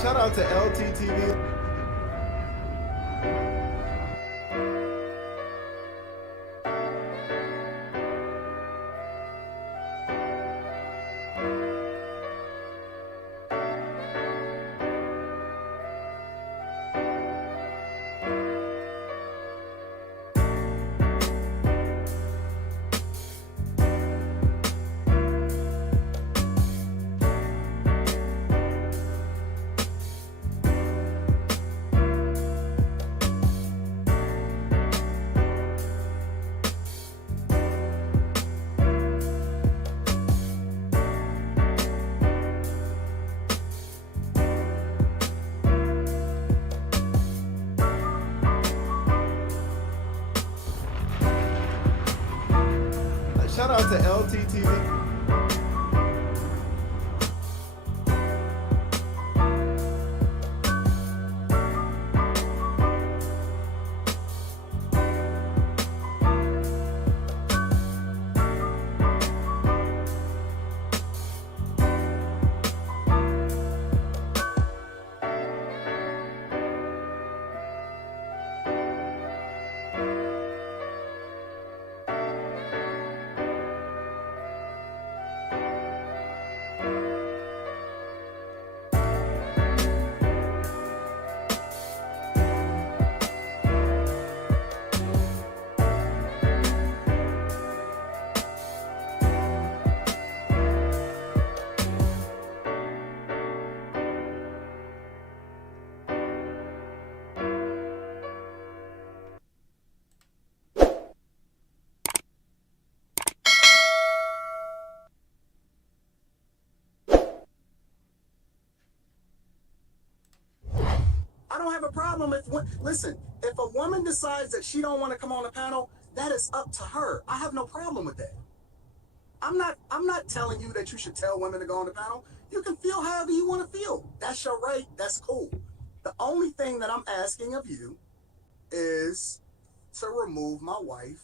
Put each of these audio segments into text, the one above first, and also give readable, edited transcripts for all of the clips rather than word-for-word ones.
Shout out to LTTV. Shout out to LTTV. Problem if, listen, if a woman decides that she don't want to come on the panel, that is up to her. I have no problem with that. I'm not telling you that you should tell women to go on the panel. You can feel however you want to feel. That's your right. That's cool. The only thing that I'm asking of you is to remove my wife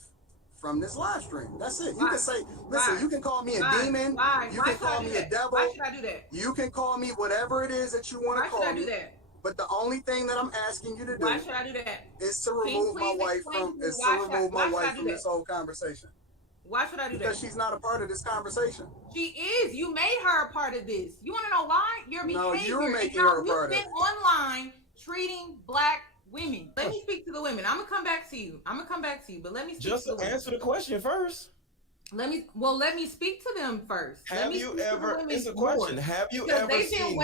from this live stream. That's it. You can say, listen, you can call me a demon. You can call me a devil. Why should I do that? You can call me whatever it is that you want to call me. Why should I do that? But the only thing that I'm asking you to do, why should I do that? Is to remove my wife from this whole conversation. Why should I do that? Because she's not a part of this conversation. She is. You made her a part of this. You want to know why? Your behavior. No, you're making her a part of it. You've been online treating black women. Let me speak to the women. I'm gonna come back to you. But let me speak just to answer the question first. Let me speak to them first. Have you ever? It's a question. Have you ever they've seen?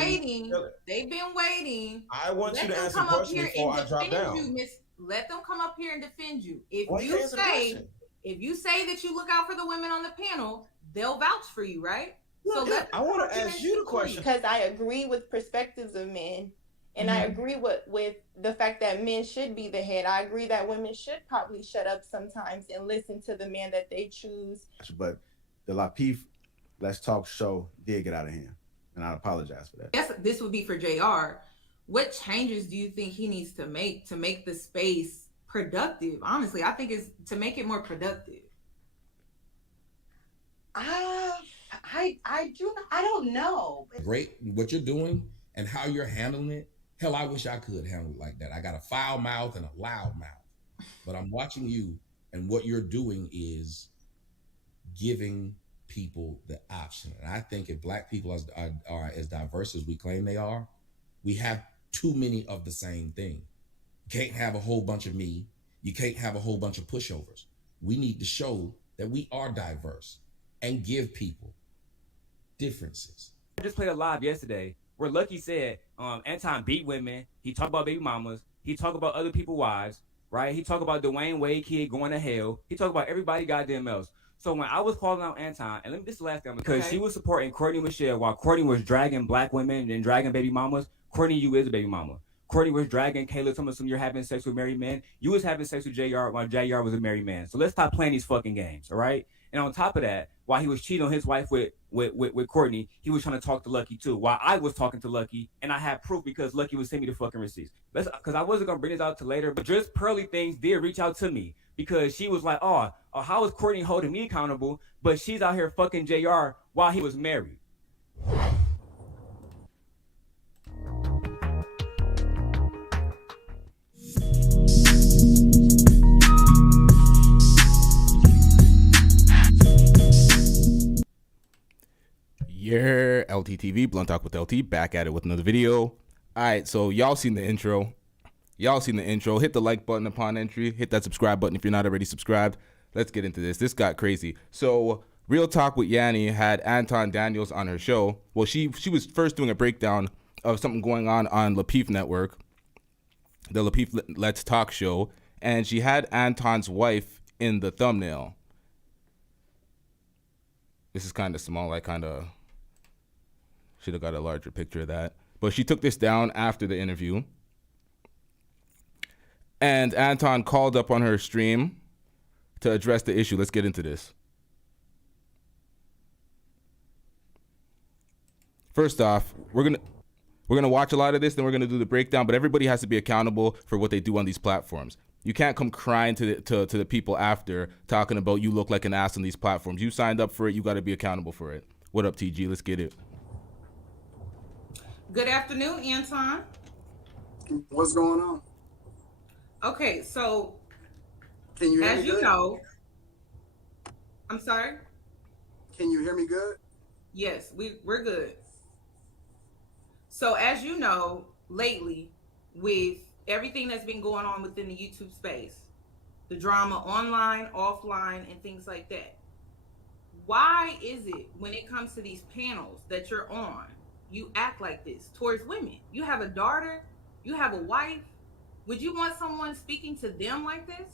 They've been waiting. I want you to answer the question before I drop down. Let them come up here and defend you. If you say that you look out for the women on the panel, they'll vouch for you, right? So I want to ask you the question because I agree with perspectives of men. And I agree with the fact that men should be the head. I agree that women should probably shut up sometimes and listen to the man that they choose. But the Lapeef Let's Talk show did get out of hand, and I apologize for that. Yes, this would be for JR. What changes do you think he needs to make the space productive? Honestly, I think it's to make it more productive. I don't know. Great what you're doing and how you're handling it. Hell, I wish I could handle it like that. I got a foul mouth and a loud mouth. But I'm watching you, and what you're doing is giving people the option. And I think if black people are as diverse as we claim they are, we have too many of the same thing. You can't have a whole bunch of me. You can't have a whole bunch of pushovers. We need to show that we are diverse and give people differences. I just played a live yesterday where Lucky said Anton beat women. He talked about baby mamas. He talked about other people's wives, right? He talked about Dwayne Wade kid going to hell. He talked about everybody goddamn else. So when I was calling out Anton, and this is the last thing, because she was supporting Courtney and Michell while Courtney was dragging black women and dragging baby mamas. Courtney, you is a baby mama. Courtney was dragging Kayla, some you're having sex with married men. You was having sex with JR while JR was a married man. So let's stop playing these fucking games, all right? And on top of that, while he was cheating on his wife with Courtney, he was trying to talk to Lucky too. While I was talking to Lucky, and I had proof because Lucky would send me the fucking receipts. Because I wasn't gonna bring this out to later, but just Pearly Things did reach out to me because she was like, oh, how is Courtney holding me accountable? But she's out here fucking JR while he was married. LTTV, Blunt Talk with LT, back at it with another video. All right, so y'all seen the intro. Hit the like button upon entry. Hit that subscribe button if you're not already subscribed. Let's get into this. This got crazy. So Real Talk with Yanie had Anton Daniels on her show. Well, she was first doing a breakdown of something going on Lapeef Network, the Lapeef Let's Talk show, and she had Anton's wife in the thumbnail. This is kind of small. I kind of should have got a larger picture of that. But she took this down after the interview. And Anton called up on her stream to address the issue. Let's get into this. First off, we're gonna watch a lot of this, then we're gonna do the breakdown. But everybody has to be accountable for what they do on these platforms. You can't come crying to the people after talking about you look like an ass on these platforms. You signed up for it. You got to be accountable for it. What up, TG? Let's get it. Good afternoon, Anton. What's going on? Okay, so can you hear as me you good? know, I'm sorry. Can you hear me good? Yes, we're good. So as you know, lately with everything that's been going on within the YouTube space, the drama online, offline, and things like that, why is it when it comes to these panels that you're on, you act like this towards women? You have a daughter, you have a wife. Would you want someone speaking to them like this?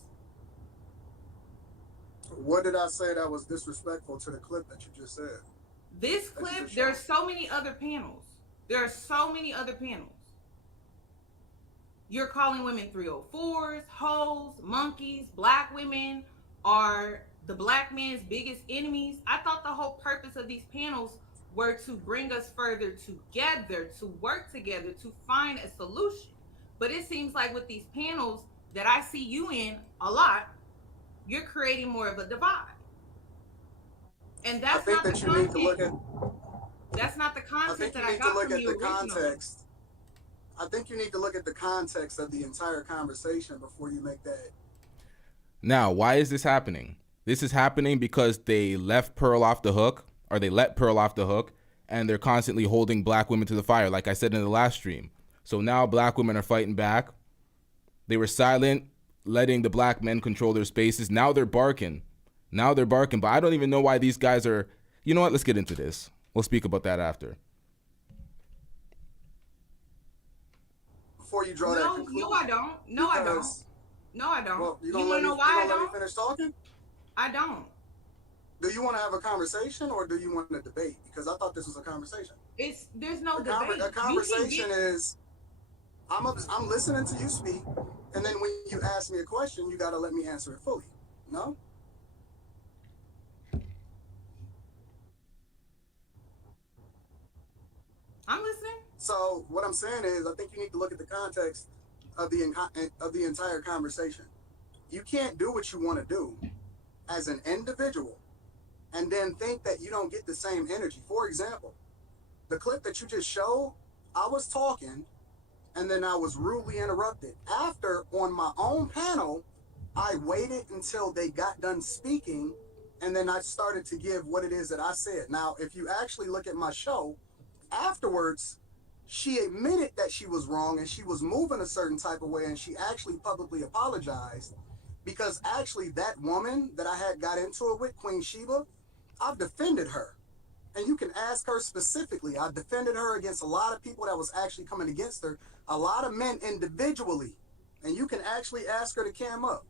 What did I say that was disrespectful to the clip that you just said? This clip, there are so many other panels. There are so many other panels. You're calling women 304s, hoes, monkeys. Black women are the black man's biggest enemies. I thought the whole purpose of these panels were to bring us further together, to work together, to find a solution. But it seems like with these panels that I see you in a lot, you're creating more of a divide. And that's not the content. That's not the content that I got from you originally. I think you need to look at the context of the entire conversation before you make that. Now, why is this happening? This is happening because they left Pearl off the hook, or they let Pearl off the hook, and they're constantly holding black women to the fire, like I said in the last stream. So now black women are fighting back. They were silent, letting the black men control their spaces. Now they're barking. But I don't even know why these guys are... You know what? Let's get into this. We'll speak about that after. Before you draw that conclusion. No, I don't. No, I don't. Well, you want to know why I don't? Let me finish talking? I don't. Do you want to have a conversation or do you want to debate? Because I thought this was a conversation. There's no debate. A conversation is... I'm listening to you speak, and then when you ask me a question, you got to let me answer it fully. No? I'm listening. So what I'm saying is, I think you need to look at the context of the entire conversation. You can't do what you want to do as an individual and then think that you don't get the same energy. For example, the clip that you just showed, I was talking, and then I was rudely interrupted. After, on my own panel, I waited until they got done speaking, and then I started to give what it is that I said. Now, if you actually look at my show, afterwards, she admitted that she was wrong, and she was moving a certain type of way, and she actually publicly apologized, because actually that woman that I had got into it with, Queen Sheba, I've defended her. And you can ask her specifically. I defended her against a lot of people that was actually coming against her, a lot of men individually. And you can actually ask her to cam up.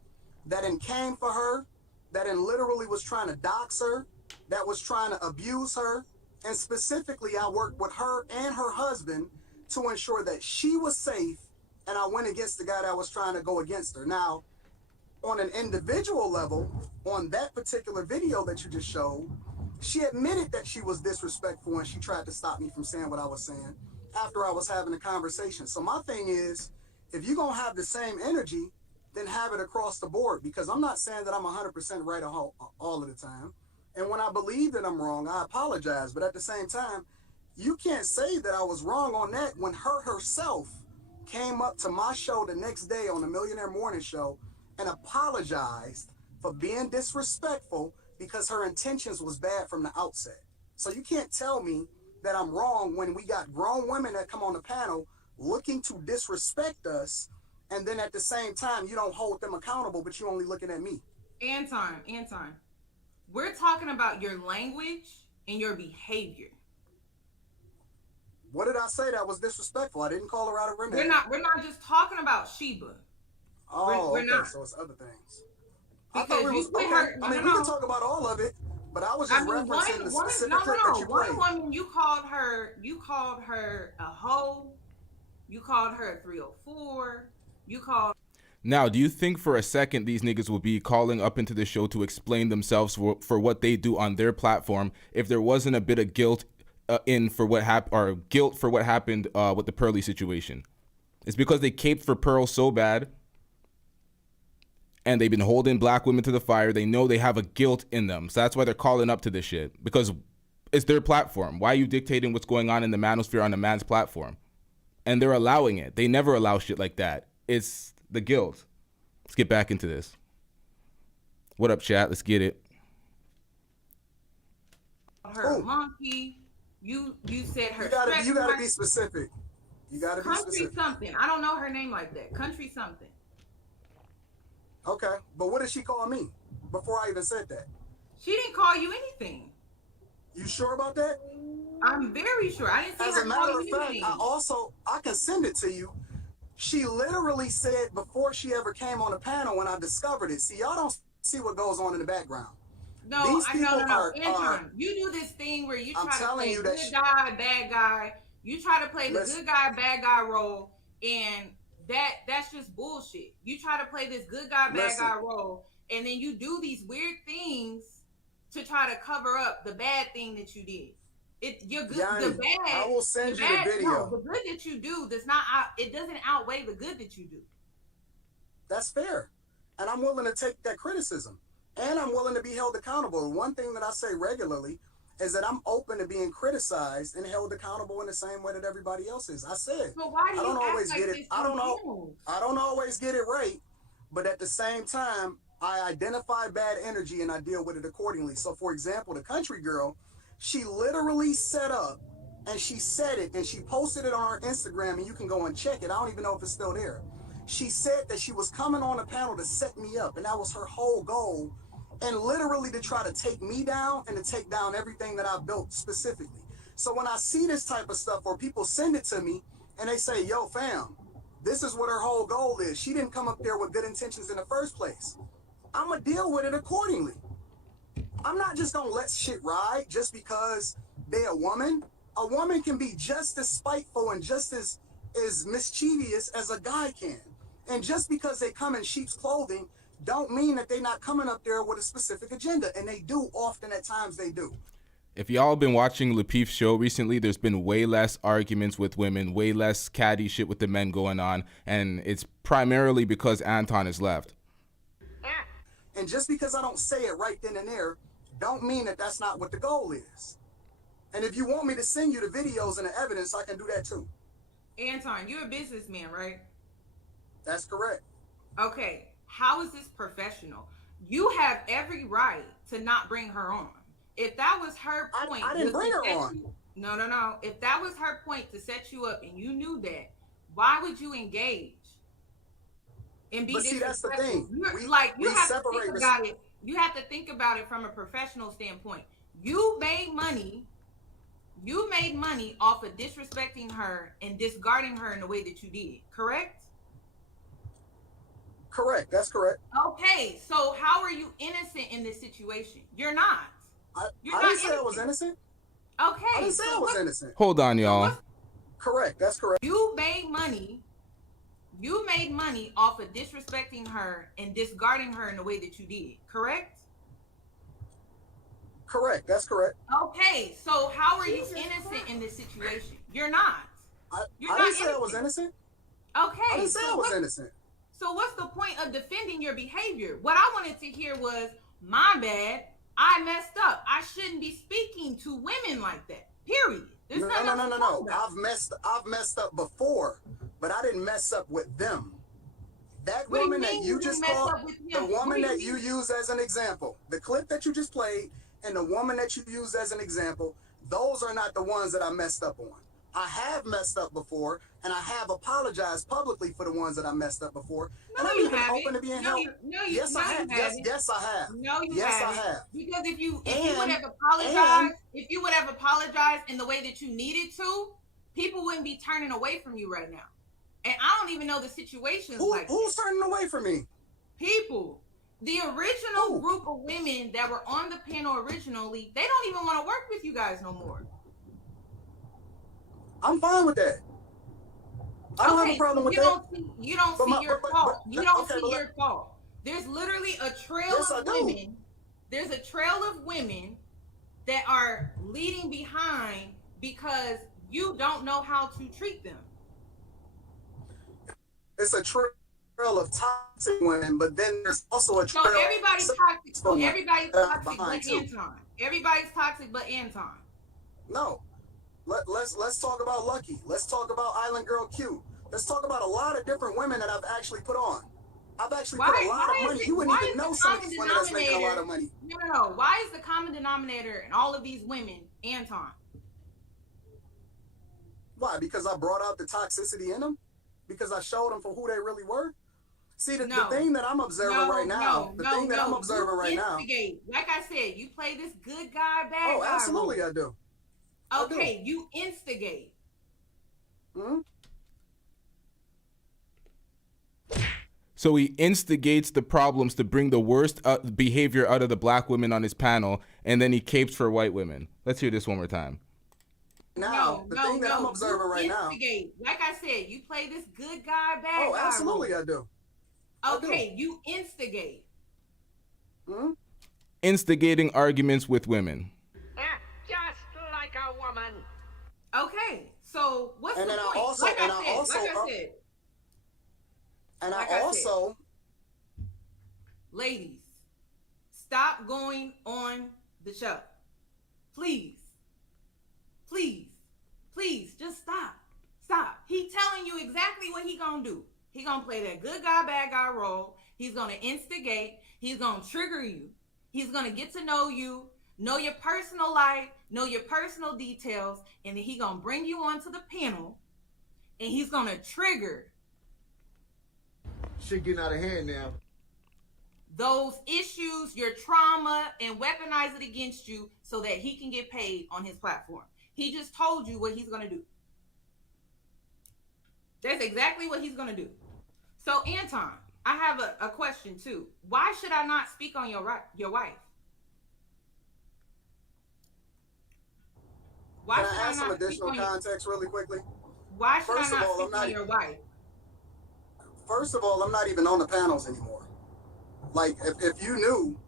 That came for her, that literally was trying to dox her, that was trying to abuse her. And specifically, I worked with her and her husband to ensure that she was safe, and I went against the guy that was trying to go against her. Now, on an individual level, on that particular video that you just showed, she admitted that she was disrespectful when she tried to stop me from saying what I was saying after I was having a conversation. So my thing is, if you're going to have the same energy, then have it across the board, because I'm not saying that I'm 100% right all of the time. And when I believe that I'm wrong, I apologize. But at the same time, you can't say that I was wrong on that when her herself came up to my show the next day on the Millionaire Morning Show and apologized for being disrespectful because her intentions was bad from the outset. So you can't tell me that I'm wrong when we got grown women that come on the panel looking to disrespect us, and then at the same time you don't hold them accountable, but you only looking at me. Anton, we're talking about your language and your behavior. What did I say that was disrespectful? I didn't call her out of her name. We're not just talking about Sheba. Oh, we're okay, not. So it's other things. Because I thought we was okay. I mean, we can talk about all of it, but I was just referencing the specific clip that you played. One woman, you called her a hoe. You called her a 304. You called. Now, do you think for a second these niggas will be calling up into the show to explain themselves for what they do on their platform if there wasn't a bit of guilt for what happened, or guilt for what happened with the Pearly situation? It's because they caped for Pearl so bad, and they've been holding black women to the fire. They know they have a guilt in them, so that's why they're calling up to this shit, because it's their platform. Why are you dictating what's going on in the manosphere on a man's platform? And they're allowing it. They never allow shit like that. It's the guilt. Let's get back into this. What up, chat? Let's get it. Her monkey. You said her. You gotta be specific. You gotta be specific. Country something. I don't know her name like that. Country something. Okay, but what did she call me before I even said that? She didn't call you anything. You sure about that? I'm very sure. I didn't see her call you anything. I can send it to you. She literally said before she ever came on the panel when I discovered it. See, y'all don't see what goes on in the background. No, Anton, you do this thing where you try to play good guy, bad guy. You try to play the good guy, bad guy role, and that's just bullshit. You try to play this good guy, bad guy role, and then you do these weird things to try to cover up the bad thing that you did. Yanie, the bad. I will send you the video. No, the good that you do doesn't outweigh the good that you do. That's fair, and I'm willing to take that criticism, and I'm willing to be held accountable. One thing that I say regularly is that I'm open to being criticized and held accountable in the same way that everybody else is. I said, but why do I don't you always act get like it. I don't always get it right, but at the same time, I identify bad energy and I deal with it accordingly. So, for example, the country girl, she literally set up and she said it and she posted it on her Instagram, and you can go and check it. I don't even know if it's still there. She said that she was coming on a panel to set me up, and that was her whole goal, and literally to try to take me down and to take down everything that I've built specifically. So when I see this type of stuff, or people send it to me and they say, yo, fam, this is what her whole goal is. She didn't come up there with good intentions in the first place. I'm going to deal with it accordingly. I'm not just going to let shit ride just because they're a woman. A woman can be just as spiteful and just as mischievous as a guy can. And just because they come in sheep's clothing don't mean that they're not coming up there with a specific agenda. And they do often, at times they do. If y'all been watching Lapeef's show recently, there's been way less arguments with women, way less catty shit with the men going on. And it's primarily because Anton has left. And just because I don't say it right then and there, don't mean that that's not what the goal is. And if you want me to send you the videos and the evidence, I can do that too. Anton, you're a businessman, right? That's correct. Okay, how is this professional? You have every right to not bring her on. If that was her point, I didn't bring her on. No. If that was her point to set you up and you knew that, why would you engage? And be see, that's the thing. You have to think about it from a professional standpoint. You made money off of disrespecting her and discarding her in the way that you did, correct? Correct. That's correct. Okay, so how are you innocent in this situation? You're not. I didn't say I was innocent. Okay. I didn't say I was innocent. Hold on, y'all. Correct. That's correct. You made money off of disrespecting her and discarding her in the way that you did, correct? Correct. That's correct. Okay, so how are you innocent in this situation? You're not. I didn't say I was innocent. Okay. I didn't say I was innocent. So what's the point of defending your behavior? What I wanted to hear was, my bad, I messed up. I shouldn't be speaking to women like that. Period. No. I've messed up before, but I didn't mess up with them. That woman that you just called, the woman that you use as an example, the clip that you just played, and the woman that you used as an example, those are not the ones that I messed up on. I have messed up before, and I have apologized publicly for the ones that I messed up before. No, and I'm you even haven't. open to being No, held. yes, I have. Yes, I have. No, you yes, haven't. I have. Because if you would have apologized, if you would have apologized in the way that you needed to, people wouldn't be turning away from you right now. And I don't even know the situations who's turning away from me? People. The original group of women that were on the panel originally, they don't even want to work with you guys no more. I'm fine with that. I don't have a problem with that. You don't see your fault. You don't see your fault. There's literally a trail of women. There's a trail of women that are leading behind because you don't know how to treat them. It's a trail of toxic women, but then there's also a trail. So everybody's toxic. So everybody's toxic but Anton. Everybody's toxic but Anton. No. Let's talk about Lucky. Let's talk about Island Girl Q. Let's talk about a lot of different women that I've actually put on. I've actually put a lot of money. You wouldn't even know some of these women that's making a lot of money. No. Why is the common denominator in all of these women Anton? Why? Because I brought out the toxicity in them? Because I showed them for who they really were? See, the thing that I'm observing right now, I'm observing right now. Like I said, you play this good guy, bad guy. Oh, absolutely I do. Okay, you instigate. So he instigates the problems to bring the worst behavior out of the black women on his panel, and then he capes for white women. Let's hear this one more time. Now, the thing that I'm observing right now. Like I said, you play this good guy, bad guy. Oh, absolutely I do. Okay, you instigate. Instigating arguments with women. Just like a woman. Okay, so what's the point? Ladies, stop going on the show. Please, just stop. He telling you exactly what he gonna do. He gonna play that good guy, bad guy role. He's gonna instigate. He's gonna trigger you. He's gonna get to know you, know your personal life, know your personal details, and then he gonna bring you onto the panel, and he's gonna trigger. Shit getting out of hand now. Those issues, your trauma, and weaponize it against you so that he can get paid on his platform. He just told you what he's gonna do. That's exactly what he's gonna do. So Anton, I have a question too. Why should I not speak on your wife? Why Can I add some additional context really quickly? Why should I not speak on your wife? First of all, I'm not even on the panels anymore. Like, if you knew,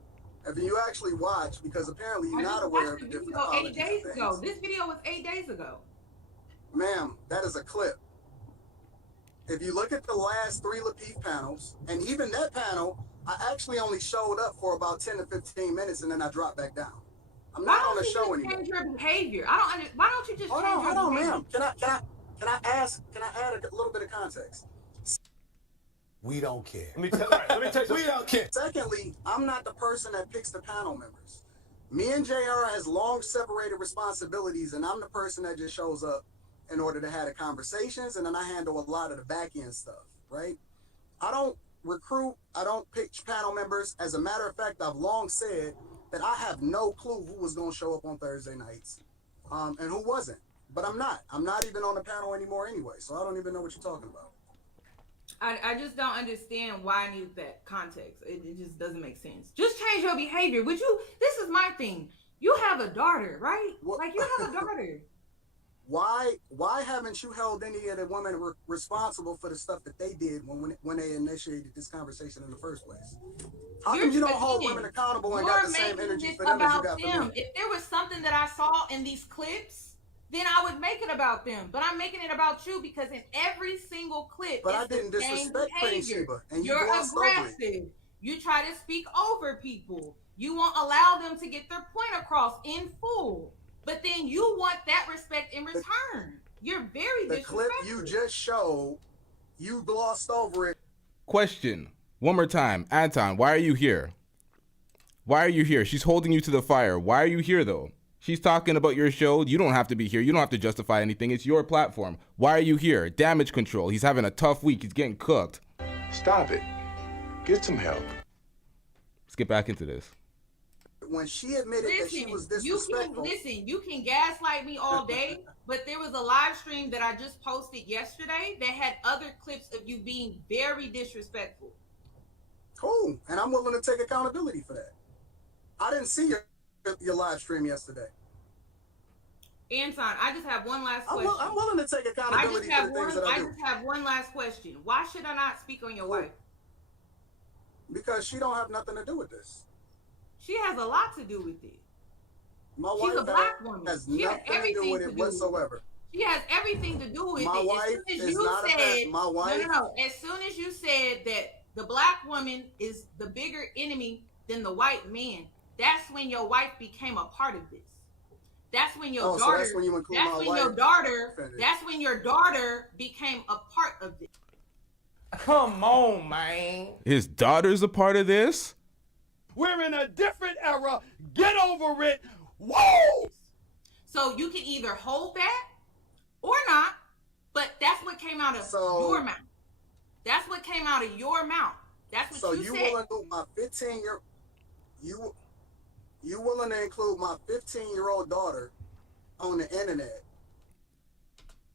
if you actually watched, because apparently you're not aware of the different apologies 8 days ago. This video was 8 days ago. Ma'am, that is a clip. If you look at the last 3 Lapeef panels, and even that panel, I actually only showed up for about 10 to 15 minutes, and then I dropped back down. I'm not on the show anymore. Change your behavior. Why don't you just change your behavior? Hold on, ma'am. Can I add a little bit of context? We don't care. Let me tell you, we don't care. Secondly, I'm not the person that picks the panel members. Me and JR has long separated responsibilities, and I'm the person that just shows up in order to have the conversations, and then I handle a lot of the back end stuff, right? I don't recruit, I don't pick panel members. As a matter of fact, I've long said that I have no clue who was going to show up on Thursday nights and who wasn't. But I'm not even on the panel anymore anyway, so I don't even know what you're talking about. I just don't understand why I need that context. It just doesn't make sense. Just change your behavior. Would you? This is my thing. You have a daughter, right? Like, you have a daughter. Why haven't you held any of the women responsible for the stuff that they did when they initiated this conversation in the first place? How come you don't hold women accountable and got the same energy for them as you got for me? If there was something that I saw in these clips, then I would make it about them. But I'm making it about you because in every single clip, but I didn't disrespect Queen Sheba, and you're aggressive. You try to speak over people. You won't allow them to get their point across in full. But then you want that respect in return. You're very disrespectful. The clip you just showed, you glossed over it. Question. One more time. Anton, why are you here? Why are you here? She's holding you to the fire. Why are you here, though? She's talking about your show. You don't have to be here. You don't have to justify anything. It's your platform. Why are you here? Damage control. He's having a tough week. He's getting cooked. Stop it. Get some help. Let's get back into this. When she admitted that she was disrespectful. You can gaslight me all day, but there was a live stream that I just posted yesterday that had other clips of you being very disrespectful. Cool. And I'm willing to take accountability for that. I didn't see your live stream yesterday. Anton, I just have one last question. I'm willing to take accountability for the things that I do. I just have one last question. Why should I not speak on your wife? Because she don't have nothing to do with this. She has a lot to do with it. She's a black woman. Has she nothing has everything to do with it whatsoever. She has everything to do with my it. Wife as soon as is you not said, my wife. No. As soon as you said that the black woman is the bigger enemy than the white man, that's when your wife became a part of this. That's when your daughter. So that's when you include that's my when wife. Your daughter. That's when your daughter became a part of this. Come on, man. His daughter's a part of this? We're in a different era. Get over it. Whoa! So you can either hold that or not, but that's what came out of your mouth. That's what came out of your mouth. That's what you said. So you willing to my 15-year you willing to include my 15-year-old daughter on the internet?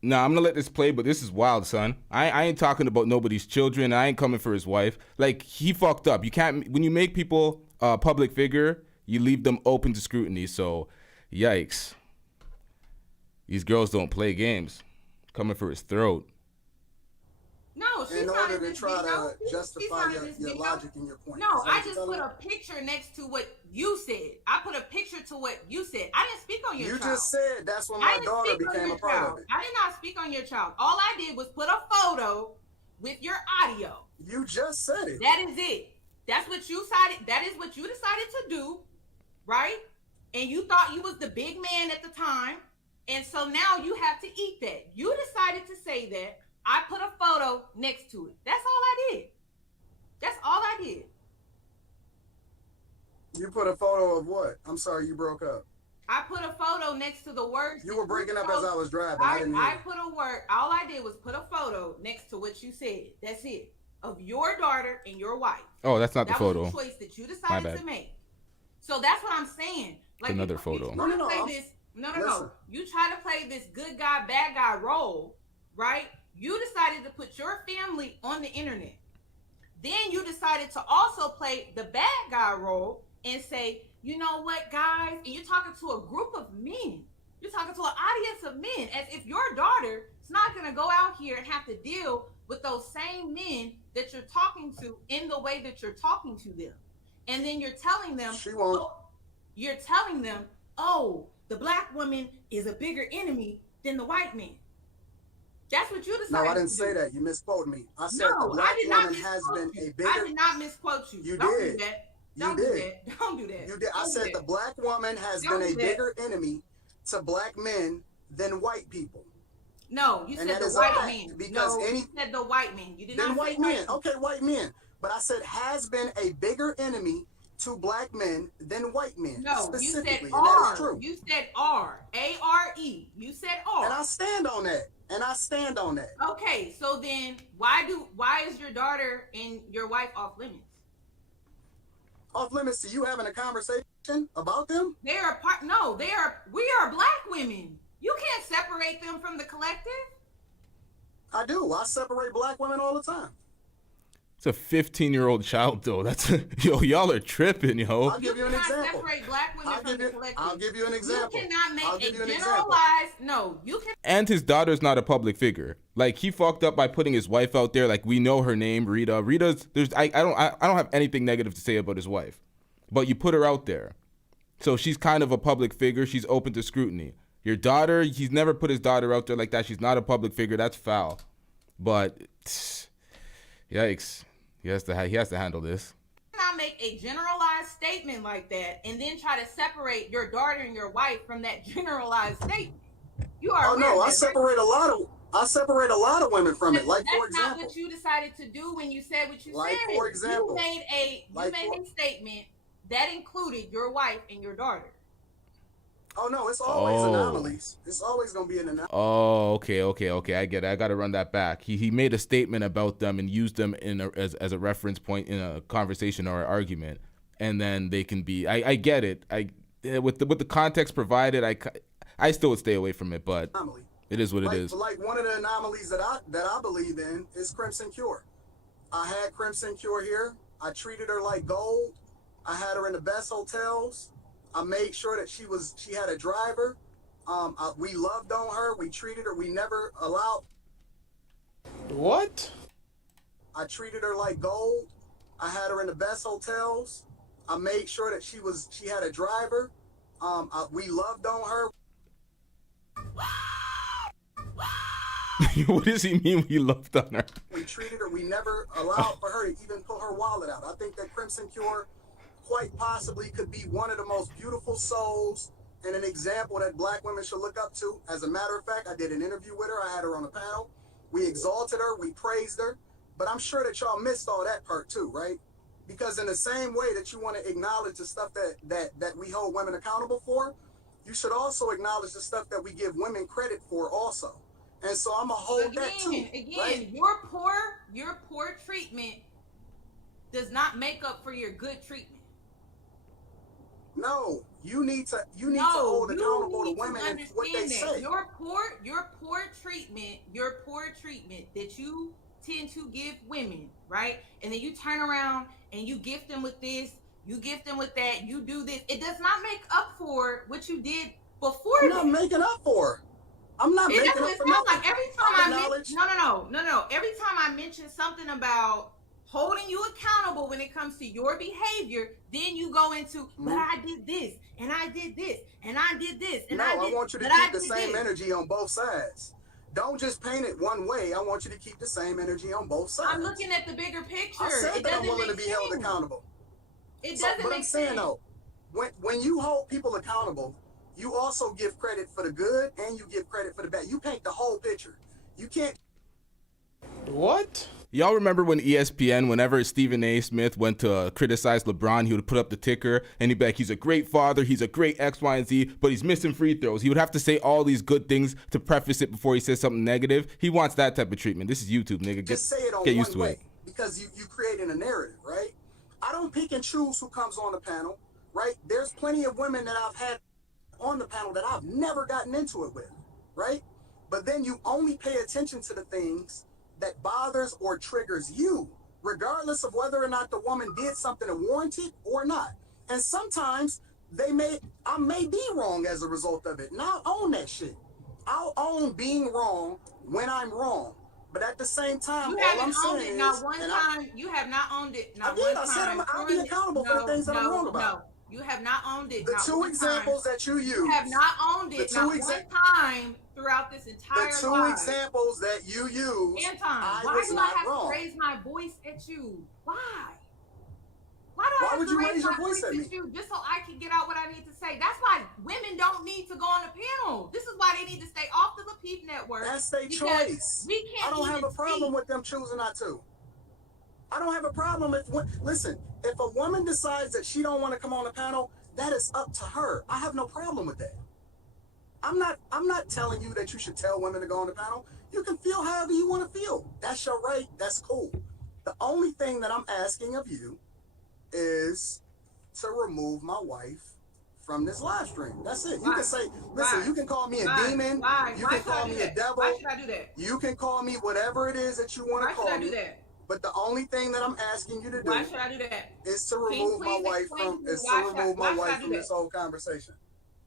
Nah, I'm gonna let this play, but this is wild, son. I ain't talking about nobody's children. I ain't coming for his wife. Like, he fucked up. You can't, when you make people a public figure, you leave them open to scrutiny. So, yikes. These girls don't play games. Coming for his throat. No, she's in not order in to this try video. to justify your logic and your point. No, I just put a picture next to what you said. I put a picture to what you said. I didn't speak on your child. You just said that's when my daughter became a part of it. I did not speak on your child. All I did was put a photo with your audio. You just said it. That is it. That's what you decided. That is what you decided to do, right? And you thought you was the big man at the time. And so now you have to eat that. You decided to say that. I put a photo next to it. That's all I did. That's all I did. You put a photo of what? I'm sorry, you broke up. I put a photo next to the words. You were breaking up as I was driving. I put a word. All I did was put a photo next to what you said. That's it. Of your daughter and your wife. Oh, that's not the photo. That was the choice that you decided to make. So that's what I'm saying. Like, another photo. No. You try to play this good guy, bad guy role, right? You decided to put your family on the internet. Then you decided to also play the bad guy role and say, you know what, guys? And you're talking to a group of men. You're talking to an audience of men, as if your daughter is not going to go out here and have to deal with those same men that you're talking to in the way that you're talking to them. And then you're telling them, she won't. You're telling them, oh, the black woman is a bigger enemy than the white man. That's what you decided. No, I didn't say that. You misquoted me. I said the black woman has been a bigger. I did not misquote you. You Don't did. do that. Don't do that. Don't do that. You did. I said the black woman has been a bigger enemy to black men than white people. No, you said the white man. Because you said the white man. You did not say white men. Okay, white men. But I said has been a bigger enemy to black men than white men. No, you said and R. That is true. You said R. A-R-E. You said R. And I stand on that. Okay, so then why is your daughter and your wife off limits? Off limits to you having a conversation about them? They are part. No, we are black women. You can't separate them from the collective. I do. I separate black women all the time. It's a 15-year-old child, though. That's yo, y'all are tripping, yo. I'll give you an example. Separate black women from the collective. I'll give you an example. You cannot make a generalized. No, you can. And his daughter's not a public figure. Like, he fucked up by putting his wife out there. Like, we know her name, Rita. Rita's. I don't have anything negative to say about his wife, but you put her out there, so she's kind of a public figure. She's open to scrutiny. Your daughter, he's never put his daughter out there like that. She's not a public figure. That's foul. But yikes. He has to handle this. You cannot make a generalized statement like that and then try to separate your daughter and your wife from that generalized statement. You are. Oh no, I separate a lot of women from it. Like, for example, that's not what you decided to do when you said what you said. Like, for example, you made a statement that included your wife and your daughter. Oh no, it's always anomalies. It's always gonna be an anomaly. Oh, okay. I get it. I got to run that back. He made a statement about them and used them as a reference point in a conversation or an argument, and then they can be. I get it. With the context provided, I still would stay away from it, but it is what it is. Like one of the anomalies that I believe in is Crimson Cure. I had Crimson Cure here. I treated her like gold. I had her in the best hotels. I made sure that she had a driver. We loved on her. We treated her. We never allowed. What? I treated her like gold. I had her in the best hotels. I made sure that she had a driver. We loved on her. What does he mean we loved on her? We treated her. We never allowed for her to even pull her wallet out. I think that Crimson Cure quite possibly could be one of the most beautiful souls and an example that black women should look up to. As a matter of fact, I did an interview with her. I had her on a panel. We exalted her. We praised her. But I'm sure that y'all missed all that part too, right? Because in the same way that you want to acknowledge the stuff that we hold women accountable for, you should also acknowledge the stuff that we give women credit for also. And so I'm going to hold that too. Again, right? your poor treatment does not make up for your good treatment. No, you need to hold accountable to women and what they say. Your poor treatment that you tend to give women, right? And then you turn around and you gift them with this, you gift them with that, you do this. It does not make up for what you did before. I'm not making up for. I'm not making up for nothing. Like every time no. Every time I mention something about holding you accountable when it comes to your behavior, then you go into, but I did this, and I did this, and I did this, and I want you to keep the same energy on both sides. Don't just paint it one way. I want you to keep the same energy on both sides. I'm looking at the bigger picture. I said that I'm willing to be held accountable. It doesn't make sense. But I'm saying though, when you hold people accountable, you also give credit for the good and you give credit for the bad. You paint the whole picture. You can't. What? Y'all remember when ESPN, whenever Stephen A. Smith went to criticize LeBron, he would put up the ticker and he'd be like, he's a great father, he's a great X, Y, and Z, but he's missing free throws. He would have to say all these good things to preface it before he says something negative. He wants that type of treatment. This is YouTube, nigga. Just say it on get used one to way it. because you creating a narrative, right? I don't pick and choose who comes on the panel, right? There's plenty of women that I've had on the panel that I've never gotten into it with, right? But then you only pay attention to the things that bothers or triggers you, regardless of whether or not the woman did something to warrant it or not. And sometimes I may be wrong as a result of it, and I'll own that shit. I'll own being wrong when I'm wrong. But at the same time, you all I'm haven't owned saying it is, not one time. You have not owned it not I did. one I said time. I'll be accountable for the things that I'm wrong about. No, you have not owned it. The not two one examples time. that you use. You have not owned it not one time throughout this entire The two life. examples that you use. Anton, I why was do I not have wrong. to raise my voice at you? Why? Why do I have would to you raise raise my your voice at me? you just so I can get out what I need to say? That's why women don't need to go on the panel. This is why they need to stay off the Lapeef network. That's their because choice. We can't. I don't have a problem speak. with them choosing not to. I don't have a problem if listen, if a woman decides that she don't want to come on the panel, that is up to her. I have no problem with that. I'm not telling you that you should tell women to go on the panel. You can feel however you want to feel. That's your right. That's cool. The only thing that I'm asking of you is to remove my wife from this live stream. That's it. You can say, listen, you can call me a demon. You can call me a devil. Why should I do that? You can call me whatever it is that you want to call me. Why should I do that? But the only thing that I'm asking you to do, why should I do that? Is to remove my wife from this whole conversation.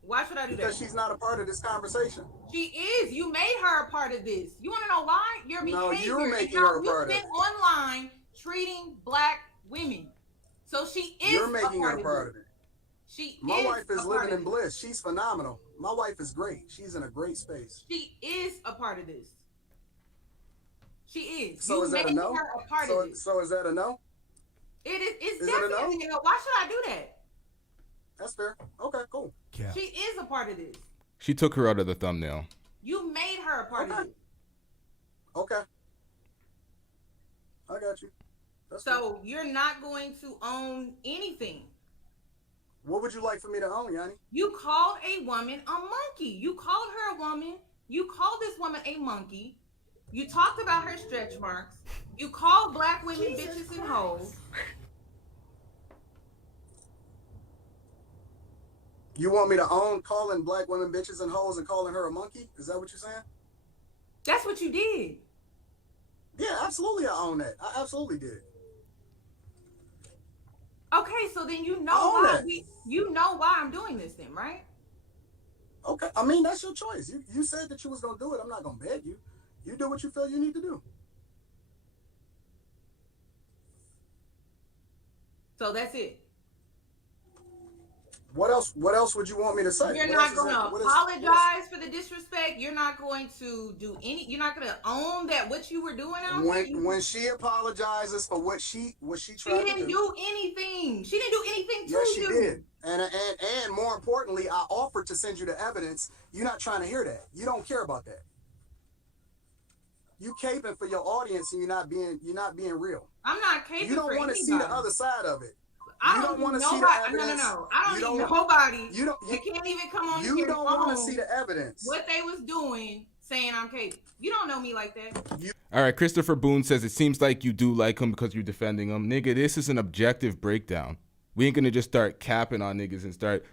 Why should I do that? Because she's not a part of this conversation. She is. You made her a part of this. You want to know why? Your behavior. No, you're making and how her a part of it. You've been online treating black women. So she is. You're making her a part of it. My wife is living in bliss. She's phenomenal. My wife is great. She's in a great space. She is a part of this. She is. So is that a no? Of this. So is that a no? It is. It's is definitely it a no? a no. Why should I do that? That's fair. Okay, cool. Yeah. She is a part of this. She took her out of the thumbnail. You made her a part of it. Okay. I got you. That's so you're not going to own anything. What would you like for me to own, Yanie? You called a woman a monkey. You called her a woman. You called this woman a monkey. You talked about her stretch marks. You called black women bitches and hoes. You want me to own calling black women bitches and hoes and calling her a monkey? Is that what you're saying? That's what you did. Yeah, absolutely I own that. I absolutely did. Okay, so then you know why I'm doing this then, right? Okay, I mean, that's your choice. You said that you was going to do it. I'm not going to beg you. You do what you feel you need to do. So that's it. What else would you want me to say? You're not going to apologize for the disrespect. You're not going to do you're not going to own that what you were doing out there. When she apologizes for what she tried to do. She didn't do anything. She didn't do anything to you. Yes, she did. And more importantly, I offered to send you the evidence. You're not trying to hear that. You don't care about that. You caping for your audience and you're not being real. I'm not caping. You don't want to see the other side of it. I don't want to see the evidence. No. I don't need nobody. You can't even come on here. You don't want to see the evidence. What they was doing, saying I'm capable. You don't know me like that. All right, Christopher Boone says it seems like you do like him because you're defending him. Nigga, this is an objective breakdown. We ain't gonna just start capping on niggas and start,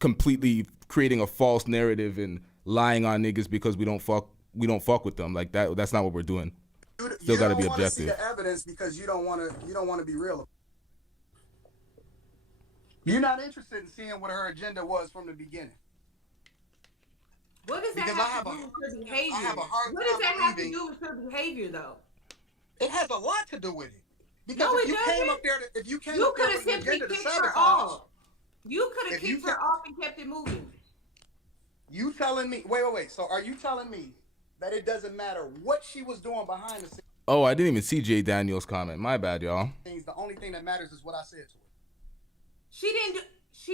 completely creating a false narrative and lying on niggas because we don't fuck with them. Like that. That's not what we're doing. Still got to be objective. You don't want to see the evidence because you don't want to be real. You're not interested in seeing what her agenda was from the beginning. What does that have to do with her behavior? What does that have to do with her behavior, though? It has a lot to do with it. Because no, if you came up there, you could have simply kicked her off. You could have kicked her off and kept it moving. You telling me? Wait. So are you telling me that it doesn't matter what she was doing behind the scenes? Oh, I didn't even see Jay Daniels' comment. My bad, y'all. The only thing that matters is what I said to her. She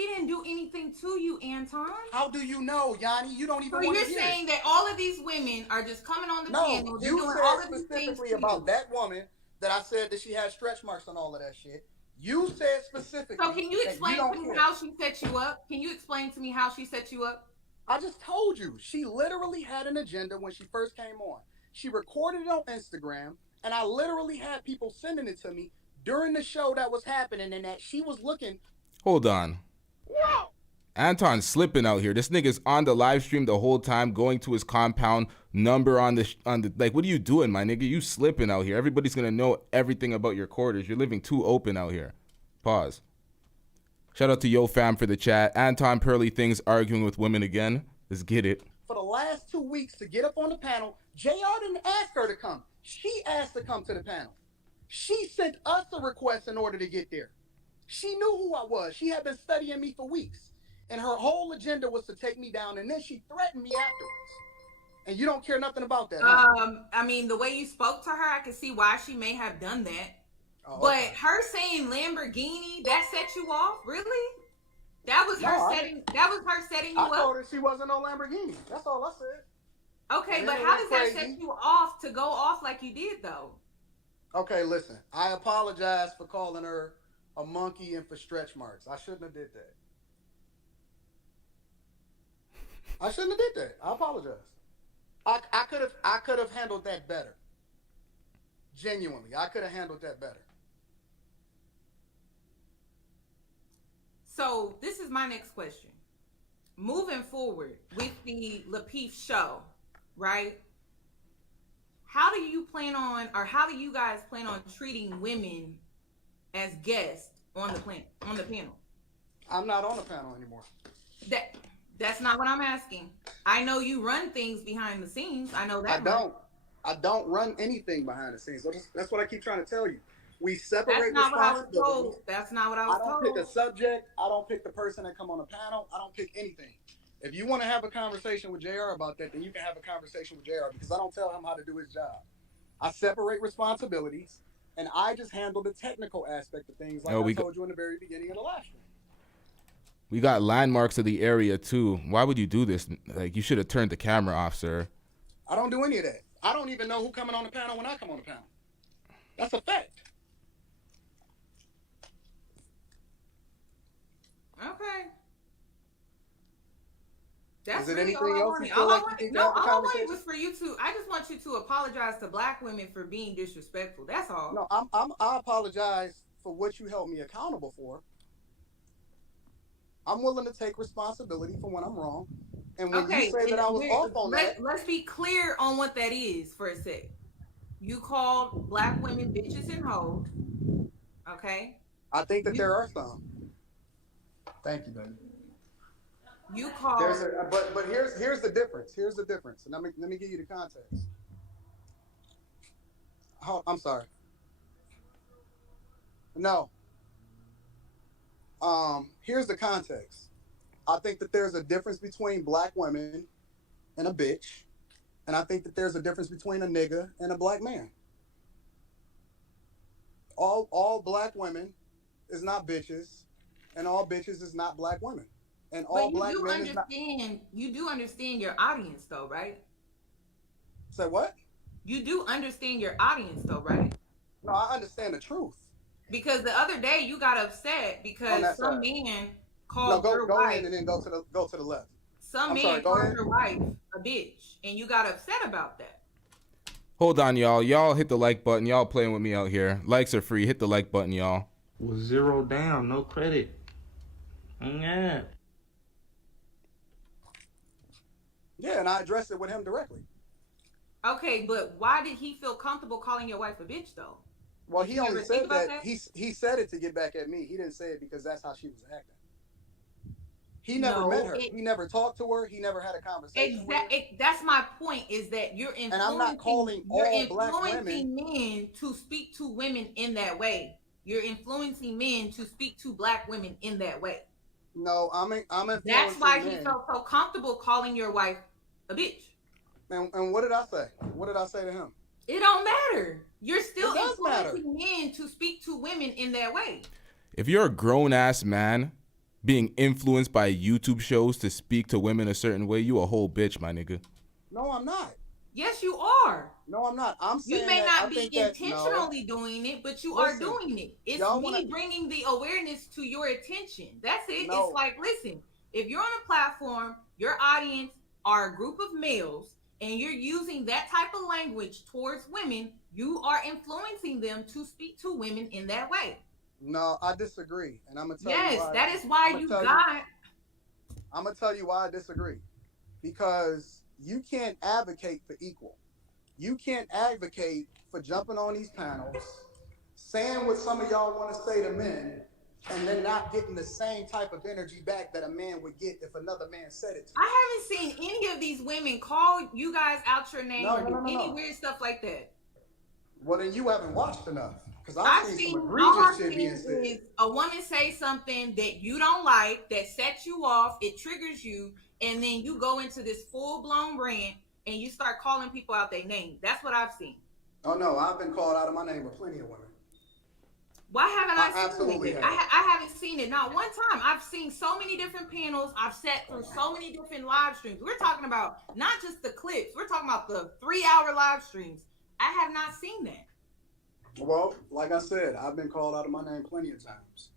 didn't do anything to you, Anton. How do you know, Yanie? You don't even want to hear. So you're saying that all of these women are just coming on the panel, they're doing all of these things specifically about that woman that I said that she had stretch marks and all of that shit. You said specifically. So can you explain to me how she set you up? Can you explain to me how she set you up? I just told you. She literally had an agenda when she first came on. She recorded it on Instagram, and I literally had people sending it to me during the show that was happening, and that she was looking. Hold on. Whoa! Anton's slipping out here. This nigga's on the live stream the whole time, going to his compound, number on the like, what are you doing, my nigga? You slipping out here. Everybody's gonna know everything about your quarters. You're living too open out here. Pause. Shout out to Yo Fam for the chat. Anton Pearly things arguing with women again. Let's get it. For the last 2 weeks to get up on the panel, JR didn't ask her to come. She asked to come to the panel. She sent us a request in order to get there. She knew who I was. She had been studying me for weeks. And her whole agenda was to take me down. And then she threatened me afterwards. And you don't care nothing about that. Huh? I mean, the way you spoke to her, I can see why she may have done that. Oh, but her saying Lamborghini, that set you off? Really? That was her setting you up? I told her she wasn't no Lamborghini. That's all I said. Okay, but how does that set you off to go off like you did, though? Okay, listen. I apologize for calling her a monkey and for stretch marks. I shouldn't have did that. I apologize. I could have handled that better. Genuinely, I could have handled that better. So this is my next question. Moving forward with the Lapeef show, right? How do you guys plan on treating women as guests on the panel? I'm not on the panel anymore. That's not what I'm asking. I know you run things behind the scenes. I know that. I don't run anything behind the scenes. That's what I keep trying to tell you. We separate responsibilities. That's not what I was told. I don't pick a subject. I don't pick the person that come on the panel. I don't pick anything. If you want to have a conversation with JR about that, then you can have a conversation with JR because I don't tell him how to do his job. I separate responsibilities, and I just handle the technical aspect of things like I told you in the very beginning of the live stream. We got landmarks of the area, too. Why would you do this? Like, you should have turned the camera off, sir. I don't do any of that. I don't even know who coming on the panel when I come on the panel. That's a fact. That's Is it really anything all I else wanted. you feel like you need to have a All I wanted conversation? was for you to. I just want you to apologize to black women for being disrespectful. That's all. No, I apologize for what you held me accountable for. I'm willing to take responsibility for when I'm wrong. And when you say that I was off on that, let's be clear on what that is for a sec. You called black women bitches and hoes. Okay. I think that there are some. Thank you, baby. You called. But here's the difference. Here's the difference. And let me give you the context. Oh, I'm sorry. No. Here's the context. I think that there's a difference between black women and a bitch, and I think that there's a difference between a nigga and a black man. All black women is not bitches, and all bitches is not black women, and all black men is not. You do understand your audience, though, right? Say what? You do understand your audience, though, right? No, I understand the truth. Because the other day you got upset because some man called your go wife. in and then go to the left. Some man called your wife a bitch, and you got upset about that. Hold on, y'all. Y'all hit the like button. Y'all playing with me out here. Likes are free. Hit the like button, y'all. Was 0 down, no credit. Yeah. Yeah, and I addressed it with him directly. Okay, but why did he feel comfortable calling your wife a bitch, though? Well, he only said that. He said it to get back at me. He didn't say it because that's how she was acting. He never met her. He never talked to her. He never had a conversation with her. That's my point, is that you're influencing, and I'm not calling all black women. Men to speak to women in that way. You're influencing men to speak to black women in that way. No, I'm influencing That's why men. he felt so comfortable calling your wife a bitch. And what did I say? What did I say to him? It don't matter. You're still influencing men to speak to women in that way. If you're a grown-ass man being influenced by YouTube shows to speak to women a certain way, you a whole bitch, my nigga. No, I'm not. Yes, you are. No, I'm not. I'm saying you may not be intentionally doing it, but you are doing it. It's me bringing the awareness to your attention. That's it. No. It's like, listen, if you're on a platform, your audience are a group of males, and you're using that type of language towards women, you are influencing them to speak to women in that way. No, I disagree. And I'm going to tell you why. Yes, that is why I'm going to tell you why I disagree. Because you can't advocate for equal. You can't advocate for jumping on these panels, saying what some of y'all want to say to men, and then not getting the same type of energy back that a man would get if another man said it to you. I haven't seen any of these women call you guys out your name or do any weird stuff like that. Well, then you haven't watched enough. Because I've seen some all egregious shit being said. is a woman say something that you don't like, that sets you off, it triggers you, and then you go into this full-blown rant and you start calling people out their name. That's what I've seen. Oh, no, I've been called out of my name by plenty of women. Why haven't I seen absolutely it? have. I haven't seen it. Not one time. I've seen so many different panels. I've sat through so many different live streams. We're talking about not just the clips. We're talking about the 3-hour live streams. I have not seen that. Well, like I said, I've been called out of my name plenty of times.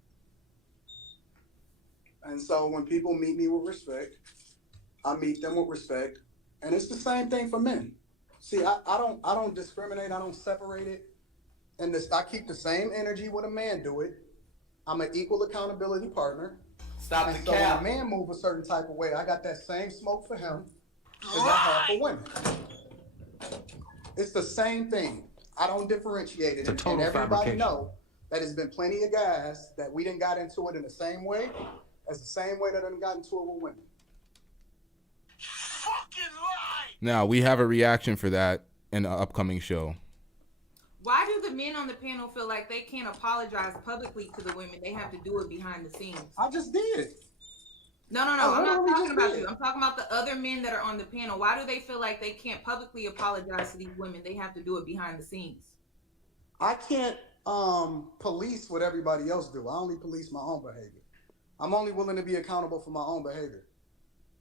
And so when people meet me with respect, I meet them with respect. And it's the same thing for men. See, I don't discriminate. I don't separate it. And I keep the same energy when a man do it. I'm an equal accountability partner. Stop and the so cap. when a man move a certain type of way, I got that same smoke for him as I have for women. It's the same thing. I don't differentiate it. And everybody know that there's been plenty of guys that we done got into it in the same way as the same way that I done got into it with women. Fucking lie! Now, we have a reaction for that in an upcoming show. Why do the men on the panel feel like they can't apologize publicly to the women? They have to do it behind the scenes. I just did. No. I'm not talking about you. I'm talking about the other men that are on the panel. Why do they feel like they can't publicly apologize to these women? They have to do it behind the scenes. I can't police what everybody else do. I only police my own behavior. I'm only willing to be accountable for my own behavior.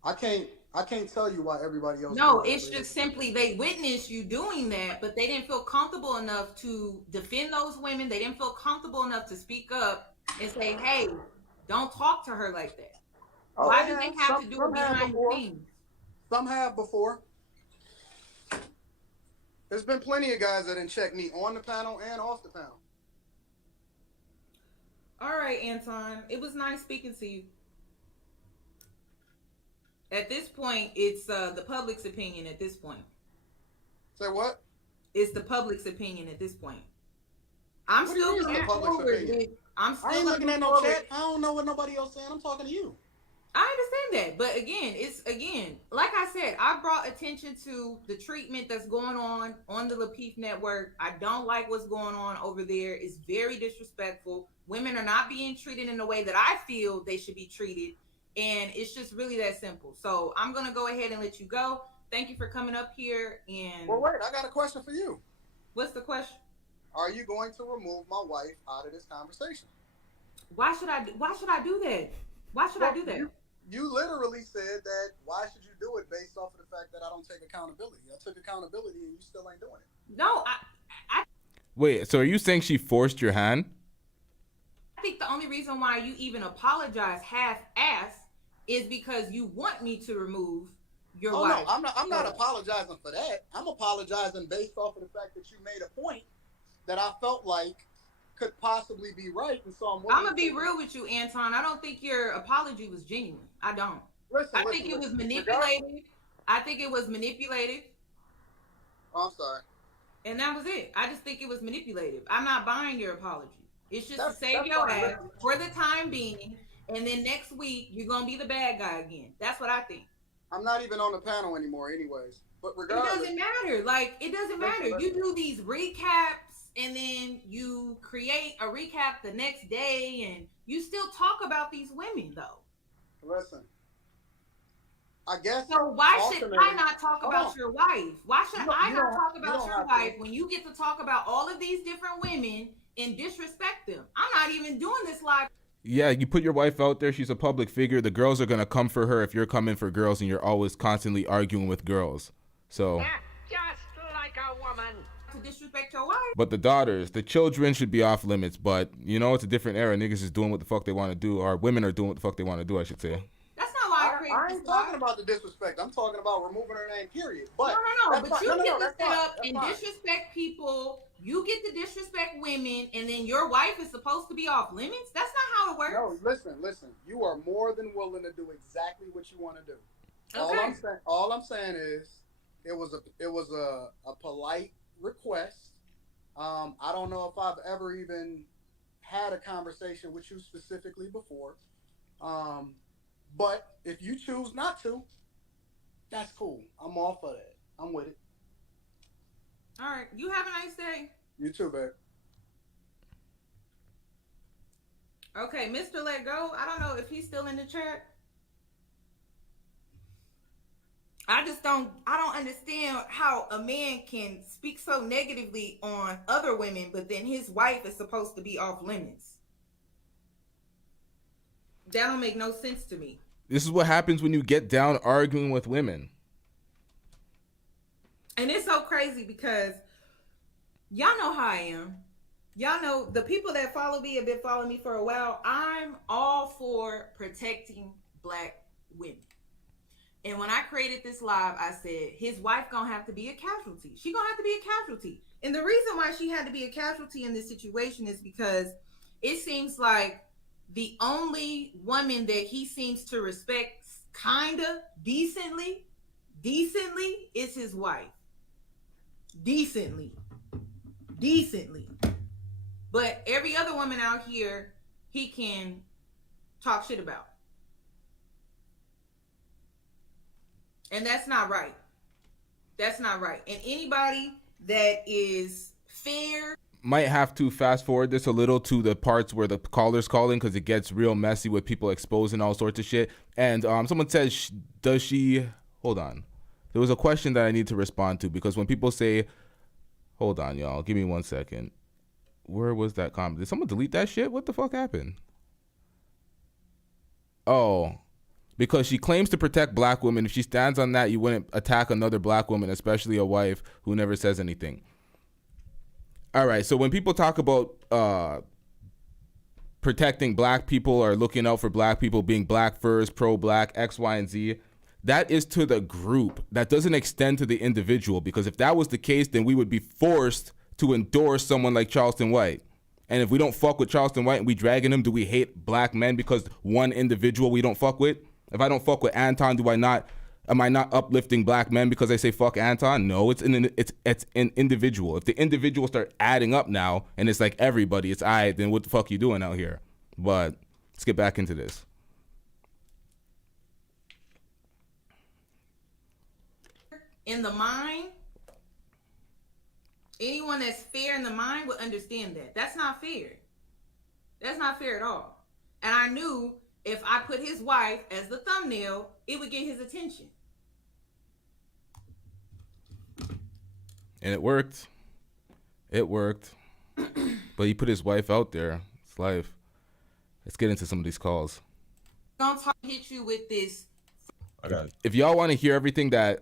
I can't tell you why everybody else. No, it's just simply they witnessed you doing that, but they didn't feel comfortable enough to defend those women. They didn't feel comfortable enough to speak up and say, hey, don't talk to her like that. Why do they have to do it behind the scenes? Some have before. There's been plenty of guys that didn't check me on the panel and off the panel. All right, Anton. It was nice speaking to you. At this point, it's the public's opinion at this point. Say what? It's the public's opinion at this point. I'm What do you still mean it's the going public's forward. opinion? I'm still I ain't looking at no forward. chat. I don't know what nobody else saying. I'm talking to you. I understand that, but again, like I said, I brought attention to the treatment that's going on the Lapeef network. I don't like what's going on over there. It's very disrespectful. Women are not being treated in the way that I feel they should be treated, and it's just really that simple. So I'm gonna go ahead and let you go. Thank you for coming up here. And Well, wait, I got a question for you. What's the question? Are you going to remove my wife out of this conversation? Why should I do that? Why should I do that? You literally said that why should you do it based off of the fact that I don't take accountability. I took accountability and you still ain't doing it. No, Wait, so are you saying she forced your hand? I think the only reason why you even apologize half-ass is because you want me to remove your wife. No, I'm not apologizing for that. I'm apologizing based off of the fact that you made a point that I felt like could possibly be right, and so I'm gonna be real with you, Anton. I don't think your apology was genuine. I don't. I think it was manipulated. I think it was manipulated. Oh, I'm sorry. And that was it. I just think it was manipulated. I'm not buying your apology. It's just to save your ass for the time being, and then next week you're gonna be the bad guy again. That's what I think. I'm not even on the panel anymore, anyways. But regardless, it doesn't matter. Like, it doesn't matter. You do these recaps, and then you create a recap the next day, and you still talk about these women, though. Listen, I guess. So why should I not talk about your wife? Why should I not talk about your wife when you get to talk about all of these different women and disrespect them? I'm not even doing this live. Yeah, you put your wife out there. She's a public figure. The girls are going to come for her if you're coming for girls and you're always constantly arguing with girls. So, Just like a woman. To disrespect your wife. but the daughters, the children should be off limits. But, you know, it's a different era. Niggas is doing what the fuck they want to do. Or women are doing what the fuck they want to do, I should say. That's not why I created I ain't talking about the disrespect. I'm talking about removing her name, period. But no. But you get to sit up and disrespect people. You get to disrespect women, and then your wife is supposed to be off limits? That's not how it works. No, listen. You are more than willing to do exactly what you want to do. Okay. All I'm saying is it was a polite request. I don't know if I've ever even had a conversation with you specifically before. But if you choose not to, that's cool. I'm all for that. I'm with it. All right. You have a nice day. You too, babe. Okay, Mr. Let Go. I don't know if he's still in the chat. I don't understand how a man can speak so negatively on other women, but then his wife is supposed to be off limits. That don't make no sense to me. This is what happens when you get down arguing with women. And it's so crazy because y'all know how I am. Y'all know the people that follow me have been following me for a while. I'm all for protecting Black women. And when I created this live, I said, his wife gonna have to be a casualty. She gonna have to be a casualty. And the reason why she had to be a casualty in this situation is because it seems like the only woman that he seems to respect kinda decently is his wife. Decently. But every other woman out here, he can talk shit about. And that's not right. That's not right. And anybody that is fair. Might have to fast forward this a little to the parts where the caller's calling because it gets real messy with people exposing all sorts of shit. And someone says, does she... Hold on. There was a question that I need to respond to because when people say... Hold on, y'all. Give me 1 second. Where was that comment? Did someone delete that shit? What the fuck happened? Oh... Because she claims to protect Black women. If she stands on that, you wouldn't attack another Black woman, especially a wife who never says anything. All right, so when people talk about protecting Black people or looking out for Black people, being Black first, pro-Black, X, Y, and Z, that is to the group. That doesn't extend to the individual, because if that was the case, then we would be forced to endorse someone like Charleston White. And if we don't fuck with Charleston White and we dragging him, do we hate black men because one individual we don't fuck with? If I don't fuck with Anton, am I not uplifting black men because I say fuck Anton? No, it's an individual. If the individuals start adding up now and it's like everybody, it's I, then what the fuck you doing out here? But let's get back into this. In the mind, anyone that's fair in the mind would understand that. That's not fair. That's not fair at all. And I knew if I put his wife as the thumbnail, it would get his attention. And it worked. It worked. But he put his wife out there. It's life. Let's get into some of these calls. Don't hit you with this. I got it. If y'all want to hear everything that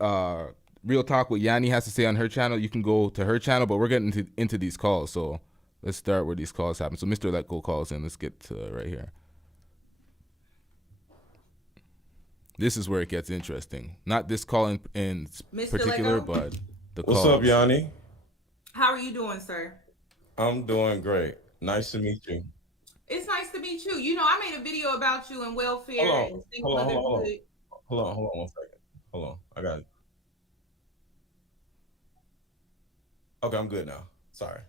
Real Talk with Yanie has to say on her channel, you can go to her channel, but we're getting into these calls. So let's start where these calls happen. So Mr. Let Go calls in. Let's get to right here. This is where it gets interesting. Not this call in particular, but the calls. What's up, Yanie? How are you doing, sir? I'm doing great. Nice to meet you. It's nice to meet you. You know, I made a video about you and welfare and single motherhood. Hold on 1 second. Hold on. I got it. Okay, I'm good now. Sorry.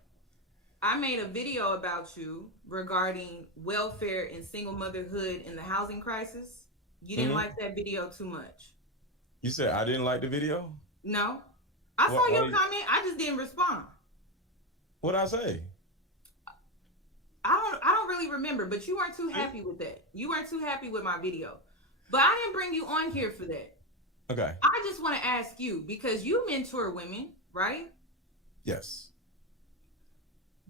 I made a video about you regarding welfare and single motherhood in the housing crisis. You didn't like that video too much. You said I didn't like the video? No. I saw your comment. I just didn't respond. What'd I say? I don't really remember, but you weren't too happy with that. You weren't too happy with my video. But I didn't bring you on here for that. Okay. I just want to ask you, because you mentor women, right? Yes.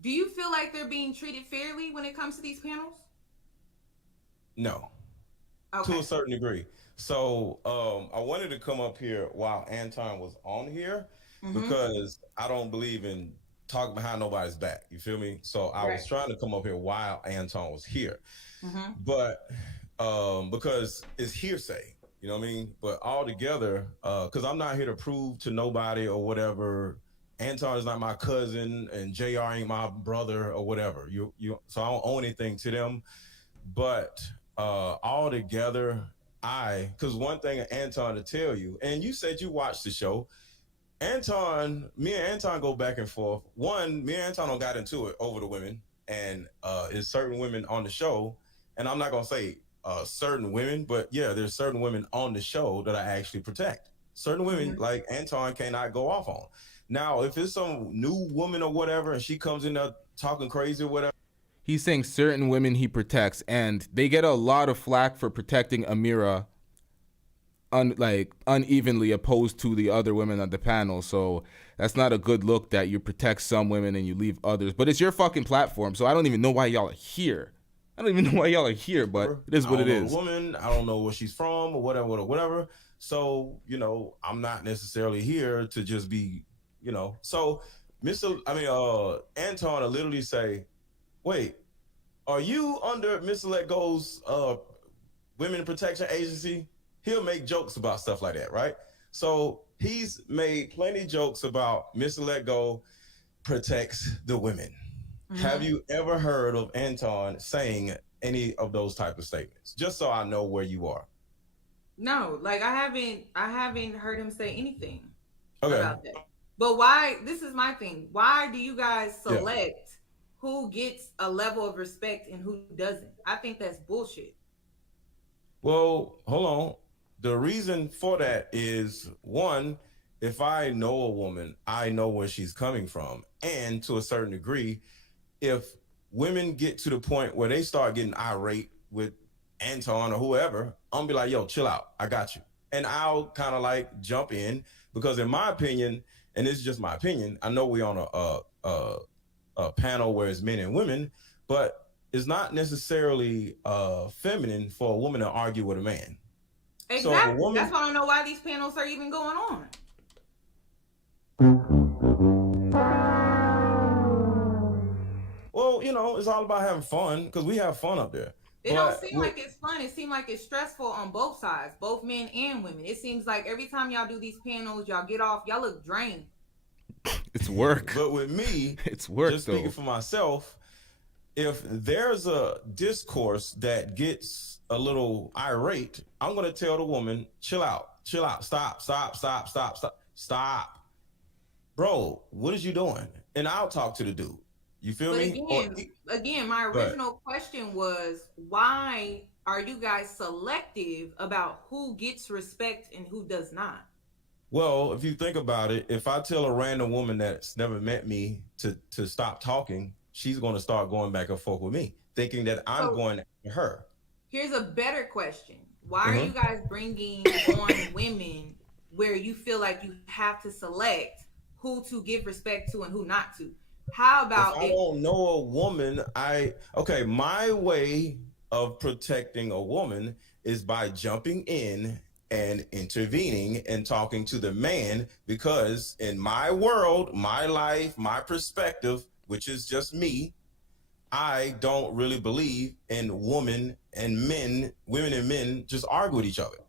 Do you feel like they're being treated fairly when it comes to these panels? No. Okay. To a certain degree. So I wanted to come up here while Anton was on here because I don't believe in talking behind nobody's back. You feel me? So I was trying to come up here while Anton was here. But because it's hearsay, you know what I mean? But all together, because I'm not here to prove to nobody or whatever. Anton is not my cousin and JR ain't my brother or whatever. So I don't owe anything to them. But all together, because one thing Anton to tell you, and you said you watched the show, me and Anton go back and forth. One, me and Anton don't got into it over the women, and it's certain women on the show, and I'm not gonna say certain women, but yeah, there's certain women on the show that I actually protect. Certain women like Anton cannot go off on. Now, if it's some new woman or whatever, and she comes in there talking crazy or whatever. He's saying certain women he protects, and they get a lot of flack for protecting Amira unevenly opposed to the other women on the panel. So that's not a good look that you protect some women and you leave others. But it's your fucking platform, so I don't even know why y'all are here. But it is what it is. I don't know the woman, I don't know where she's from or whatever. So, you know, I'm not necessarily here to just be, you know. So Anton will literally say, wait, are you under Mr. Let Go's Women Protection Agency? He'll make jokes about stuff like that, right? So he's made plenty jokes about Mr. Let Go protects the women. Have you ever heard of Anton saying any of those type of statements? Just so I know where you are. No, like I haven't heard him say anything about that. But why, this is my thing. Why do you guys select who gets a level of respect and who doesn't? I think that's bullshit. Well, hold on. The reason for that is, one, if I know a woman, I know where she's coming from. And to a certain degree, if women get to the point where they start getting irate with Anton or whoever, I'm gonna be like, yo, chill out. I got you. And I'll kind of like jump in because in my opinion, and this is just my opinion, I know we're on a panel where it's men and women, but it's not necessarily feminine for a woman to argue with a man. Exactly. So that's why I don't know why these panels are even going on. Well, you know, it's all about having fun because we have fun up there. It don't seem like it's fun. It seems like it's stressful on both sides, both men and women. It seems like every time y'all do these panels, y'all get off, y'all look drained. It's work. But with me, it's work. Just speaking for myself, if there's a discourse that gets a little irate, I'm gonna tell the woman, chill out, stop. Bro, what is you doing? And I'll talk to the dude. You feel me? Again, my original question was, why are you guys selective about who gets respect and who does not? Well, if you think about it, if I tell a random woman that's never met me to stop talking, she's going to start going back and forth with me, thinking that I'm going after her. Here's a better question. Why are you guys bringing on women where you feel like you have to select who to give respect to and who not to? How about if I don't know a woman, my way of protecting a woman is by jumping in and intervening and talking to the man, because in my world, my life, my perspective, which is just me, I don't really believe in women and men just argue with each other.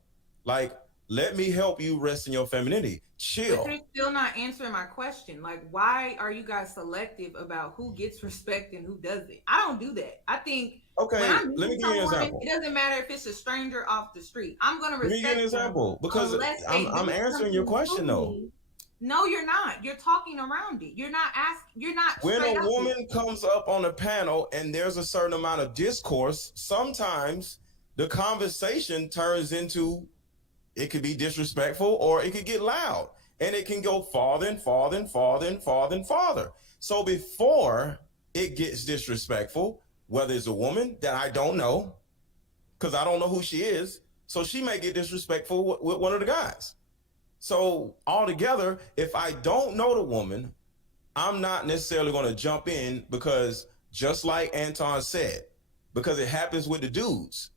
Like, let me help you rest in your femininity. Chill. But you're still not answering my question. Like, why are you guys selective about who gets respect and who doesn't? I don't do that. I think let me give you an example. It doesn't matter if it's a stranger off the street. I'm gonna respect. Let me give you an example, because I'm answering your question though. No, you're not. You're talking around it. You're not asking. You're not. When a woman comes up on a panel and there's a certain amount of discourse, sometimes the conversation turns into, it could be disrespectful or it could get loud, and it can go farther and farther and farther and farther and farther. So before it gets disrespectful, whether it's a woman that I don't know, because I don't know who she is, so she may get disrespectful with one of the guys. So altogether, if I don't know the woman, I'm not necessarily going to jump in, because just like Anton said, because it happens with the dudes.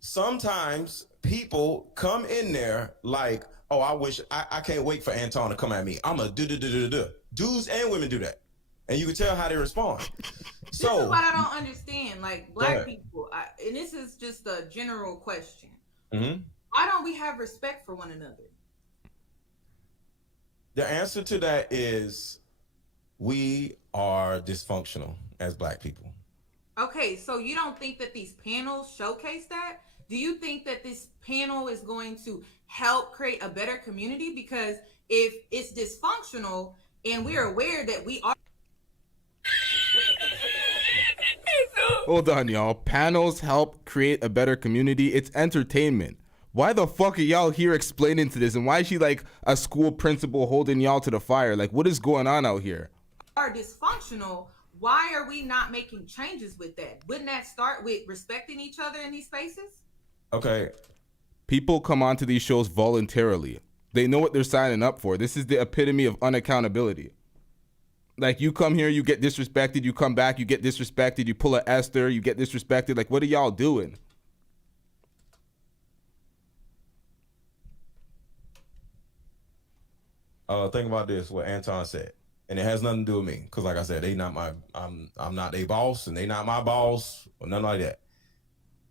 Sometimes people come in there like, oh, I can't wait for Anton to come at me. I'm a do. Dudes and women do that. And you can tell how they respond. This is what I don't understand. Like, black people, and this is just a general question. Why don't we have respect for one another? The answer to that is, we are dysfunctional as black people. Okay, so you don't think that these panels showcase that? Do you think that this panel is going to help create a better community? Because if it's dysfunctional and we're aware that we are... Hold on, y'all. Panels help create a better community. It's entertainment. Why the fuck are y'all here explaining to this? And why is she like a school principal holding y'all to the fire? Like, what is going on out here? Are dysfunctional. Why are we not making changes with that? Wouldn't that start with respecting each other in these spaces? Okay. People come onto these shows voluntarily. They know what they're signing up for. This is the epitome of unaccountability. Like, you come here, you get disrespected. You come back, you get disrespected. You pull a Esther, you get disrespected. Like, what are y'all doing? Think about this, what Anton said, and it has nothing to do with me, because like I said, I'm not their boss, and they not my boss, or nothing like that.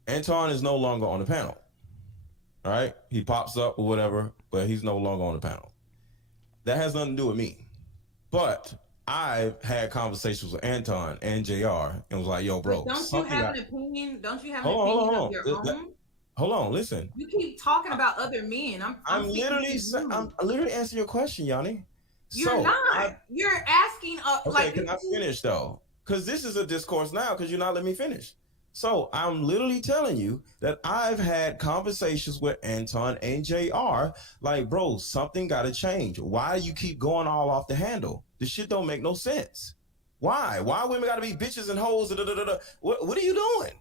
Anton is no longer on the panel. All right, he pops up or whatever, but he's no longer on the panel. That has nothing to do with me. But I've had conversations with Anton and JR and was like, yo, bro. Don't you have an opinion? Don't you have an opinion of your own? Hold on, listen. You keep talking about other men. I'm literally answering your question, Yanie. You're not. You're asking. Okay, can I finish though? Because this is a discourse now, because you're not letting me finish. So I'm literally telling you that I've had conversations with Anton and JR. Like, bro, something got to change. Why do you keep going all off the handle? This shit don't make no sense. Why? Why women got to be bitches and hoes? What are you doing?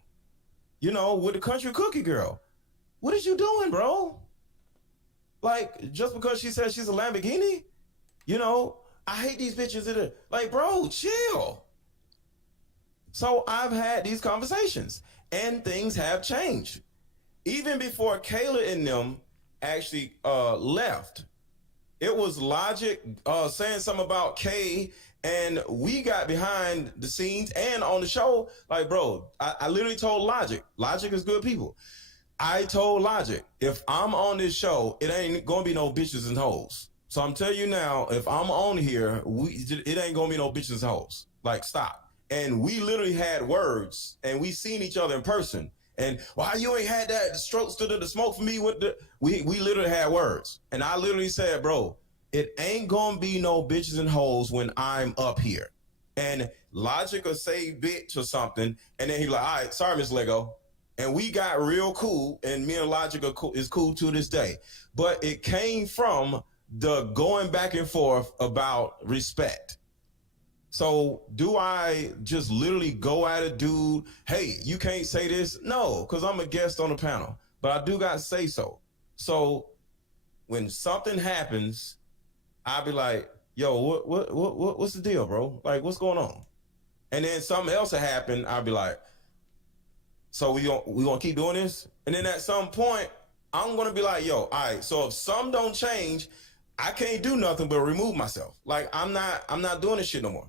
You know, with the country cookie girl. What is you doing, bro? Like, just because she says she's a Lamborghini? You know, I hate these bitches. Like, bro, chill. So I've had these conversations, and things have changed. Even before Kayla and them actually left, It was Logic saying something about K, and we got behind the scenes and on the show. Like, bro, I literally told Logic is good people. I told Logic, if I'm on this show, it ain't gonna be no bitches and hoes. So I'm telling you now, if I'm on here, it ain't gonna be no bitches and hoes. Like, stop. And we literally had words, and we seen each other in person. And why you ain't had that stroke to the smoke for me with the we literally had words. And I literally said, bro, it ain't gonna be no bitches and hoes when I'm up here. And Logic will say bitch or something, and then he like, all right, sorry, Miss Lego. And we got real cool, and me and Logic is cool to this day. But it came from the going back and forth about respect. So do I just literally go at a dude, hey, you can't say this? No, because I'm a guest on the panel, but I do got to say so. So when something happens, I'll be like, yo, what's the deal, bro? Like, what's going on? And then something else will happen. I'll be like, so we gonna keep doing this? And then at some point, I'm gonna be like, yo, all right, so if some don't change, I can't do nothing but remove myself. Like, I'm not doing this shit no more.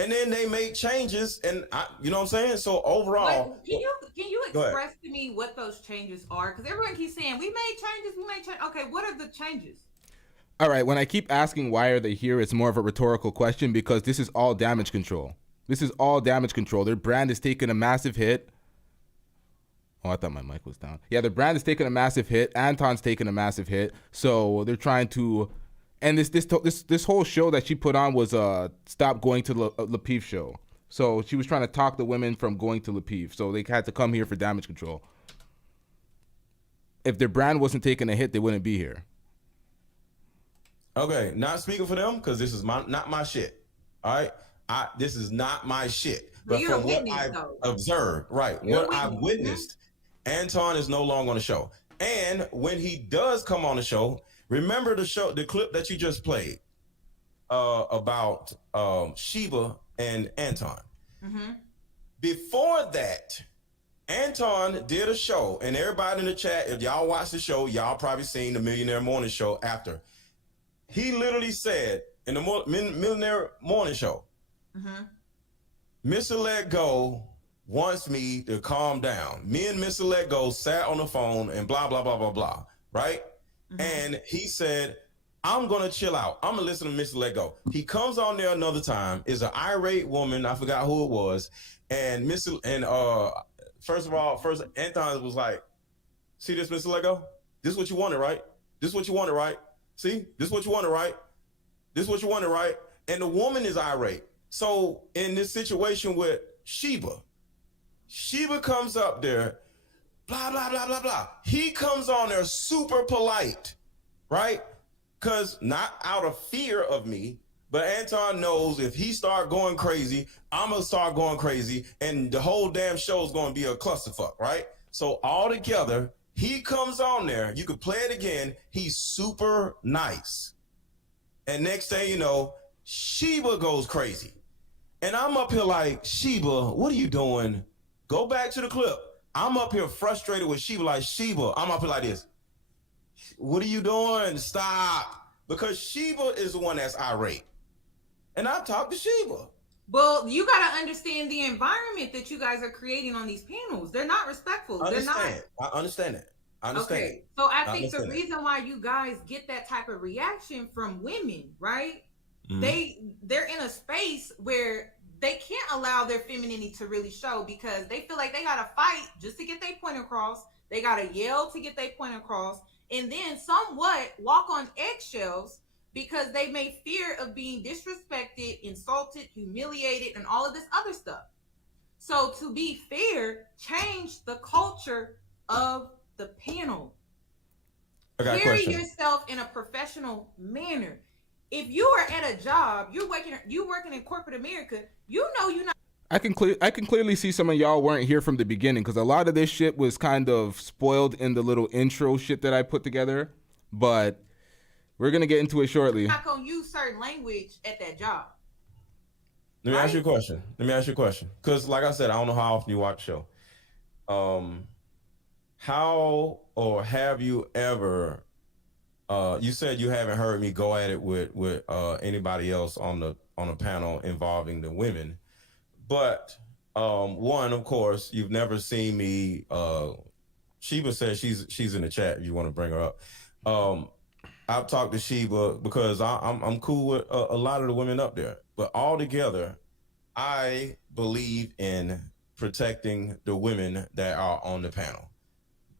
And then they make changes, and you know what I'm saying? So overall, can you express to me what those changes are? Because everyone keeps saying we made changes. Okay, what are the changes? All right, when I keep asking why are they here, it's more of a rhetorical question because this is all damage control. This is all damage control. Their brand is taking a massive hit. Oh, I thought my mic was down. Yeah, their brand is taking a massive hit. Anton's taking a massive hit. So they're trying to, and this whole show that she put on was stop going to Lapeef show. So she was trying to talk the women from going to Lapeef. So they had to come here for damage control. If their brand wasn't taking a hit, they wouldn't be here. Okay, not speaking for them because this is not my shit. All right, this is not my shit. But from what I've observed, right, what I've witnessed, Anton is no longer on the show. And when he does come on the show, remember the clip that you just played about Sheba and Anton. Mm-hmm. Before that, Anton did a show, and everybody in the chat, if y'all watch the show, y'all probably seen the Millionaire Morning Show after. He literally said in the Millionaire Morning Show, mm-hmm. Mr. Let Go wants me to calm down. Me and Mr. Let Go sat on the phone and blah, blah, blah, blah, blah, right? Mm-hmm. And he said, I'm going to chill out. I'm going to listen to Mr. Let Go. He comes on there another time. Is an irate woman. I forgot who it was. And first Anton was like, see this, Mr. Let Go? This is what you wanted, right? This is what you wanted, right? See, this is what you wanted, right? This is what you wanted, right? And the woman is irate. So in this situation with Sheba comes up there, blah, blah, blah, blah, blah. He comes on there super polite, right? Because not out of fear of me, but Anton knows if he start going crazy, I'm going to start going crazy, and the whole damn show is going to be a clusterfuck, right? So all together, he comes on there. You could play it again. He's super nice. And next thing you know, Sheba goes crazy. And I'm up here like, Sheba, what are you doing? Go back to the clip. I'm up here frustrated with Sheba, like, Sheba, I'm up here like this. What are you doing? Stop. Because Sheba is the one that's irate. And I talked to Sheba. Well, you got to understand the environment that you guys are creating on these panels. They're not respectful. I understand it. Okay. So I think the reason why you guys get that type of reaction from women, right? Mm-hmm. They're in a space where they can't allow their femininity to really show because they feel like they got to fight just to get their point across. They got to yell to get their point across. And then somewhat walk on eggshells because they may fear of being disrespected, insulted, humiliated, and all of this other stuff. So to be fair, change the culture of the panel. Carry yourself in a professional manner. If you are at a job, you're working in corporate America, you know you're not. I can clearly see some of y'all weren't here from the beginning because a lot of this shit was kind of spoiled in the little intro shit that I put together. But we're gonna get into it shortly. You're not gonna use certain language at that job. Let me ask you a question. Because like I said, I don't know how often you watch the show. How or have you ever You said you haven't heard me go at it with anybody else on the panel involving the women, but one, of course, you've never seen me. Sheba says she's in the chat. If you want to bring her up, I've talked to Sheba because I'm cool with a lot of the women up there, but all together, I believe in protecting the women that are on the panel.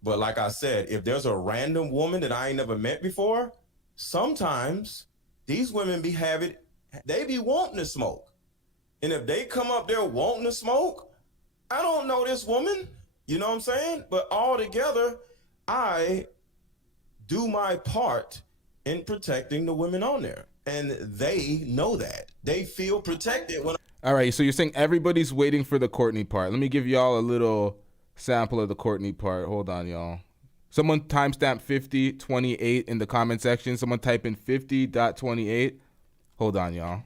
But like I said, if there's a random woman that I ain't never met before, sometimes these women they be wanting to smoke. And if they come up there wanting to smoke, I don't know this woman, you know what I'm saying? But all together, I do my part in protecting the women on there. And they know that. They feel protected when All right, so you're saying everybody's waiting for the Courtney part. Let me give y'all a little sample of the Courtney part. Hold on, y'all. Someone timestamp 50:28 in the comment section. Someone type in 50.28. Hold on, y'all.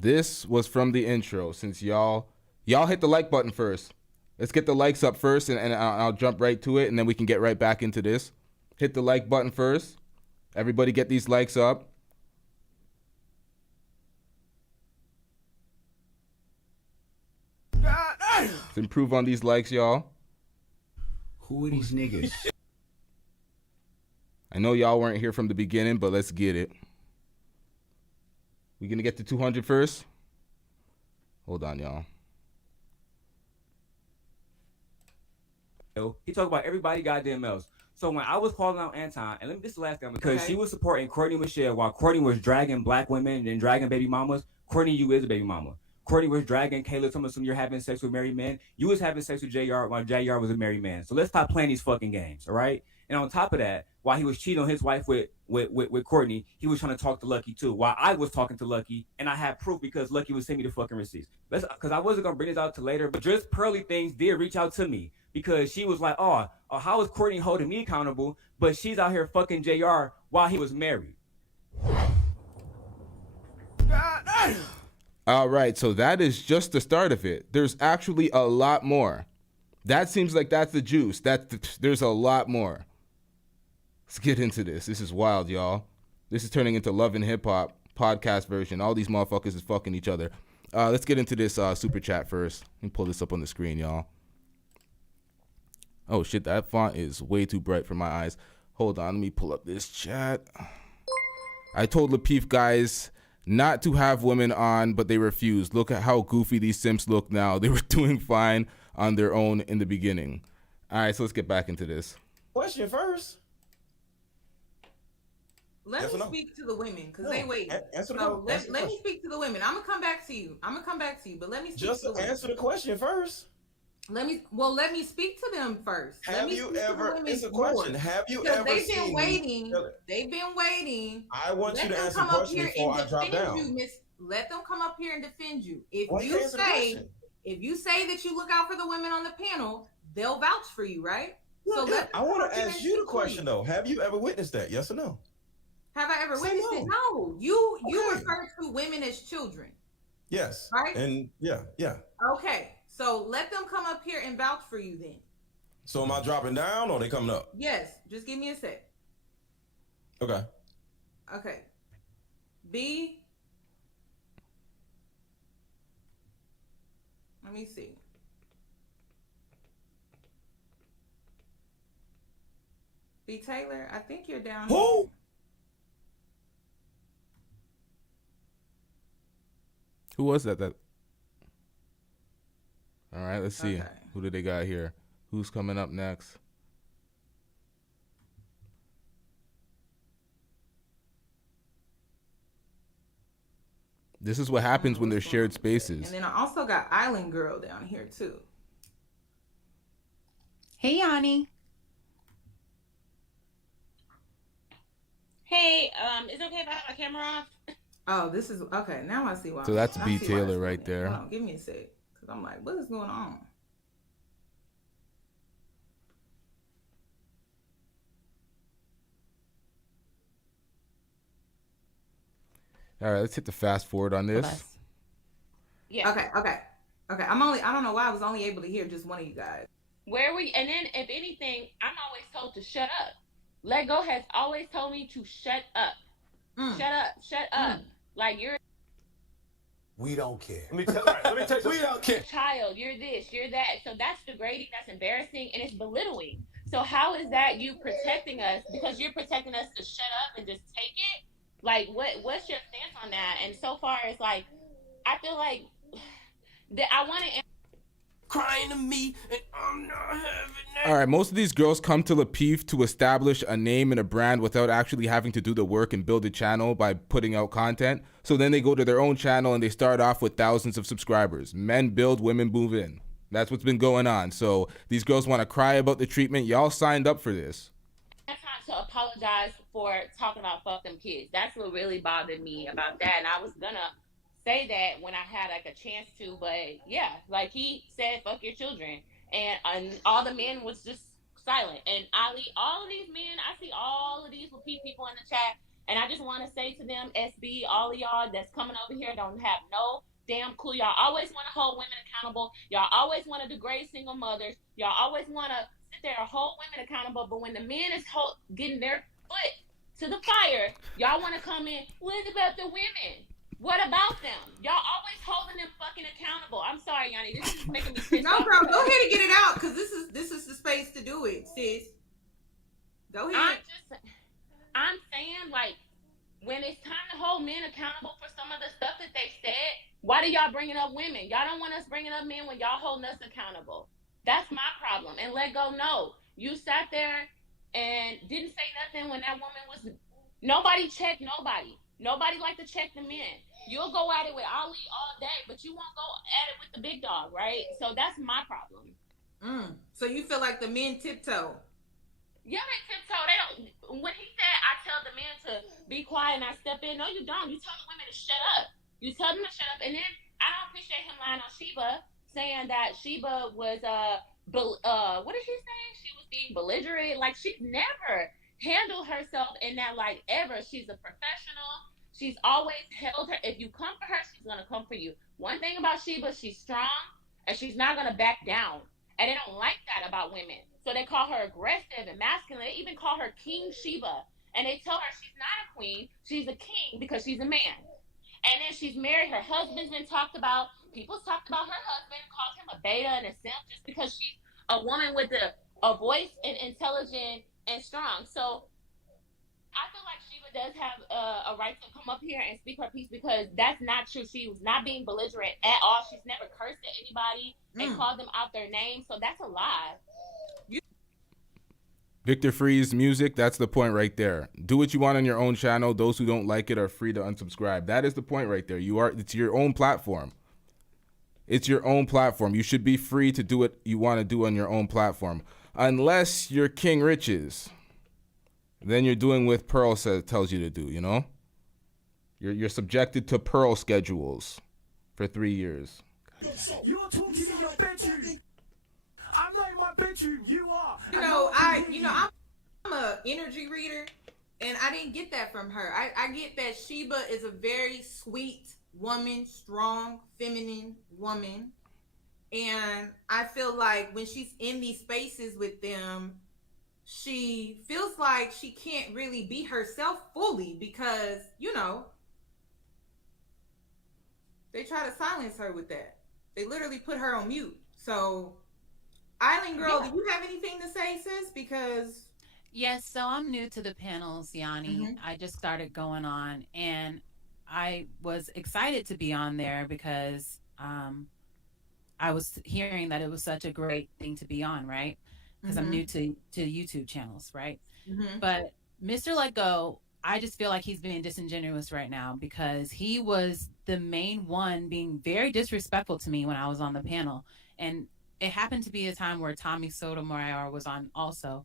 This was from the intro. Since y'all hit the like button first. Let's get the likes up first, and I'll jump right to it, and then we can get right back into this. Hit the like button first. Everybody get these likes up. Let's improve on these likes, y'all. Who are these niggas? I know y'all weren't here from the beginning, but let's get it. We gonna get to 200 first? Hold on, y'all. He talked about everybody goddamn else. So when I was calling out Anton, and this is the last thing, because she was supporting Courtney Michelle while Courtney was dragging black women and dragging baby mamas. Courtney, you is a baby mama. Courtney was dragging Kayla Thompson, you're having sex with married men. You was having sex with JR while JR was a married man. So let's stop playing these fucking games, all right? And on top of that, while he was cheating on his wife with Courtney, he was trying to talk to Lucky too. While I was talking to Lucky, and I had proof because Lucky would send me the fucking receipts. Because I wasn't gonna bring this out to later, but just Pearly Things did reach out to me because she was like, oh, how is Courtney holding me accountable, but she's out here fucking JR while he was married? All right, so that is just the start of it. There's actually a lot more. That seems like that's the juice. There's a lot more. Let's get into this. This is wild, y'all. This is turning into Love and Hip Hop podcast version. All these motherfuckers is fucking each other. Let's get into this super chat first. Let me pull this up on the screen, y'all. Oh shit, that font is way too bright for my eyes. Hold on, let me pull up this chat. I told Lapeef guys not to have women on, but they refused. Look at how goofy these simps look now. They were doing fine on their own in the beginning. All right, so let's get back into this. Question first. Let me speak to the women because they wait. So let me speak to the women. I'm gonna come back to you. But let me speak just to the women. Answer the question first. Let me speak to them first. It's a question. Have you ever They've been waiting. They've been waiting. I want you to answer the question before I drop down. Let them come up here and defend you. If you say that you look out for the women on the panel, they'll vouch for you, right? So I want to ask you the question though. Have you ever witnessed that? Yes or no? Have I ever witnessed it? No. You refer to women as children. Yes. Right? And yeah. Okay. So let them come up here and vouch for you then. So am I dropping down or are they coming up? Yes. Just give me a sec. Okay. B. Let me see. B. Taylor, I think you're down. Who? Who was that? All right, let's see. Okay. Who do they got here? Who's coming up next? This is what happens when there's shared spaces. And then I also got Island Girl down here too. Hey, Yanie. Hey, is it okay if I have my camera off? Oh, this is okay. Now I see why. So that's B. Taylor right there. Hold on, give me a sec. Because I'm like, what is going on? All right, let's hit the fast forward on this. Yeah. Okay. Okay, I don't know why I was only able to hear just one of you guys. Where we, and then if anything, I'm always told to shut up. Let Go has always told me to shut up. Shut up. Like you're. We don't care. Let me tell you something. We don't care. Child, you're this, you're that. So that's degrading, that's embarrassing, and it's belittling. So how is that you protecting us? Because you're protecting us to shut up and just take it? Like what's your stance on that? And so far it's like I feel like that I want to crying to me and I'm not having that. All right, most of these girls come to Lapeef to establish a name and a brand without actually having to do the work and build a channel by putting out content. So then they go to their own channel and they start off with thousands of subscribers. Men build, women move in. That's what's been going on. So these girls want to cry about the treatment. Y'all signed up for this. to apologize for talking about fuck them kids. That's what really bothered me about that. And I was gonna say that when I had like a chance to, but yeah, like he said, fuck your children. And all the men was just silent. And Ali, all of these men, I see all of these repeat people in the chat. And I just want to say to them, SB, all of y'all that's coming over here don't have no damn clue. Y'all always want to hold women accountable. Y'all always want to degrade single mothers. Y'all always want to sit there and hold women accountable. But when the men is getting their foot to the fire, y'all want to come in, what about the women? What about them? Y'all always holding them fucking accountable. I'm sorry, Yanie. This is making me pissed No, off. bro, go ahead and get it out, because this is the space to do it, sis. Go ahead. I'm saying, like, when it's time to hold men accountable for some of the stuff that they said, why do y'all bringing up women? Y'all don't want us bringing up men when y'all holding us accountable. That's my problem. And let go. No, you sat there and didn't say nothing when that woman was. Nobody checked nobody. Nobody like to check the men. You'll go at it with Ali all day, but you won't go at it with the big dog, right? So that's my problem. So you feel like the men tiptoe? Yeah, they tiptoe. They don't. When he said, "I tell the men to be quiet and I step in," no, you don't. You tell the women to shut up. You tell them to shut up, and then I don't appreciate him lying on Sheba, saying that Sheba was what did she say? She was being belligerent. Like, she's never handled herself in that light ever. She's a professional. She's always held her. If you come for her, she's gonna come for you. One thing about Sheba, she's strong and she's not gonna back down. And they don't like that about women. So they call her aggressive and masculine. They even call her King Sheba. And they tell her she's not a queen, she's a king because she's a man. And then she's married. Her husband's been talked about. People's talked about her husband, called him a beta and a simp just because she's a woman with a voice and intelligent and strong. So I feel like Sheba does have a right to come up here and speak her piece because that's not true. She was not being belligerent at all. She's never cursed at anybody and called them out their names. So that's a lie. Victor Freeze music, that's the point right there. Do what you want on your own channel. Those who don't like it are free to unsubscribe. That is the point right there. It's your own platform. It's your own platform. You should be free to do what you want to do on your own platform. Unless you're King Riches. Then you're doing what Pearl tells you to do, you know? You're subjected to Pearl schedules for 3 years. You're talking in your bedroom. I'm not in my bedroom. You are. I'm a energy reader, and I didn't get that from her. I get that Sheba is a very sweet woman, strong, feminine woman, and I feel like when she's in these spaces with them, she feels like she can't really be herself fully because, they try to silence her with that. They literally put her on mute. So, Island Girl, do you have anything to say, sis? Because... Yes, so I'm new to the panels, Yanie. I just started going on, and I was excited to be on there because I was hearing that it was such a great thing to be on, right? Because I'm new to YouTube channels, right? But Mr. Let Go, I just feel like he's being disingenuous right now because he was the main one being very disrespectful to me when I was on the panel. And it happened to be a time where Tommy Sotomayor was on also,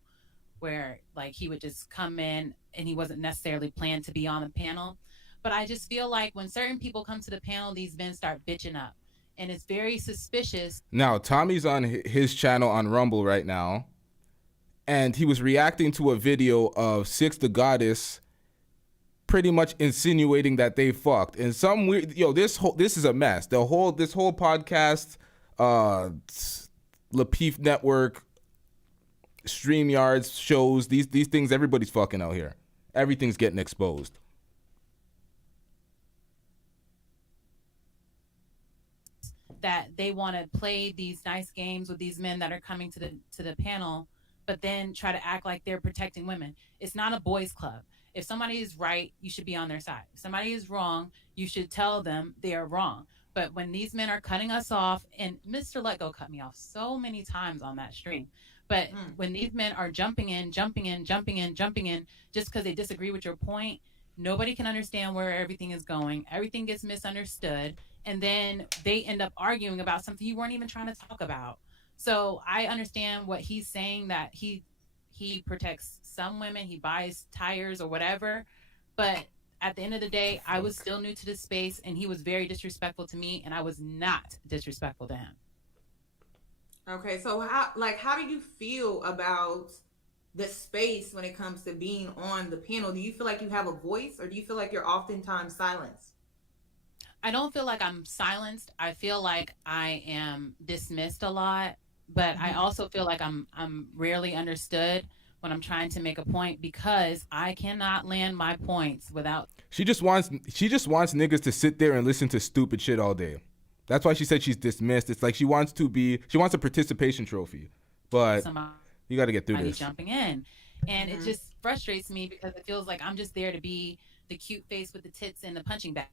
where like he would just come in and he wasn't necessarily planned to be on the panel. But I just feel like when certain people come to the panel, these men start bitching up. And it's very suspicious. Now, Tommy's on his channel on Rumble right now. And he was reacting to a video of Six the Goddess pretty much insinuating that they fucked. And some weird, this is a mess. This whole podcast Lapeef Network, StreamYards, shows, these things, everybody's fucking out here. Everything's getting exposed. That they want to play these nice games with these men that are coming to the panel, but then try to act like they're protecting women. It's not a boys' club. If somebody is right, you should be on their side. If somebody is wrong, you should tell them they are wrong. But when these men are cutting us off, and Mr. Let Go cut me off so many times on that stream, but when these men are jumping in, just because they disagree with your point, nobody can understand where everything is going. Everything gets misunderstood. And then they end up arguing about something you weren't even trying to talk about. So I understand what he's saying, that he protects some women, he buys tires or whatever. But at the end of the day, I was still new to this space, and he was very disrespectful to me, and I was not disrespectful to him. Okay, so how do you feel about the space when it comes to being on the panel? Do you feel like you have a voice, or do you feel like you're oftentimes silenced? I don't feel like I'm silenced. I feel like I am dismissed a lot, but I also feel like I'm rarely understood when I'm trying to make a point, because I cannot land my points without. She just wants niggas to sit there and listen to stupid shit all day. That's why she said she's dismissed. It's like she wants a participation trophy, but you got to get through this. Jumping in, and it just frustrates me because it feels like I'm just there to be the cute face with the tits and the punching bag.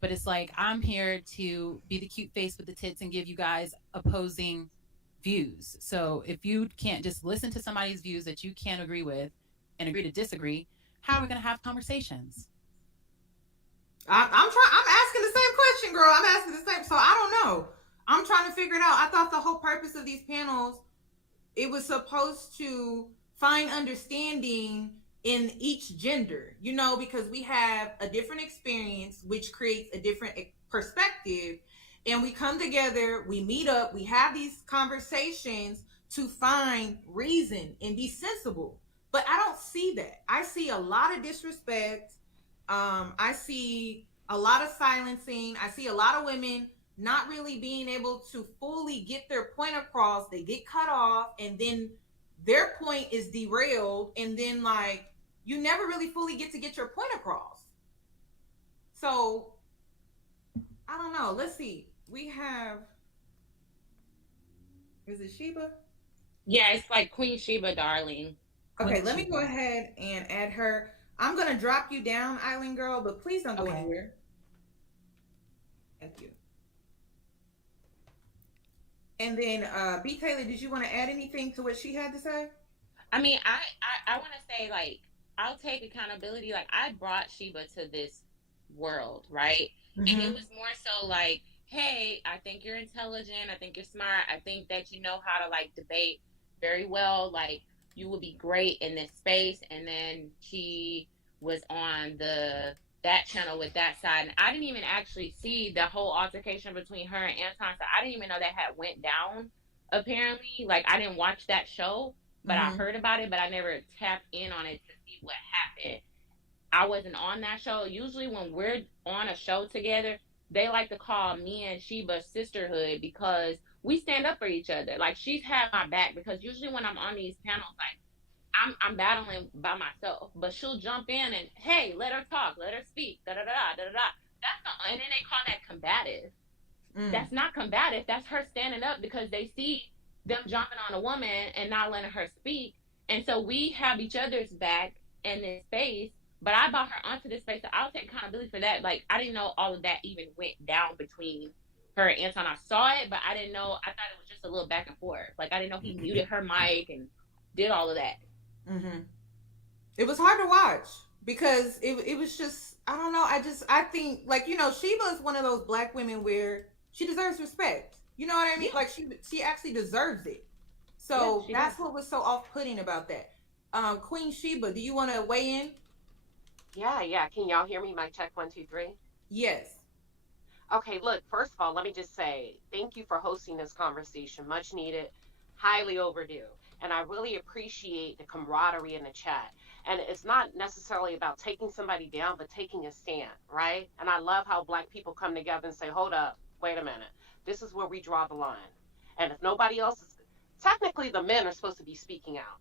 But it's like, I'm here to be the cute face with the tits and give you guys opposing views. So if you can't just listen to somebody's views that you can't agree with and agree to disagree, how are we going to have conversations? I'm asking the same question, girl. I'm asking the same. So I don't know. I'm trying to figure it out. I thought the whole purpose of these panels, it was supposed to find understanding in each gender, because we have a different experience, which creates a different perspective, and we come together, we meet up, we have these conversations to find reason and be sensible. But I don't see that. I see a lot of disrespect. I see a lot of silencing. I see a lot of women not really being able to fully get their point across. They get cut off, and then their point is derailed, and then you never really fully get your point across. So I don't know. Let's see. We have, is it Sheba? Yeah, it's like Queen Sheba, darling. Okay, let me go ahead and add her. I'm gonna drop you down, Island Girl, but please don't go anywhere. Thank you. And then B. Taylor, did you want to add anything to what she had to say? I mean, I want to say, I'll take accountability. I brought Sheba to this world, right? And it was more so hey, I think you're intelligent. I think you're smart. I think that you know how to debate very well. You would be great in this space. And then she was on that channel with that side, and I didn't even actually see the whole altercation between her and Anton. So I didn't even know that had went down. Apparently, I didn't watch that show, but I heard about it, but I never tapped in on it to see what happened. I wasn't on that show. Usually when we're on a show together, they like to call me and Sheba sisterhood, because we stand up for each other. She's had my back, because usually when I'm on these panels, I'm battling by myself, but she'll jump in and, hey, let her talk, let her speak, da da da da da da. And then they call that combative. That's not combative. That's her standing up because they see them jumping on a woman and not letting her speak. And so we have each other's back in this space. But I brought her onto this space, so I'll take accountability for that. I didn't know all of that even went down between her and Anton. I saw it, but I didn't know. I thought it was just a little back and forth. I didn't know he muted her mic and did all of that. It was hard to watch because it was just, I don't know. I think Sheba is one of those black women where she deserves respect. You know what I mean? She actually deserves it. So that's what was so off-putting about that. Queen Sheba, do you want to weigh in? Yeah. Can y'all hear me? Mic check 1 2 3. Yes. Okay, look, first of all, let me just say thank you for hosting this conversation. Much needed, highly overdue. And I really appreciate the camaraderie in the chat. And it's not necessarily about taking somebody down, but taking a stand, right? And I love how Black people come together and say, hold up, wait a minute. This is where we draw the line. And if nobody else is, technically the men are supposed to be speaking out.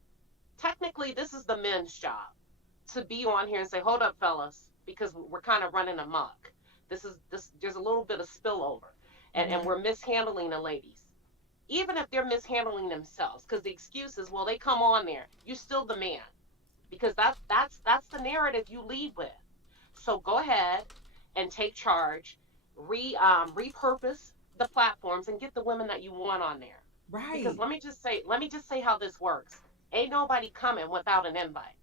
Technically, this is the men's job to be on here and say, hold up, fellas, because we're kind of running amok. There's a little bit of spillover, and we're mishandling the ladies. Even if they're mishandling themselves, because the excuse is, well, they come on there, you're still the man, because that's the narrative you lead with. So go ahead and take charge, repurpose the platforms, and get the women that you want on there. Right. Because let me just say how this works. Ain't nobody coming without an invite.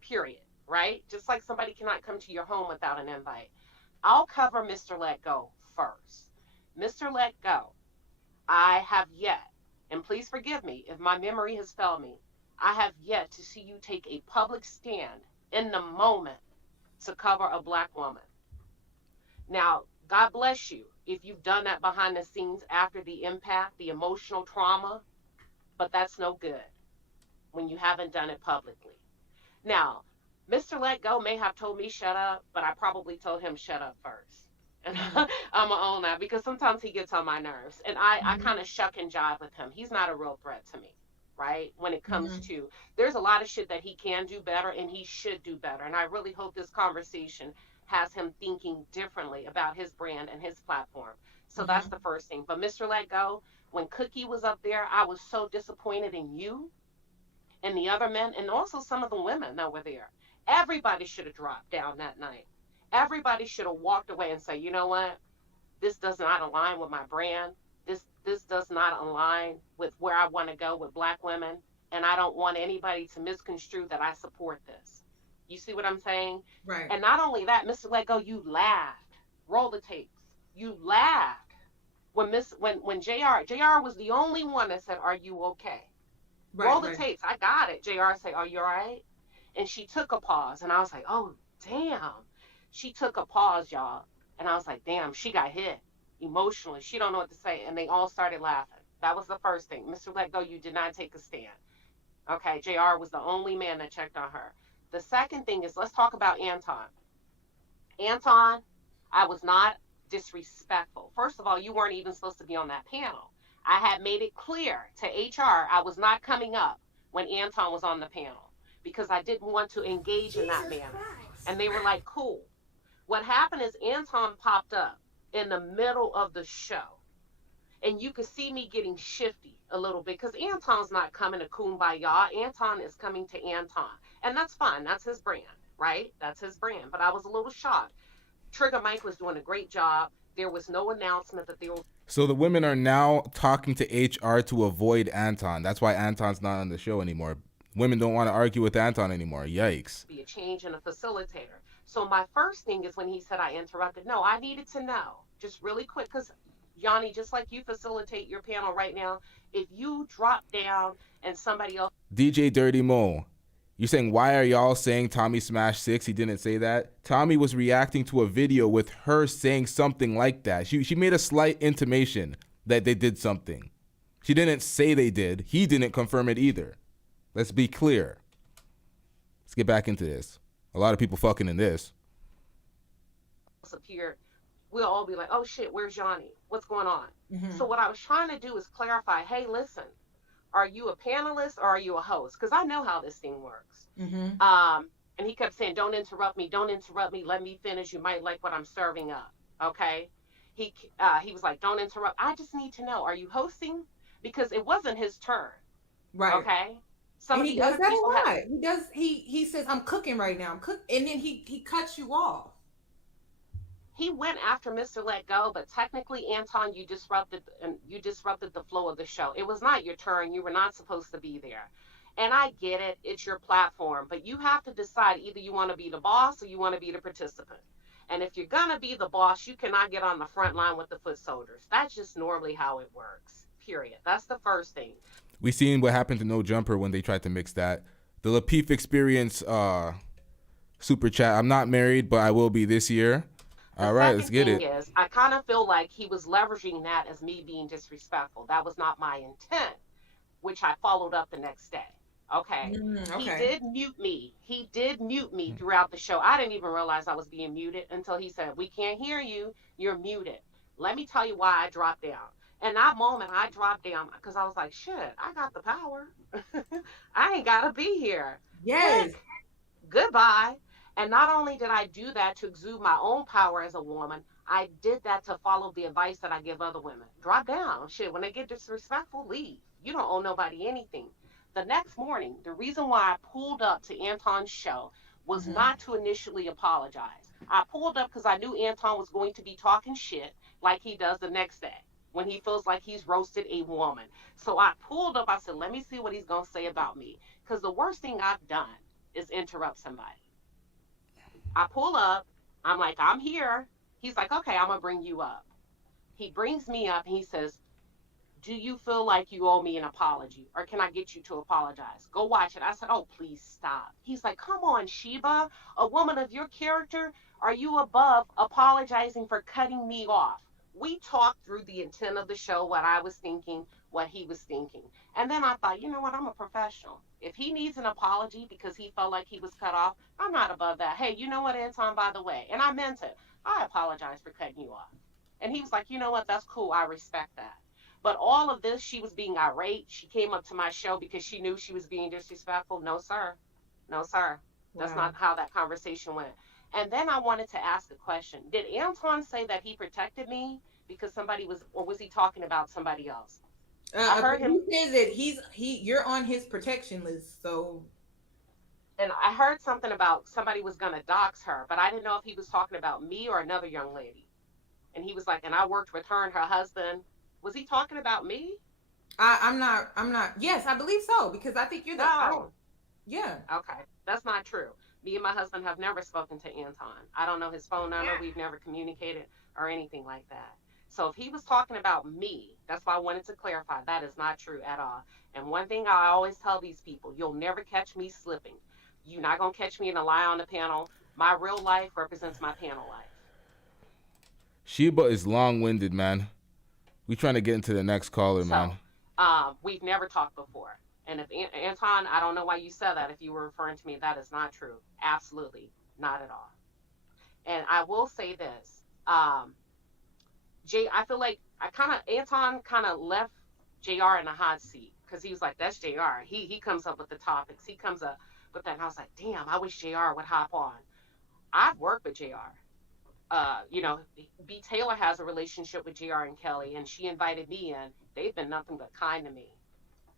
Period. Right? Just like somebody cannot come to your home without an invite. I'll cover Mr. Let Go first. Mr. Let Go, I have yet, and please forgive me if my memory has failed me, I have yet to see you take a public stand in the moment to cover a Black woman. Now, God bless you if you've done that behind the scenes after the impact, the emotional trauma, but that's no good when you haven't done it publicly. Now, Mr. Let Go may have told me shut up, but I probably told him shut up first. And I'm going to own that because sometimes he gets on my nerves. And I kind of shuck and jive with him. He's not a real threat to me, right? When it comes to, there's a lot of shit that he can do better and he should do better. And I really hope this conversation has him thinking differently about his brand and his platform. So that's the first thing. But Mr. Let Go, when Cookie was up there, I was so disappointed in you and the other men and also some of the women that were there. Everybody should have dropped down that night. Everybody should have walked away and say, you know what? This does not align with my brand. This does not align with where I want to go with Black women. And I don't want anybody to misconstrue that I support this. You see what I'm saying? Right. And not only that, Mr. Let Go, you laughed. Roll the tapes. You laughed when JR was the only one that said, are you okay? Right, Roll the tapes. I got it. JR said, are you all right? And she took a pause. And I was like, oh, damn. She took a pause, y'all. And I was like, damn, she got hit emotionally. She don't know what to say. And they all started laughing. That was the first thing. Mr. Let Go, you did not take a stand. Okay, JR was the only man that checked on her. The second thing is, let's talk about Anton. Anton, I was not disrespectful. First of all, you weren't even supposed to be on that panel. I had made it clear to HR I was not coming up when Anton was on the panel because I didn't want to engage in that manner. And they were like, cool. What happened is Anton popped up in the middle of the show. And you could see me getting shifty a little bit because Anton's not coming to Kumbaya. Anton is coming to Anton. And that's fine. That's his brand, right? That's his brand. But I was a little shocked. Trigger Mike was doing a great job. There was no announcement that they were. So the women are now talking to HR to avoid Anton. That's why Anton's not on the show anymore. Women don't want to argue with Anton anymore. Yikes. Be a change in a facilitator. So my first thing is when he said I interrupted. No, I needed to know just really quick because Yanie, just like you facilitate your panel right now, if you drop down and somebody else. DJ Dirty Mo, you're saying, why are y'all saying Tommy smashed 6? He didn't say that. Tommy was reacting to a video with her saying something like that. She made a slight intimation that they did something. She didn't say they did. He didn't confirm it either. Let's be clear. Let's get back into this. A lot of people fucking in this. Appear, we'll all be like, oh shit, where's Yanie? What's going on? So what I was trying to do is clarify, hey, listen, are you a panelist or are you a host? Because I know how this thing works. And he kept saying, don't interrupt me, let me finish. You might like what I'm serving up. Okay. He was like, don't interrupt. I just need to know, are you hosting? Because it wasn't his turn. Right. Okay. And he does that a lot. He says, I'm cooking right now. And then he cuts you off. He went after Mr. Let Go, but technically, Anton, you disrupted the flow of the show. It was not your turn. You were not supposed to be there. And I get it. It's your platform. But you have to decide either you want to be the boss or you want to be the participant. And if you're going to be the boss, you cannot get on the front line with the foot soldiers. That's just normally how it works, period. That's the first thing. We seen what happened to No Jumper when they tried to mix that. The Lapeef Experience super chat. I'm not married, but I will be this year. All right, let's get it. I kind of feel like he was leveraging that as me being disrespectful. That was not my intent, which I followed up the next day. Okay. He did mute me. He did mute me throughout the show. I didn't even realize I was being muted until he said, we can't hear you. You're muted. Let me tell you why I dropped down. In that moment, I dropped down because I was like, shit, I got the power. I ain't got to be here. Yes. Click. Goodbye. And not only did I do that to exude my own power as a woman, I did that to follow the advice that I give other women. Drop down. Shit, when they get disrespectful, leave. You don't owe nobody anything. The next morning, the reason why I pulled up to Anton's show was not to initially apologize. I pulled up because I knew Anton was going to be talking shit like he does the next day when he feels like he's roasted a woman. So I pulled up. I said, let me see what he's going to say about me. Because the worst thing I've done is interrupt somebody. I pull up. I'm like, I'm here. He's like, okay, I'm going to bring you up. He brings me up and he says, do you feel like you owe me an apology, or can I get you to apologize? Go watch it. I said, oh, please stop. He's like, come on, Sheba, a woman of your character, are you above apologizing for cutting me off? We talked through the intent of the show, what I was thinking, what he was thinking. And then I thought, you know what, I'm a professional. If he needs an apology because he felt like he was cut off, I'm not above that. Hey, you know what, Anton, by the way, and I meant it, I apologize for cutting you off. And he was like, you know what, that's cool, I respect that. But all of this, she was being irate. She came up to my show because she knew she was being disrespectful. No, sir. No, sir. That's not how that conversation went. And then I wanted to ask a question. Did Anton say that he protected me because somebody was, or was he talking about somebody else? I heard him. He says that you're on his protection list. So. And I heard something about somebody was going to dox her, but I didn't know if he was talking about me or another young lady. And he was like, and I worked with her and her husband. Was he talking about me? I'm not. Yes, I believe so, because I think you're the. No. Yeah. Okay. That's not true. Me and my husband have never spoken to Anton. I don't know his phone number. Yeah. We've never communicated or anything like that. So if he was talking about me, that's why I wanted to clarify. That is not true at all. And one thing I always tell these people, you'll never catch me slipping. You're not going to catch me in a lie on the panel. My real life represents my panel life. Sheba is long-winded, man. We trying to get into the next caller, man. We've never talked before. And if Anton, I don't know why you said that. If you were referring to me, that is not true. Absolutely not at all. And I will say this. I feel like Anton kind of left JR in the hot seat because he was like, that's JR. He comes up with the topics. He comes up with that. And I was like, damn, I wish JR would hop on. I've worked with JR. B. Taylor has a relationship with JR and Kelly, and she invited me in. They've been nothing but kind to me.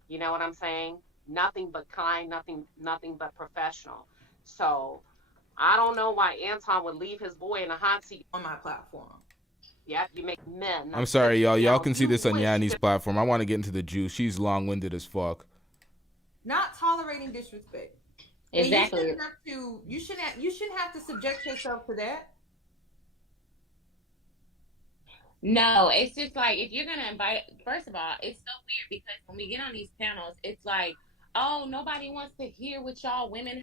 You know what I'm saying? Nothing but kind, nothing but professional. So I don't know why Anton would leave his boy in a hot seat on my platform. Yeah, you make men. I'm sorry, y'all. Y'all can see this on Yanni's platform. I want to get into the juice. She's long-winded as fuck. Not tolerating disrespect. Exactly. And you shouldn't have to subject yourself to that. No, it's just like, if you're going to invite, first of all, it's so weird because when we get on these panels, it's like, oh, nobody wants to hear what y'all women.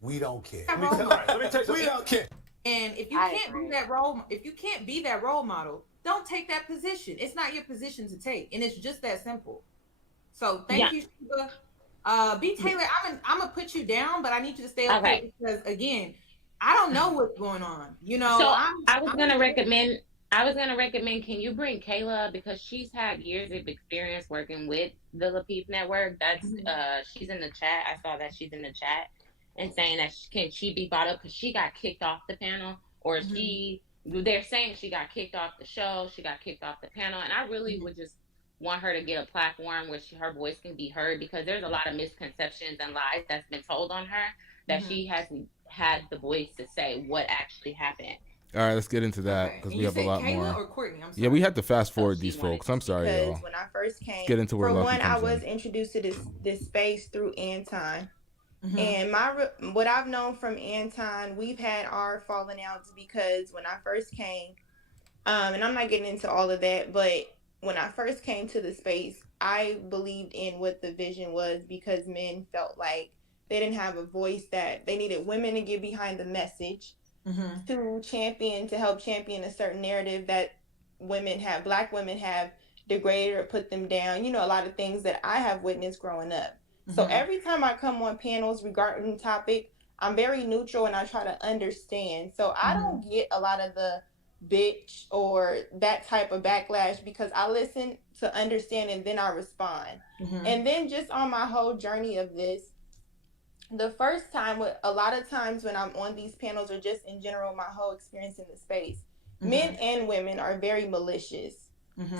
We don't care. Let me tell you, we don't care. And if you can't be that role model, don't take that position. It's not your position to take, and it's just that simple. So thank you, Sheba. B. Taylor, I'm gonna put you down, but I need you to stay up there because again, I don't know what's going on. You know, so I was gonna recommend. Can you bring Kayla, because she's had years of experience working with the Lapeef Network. That's she's in the chat. I saw that she's in the chat and saying that can she be brought up because she got kicked off the panel, or they're saying she got kicked off the show, she got kicked off the panel, and I really would just want her to get a platform where her voice can be heard, because there's a lot of misconceptions and lies that's been told on her that she hasn't had the voice to say what actually happened. All right, let's get into that because we have a lot Kayla more. Or Courtney? I'm sorry. Yeah, we had to fast forward these folks. I'm sorry, Because y'all. when I first came, Get into where for Lucky one, I comes was in. introduced to this space through Anton. And what I've known from Anton, we've had our falling outs because when I first came, and I'm not getting into all of that, but when I first came to the space, I believed in what the vision was, because men felt like they didn't have a voice, that they needed women to get behind the message to help champion a certain narrative that Black women have degraded or put them down. You know, a lot of things that I have witnessed growing up. So every time I come on panels regarding the topic, I'm very neutral and I try to understand. So I don't get a lot of the bitch or that type of backlash because I listen to understand and then I respond. And then just on my whole journey of this, the first time, a lot of times when I'm on these panels or just in general, my whole experience in the space, men and women are very malicious.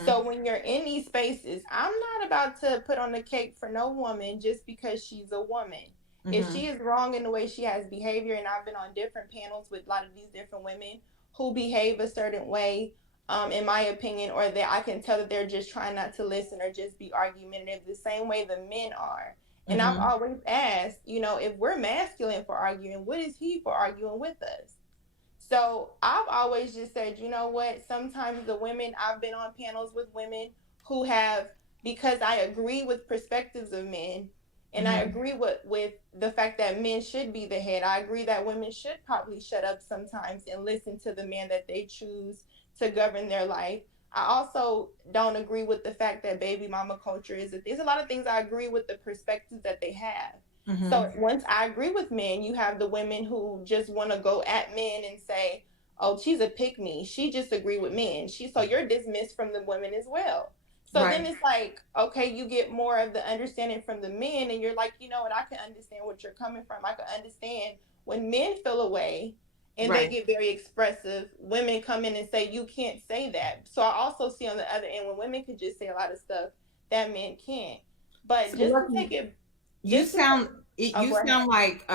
So when you're in these spaces, I'm not about to put on the cake for no woman just because she's a woman. If she is wrong in the way she has behavior, and I've been on different panels with a lot of these different women who behave a certain way, in my opinion, or that I can tell that they're just trying not to listen or just be argumentative the same way the men are. And I've always asked, you know, if we're masculine for arguing, what is he for arguing with us? So I've always just said, you know what, sometimes the women, I've been on panels with women who have, because I agree with perspectives of men, and I agree with the fact that men should be the head. I agree that women should probably shut up sometimes and listen to the man that they choose to govern their life. I also don't agree with the fact that baby mama culture is there's a lot of things I agree with the perspectives that they have. So once I agree with men, you have the women who just want to go at men and say, oh, she's a pick me. She just agree with men. So you're dismissed from the women as well. So then it's like, okay, you get more of the understanding from the men and you're like, you know what, I can understand what you're coming from. I can understand when men feel away and they get very expressive, women come in and say, you can't say that. So I also see on the other end when women can just say a lot of stuff that men can't. But so just to take it, you sound like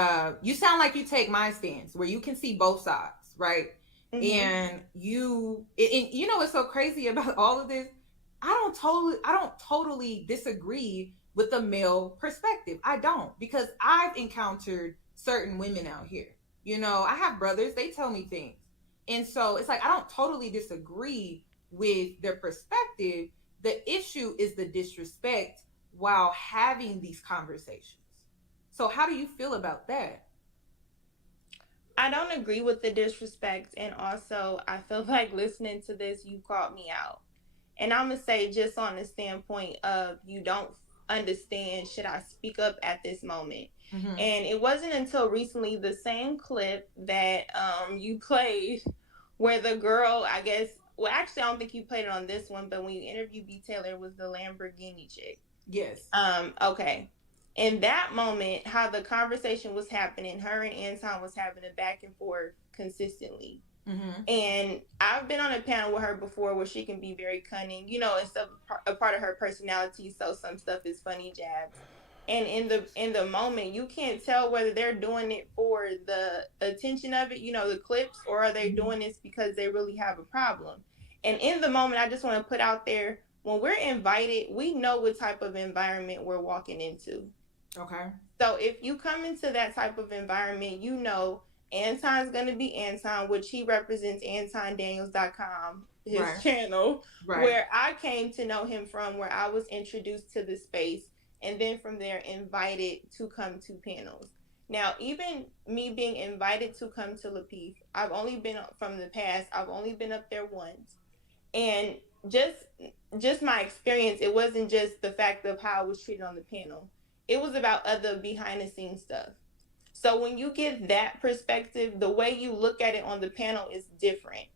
you take my stance where you can see both sides, right? And you know what's so crazy about all of this? I don't totally disagree with the male perspective. I don't, because I've encountered certain women out here. You know, I have brothers, they tell me things. And so it's like I don't totally disagree with their perspective. The issue is the disrespect while having these conversations. So how do you feel about that? I don't agree with the disrespect, and also I feel like listening to this, you called me out. And I'm going to say, just on the standpoint of you don't understand, should I speak up at this moment? And it wasn't until recently, the same clip that you played where the girl, I guess, well, actually, I don't think you played it on this one, but when you interviewed B. Taylor, it was the Lamborghini chick. Yes. Okay. In that moment, how the conversation was happening, her and Anton was having a back and forth consistently. And I've been on a panel with her before where she can be very cunning, you know, it's a part of her personality. So some stuff is funny jabs. And in the moment, you can't tell whether they're doing it for the attention of it, you know, the clips, or are they doing this because they really have a problem. And in the moment, I just want to put out there, when we're invited, we know what type of environment we're walking into. Okay. So if you come into that type of environment, you know Anton's going to be Anton, which he represents AntonDaniels.com, his channel, where I came to know him from, where I was introduced to the space, and then from there invited to come to panels. Now, even me being invited to come to Lapeef, I've only been from the past, I've only been up there once. And just my experience, it wasn't just the fact of how I was treated on the panel. It was about other behind the scenes stuff. So when you get that perspective, the way you look at it on the panel is different.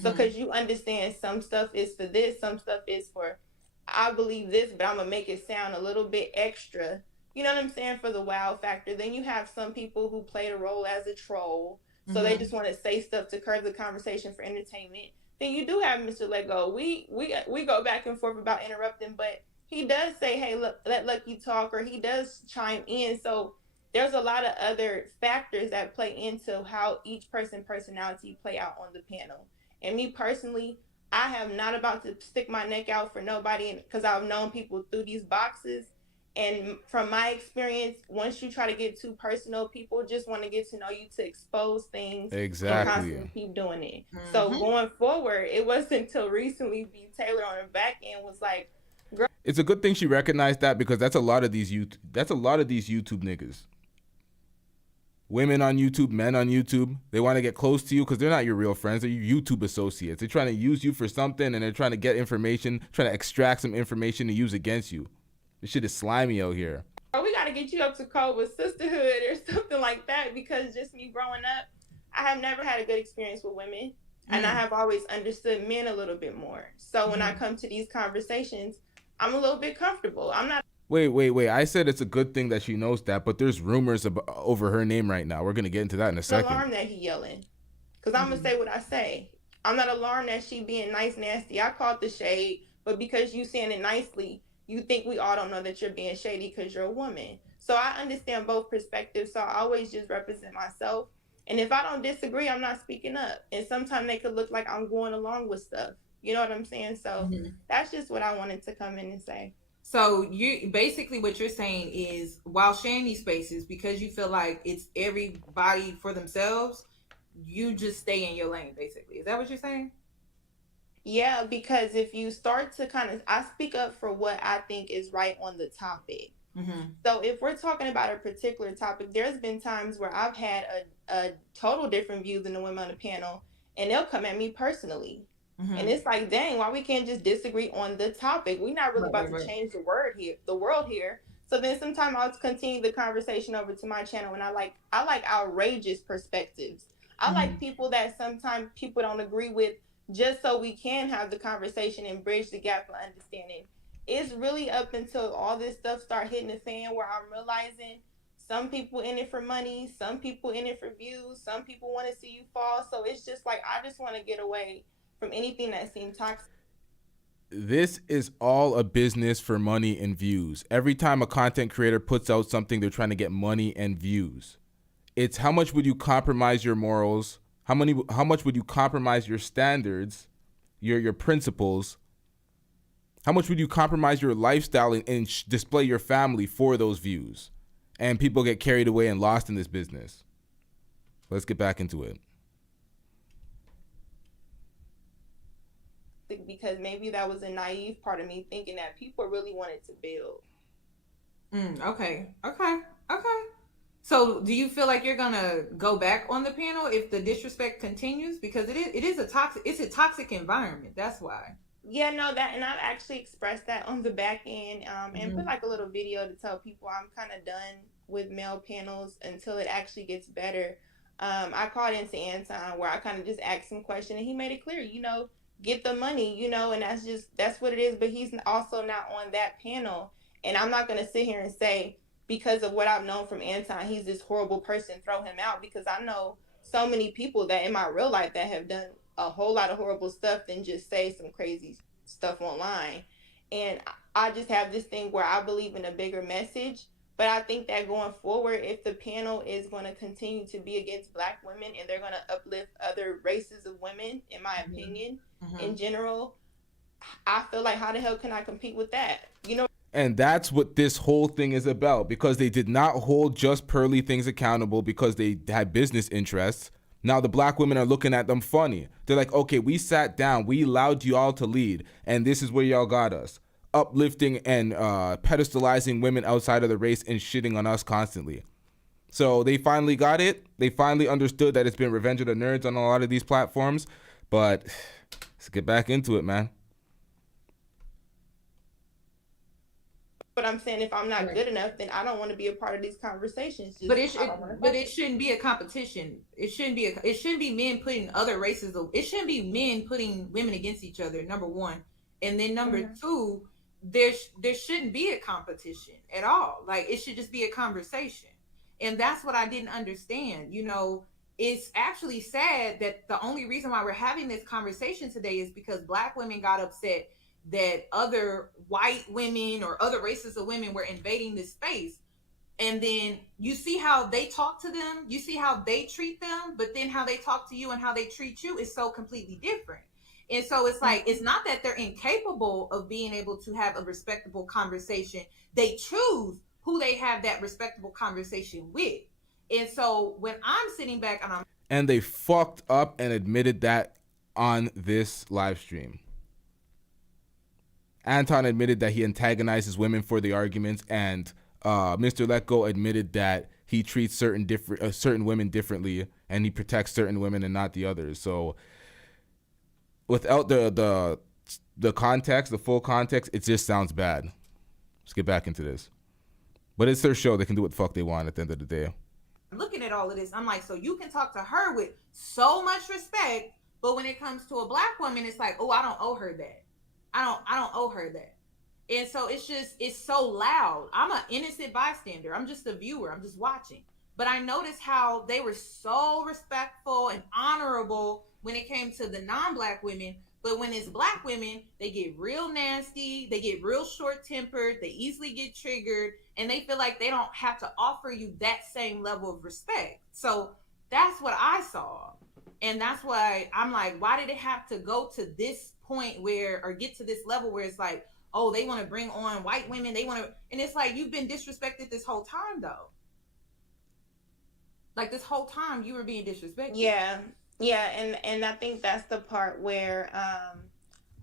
So because you understand some stuff is for this, some stuff is for, I believe this, but I'm going to make it sound a little bit extra. You know what I'm saying? For the wow factor. Then you have some people who play the role as a troll. So they just want to say stuff to curb the conversation for entertainment. Then you do have Mr. Lego. We go back and forth about interrupting, but he does say, hey, look, let Lucky talk, or he does chime in. So there's a lot of other factors that play into how each personality play out on the panel. And me personally, I am not about to stick my neck out for nobody, because I've known people through these boxes. And from my experience, once you try to get too personal, people just want to get to know you to expose things. Exactly. And constantly keep doing it. So going forward, it wasn't until recently B. Taylor on the back end was like, girl. It's a good thing she recognized that, because that's a lot of these YouTube niggas. Women on YouTube, men on YouTube, they want to get close to you because they're not your real friends. They're your YouTube associates. They're trying to use you for something, and they're trying to get information, trying to extract some information to use against you. This shit is slimy out here. Or we got to get you up to code with sisterhood or something like that, because just me growing up, I have never had a good experience with women, and I have always understood men a little bit more. So when I come to these conversations, I'm a little bit comfortable. I'm not. Wait. I said it's a good thing that she knows that, but there's rumors over her name right now. We're going to get into that in a second. Alarmed that he yelling, because I'm going to say what I say. I'm not alarmed that she being nice, nasty. I called the shade, but because you saying it nicely, you think we all don't know that you're being shady because you're a woman. So I understand both perspectives, so I always just represent myself. And if I don't disagree, I'm not speaking up. And sometimes they could look like I'm going along with stuff. You know what I'm saying? So that's just what I wanted to come in and say. So you basically what you're saying is, while sharing these spaces, because you feel like it's everybody for themselves, you just stay in your lane, basically. Is that what you're saying? Yeah, because if you start to I speak up for what I think is right on the topic. So if we're talking about a particular topic, there's been times where I've had a total different view than the women on the panel, and they'll come at me personally. And it's like, dang, why we can't just disagree on the topic? We're not really about to change the world here. So then sometimes I'll continue the conversation over to my channel, and I like outrageous perspectives. I like people that sometimes people don't agree with, just so we can have the conversation and bridge the gap for understanding. It's really up until all this stuff start hitting the fan where I'm realizing some people in it for money, some people in it for views, some people want to see you fall. So it's just like, I just want to get away from anything that seems toxic. This is all a business for money and views. Every time a content creator puts out something, they're trying to get money and views. It's how much would you compromise your morals? How much would you compromise your standards, your principles? How much would you compromise your lifestyle and display your family for those views? And people get carried away and lost in this business. Let's get back into it. Because maybe that was a naive part of me, thinking that people really wanted to build. Okay. So do you feel like you're gonna go back on the panel if the disrespect continues? Because it is a toxic environment. That's why. Yeah, no, that, and I've actually expressed that on the back end, and put like a little video to tell people I'm kind of done with male panels until it actually gets better. I called into Anton where I kind of just asked him question, and he made it clear, get the money, and that's what it is. But he's also not on that panel, and I'm not going to sit here and say, because of what I've known from Anton, he's this horrible person, throw him out, because I know so many people that in my real life that have done a whole lot of horrible stuff than just say some crazy stuff online. And I just have this thing where I believe in a bigger message. But I think that going forward, if the panel is going to continue to be against Black women and they're going to uplift other races of women, in my opinion, in general, I feel like, how the hell can I compete with that? And that's what this whole thing is about, because they did not hold just Pearly Things accountable because they had business interests. Now the Black women are looking at them funny. They're like, okay, we sat down, we allowed you all to lead, and this is where y'all got us. Uplifting and pedestalizing women outside of the race and shitting on us constantly. So they finally got it. They finally understood that it's been Revenge of the Nerds on a lot of these platforms. But let's get back into it, man. But I'm saying, if I'm not good enough, then I don't want to be a part of these conversations. But it shouldn't be a competition. It shouldn't be men putting other races. It shouldn't be men putting women against each other. Number one, and then number two, there shouldn't be a competition at all. Like, it should just be a conversation. And that's what I didn't understand. It's actually sad that the only reason why we're having this conversation today is because Black women got upset that other white women or other races of women were invading this space. And then you see how they talk to them, you see how they treat them, but then how they talk to you and how they treat you is so completely different. And so it's like, it's not that they're incapable of being able to have a respectable conversation. They choose who they have that respectable conversation with. And so when I'm sitting back and they fucked up and admitted that on this live stream. Anton admitted that he antagonizes women for the arguments, and Mr. Let Go admitted that he treats certain women differently, and he protects certain women and not the others. So without the context, the full context, it just sounds bad. Let's get back into this. But it's their show. They can do what the fuck they want at the end of the day. Looking at all of this, I'm like, so you can talk to her with so much respect, but when it comes to a black woman, it's like, oh, I don't owe her that. I don't owe her that. And so it's so loud. I'm an innocent bystander. I'm just a viewer. I'm just watching. But I noticed how they were so respectful and honorable when it came to the non-black women. But when it's black women, they get real nasty. They get real short-tempered. They easily get triggered. And they feel like they don't have to offer you that same level of respect. So that's what I saw. And that's why I'm like, why did it have to go to this point where, or get to this level where it's like, oh, they want to bring on white women. They want to, and it's like, you've been disrespected this whole time, though. Like, this whole time you were being disrespected. Yeah. And I think that's the part where,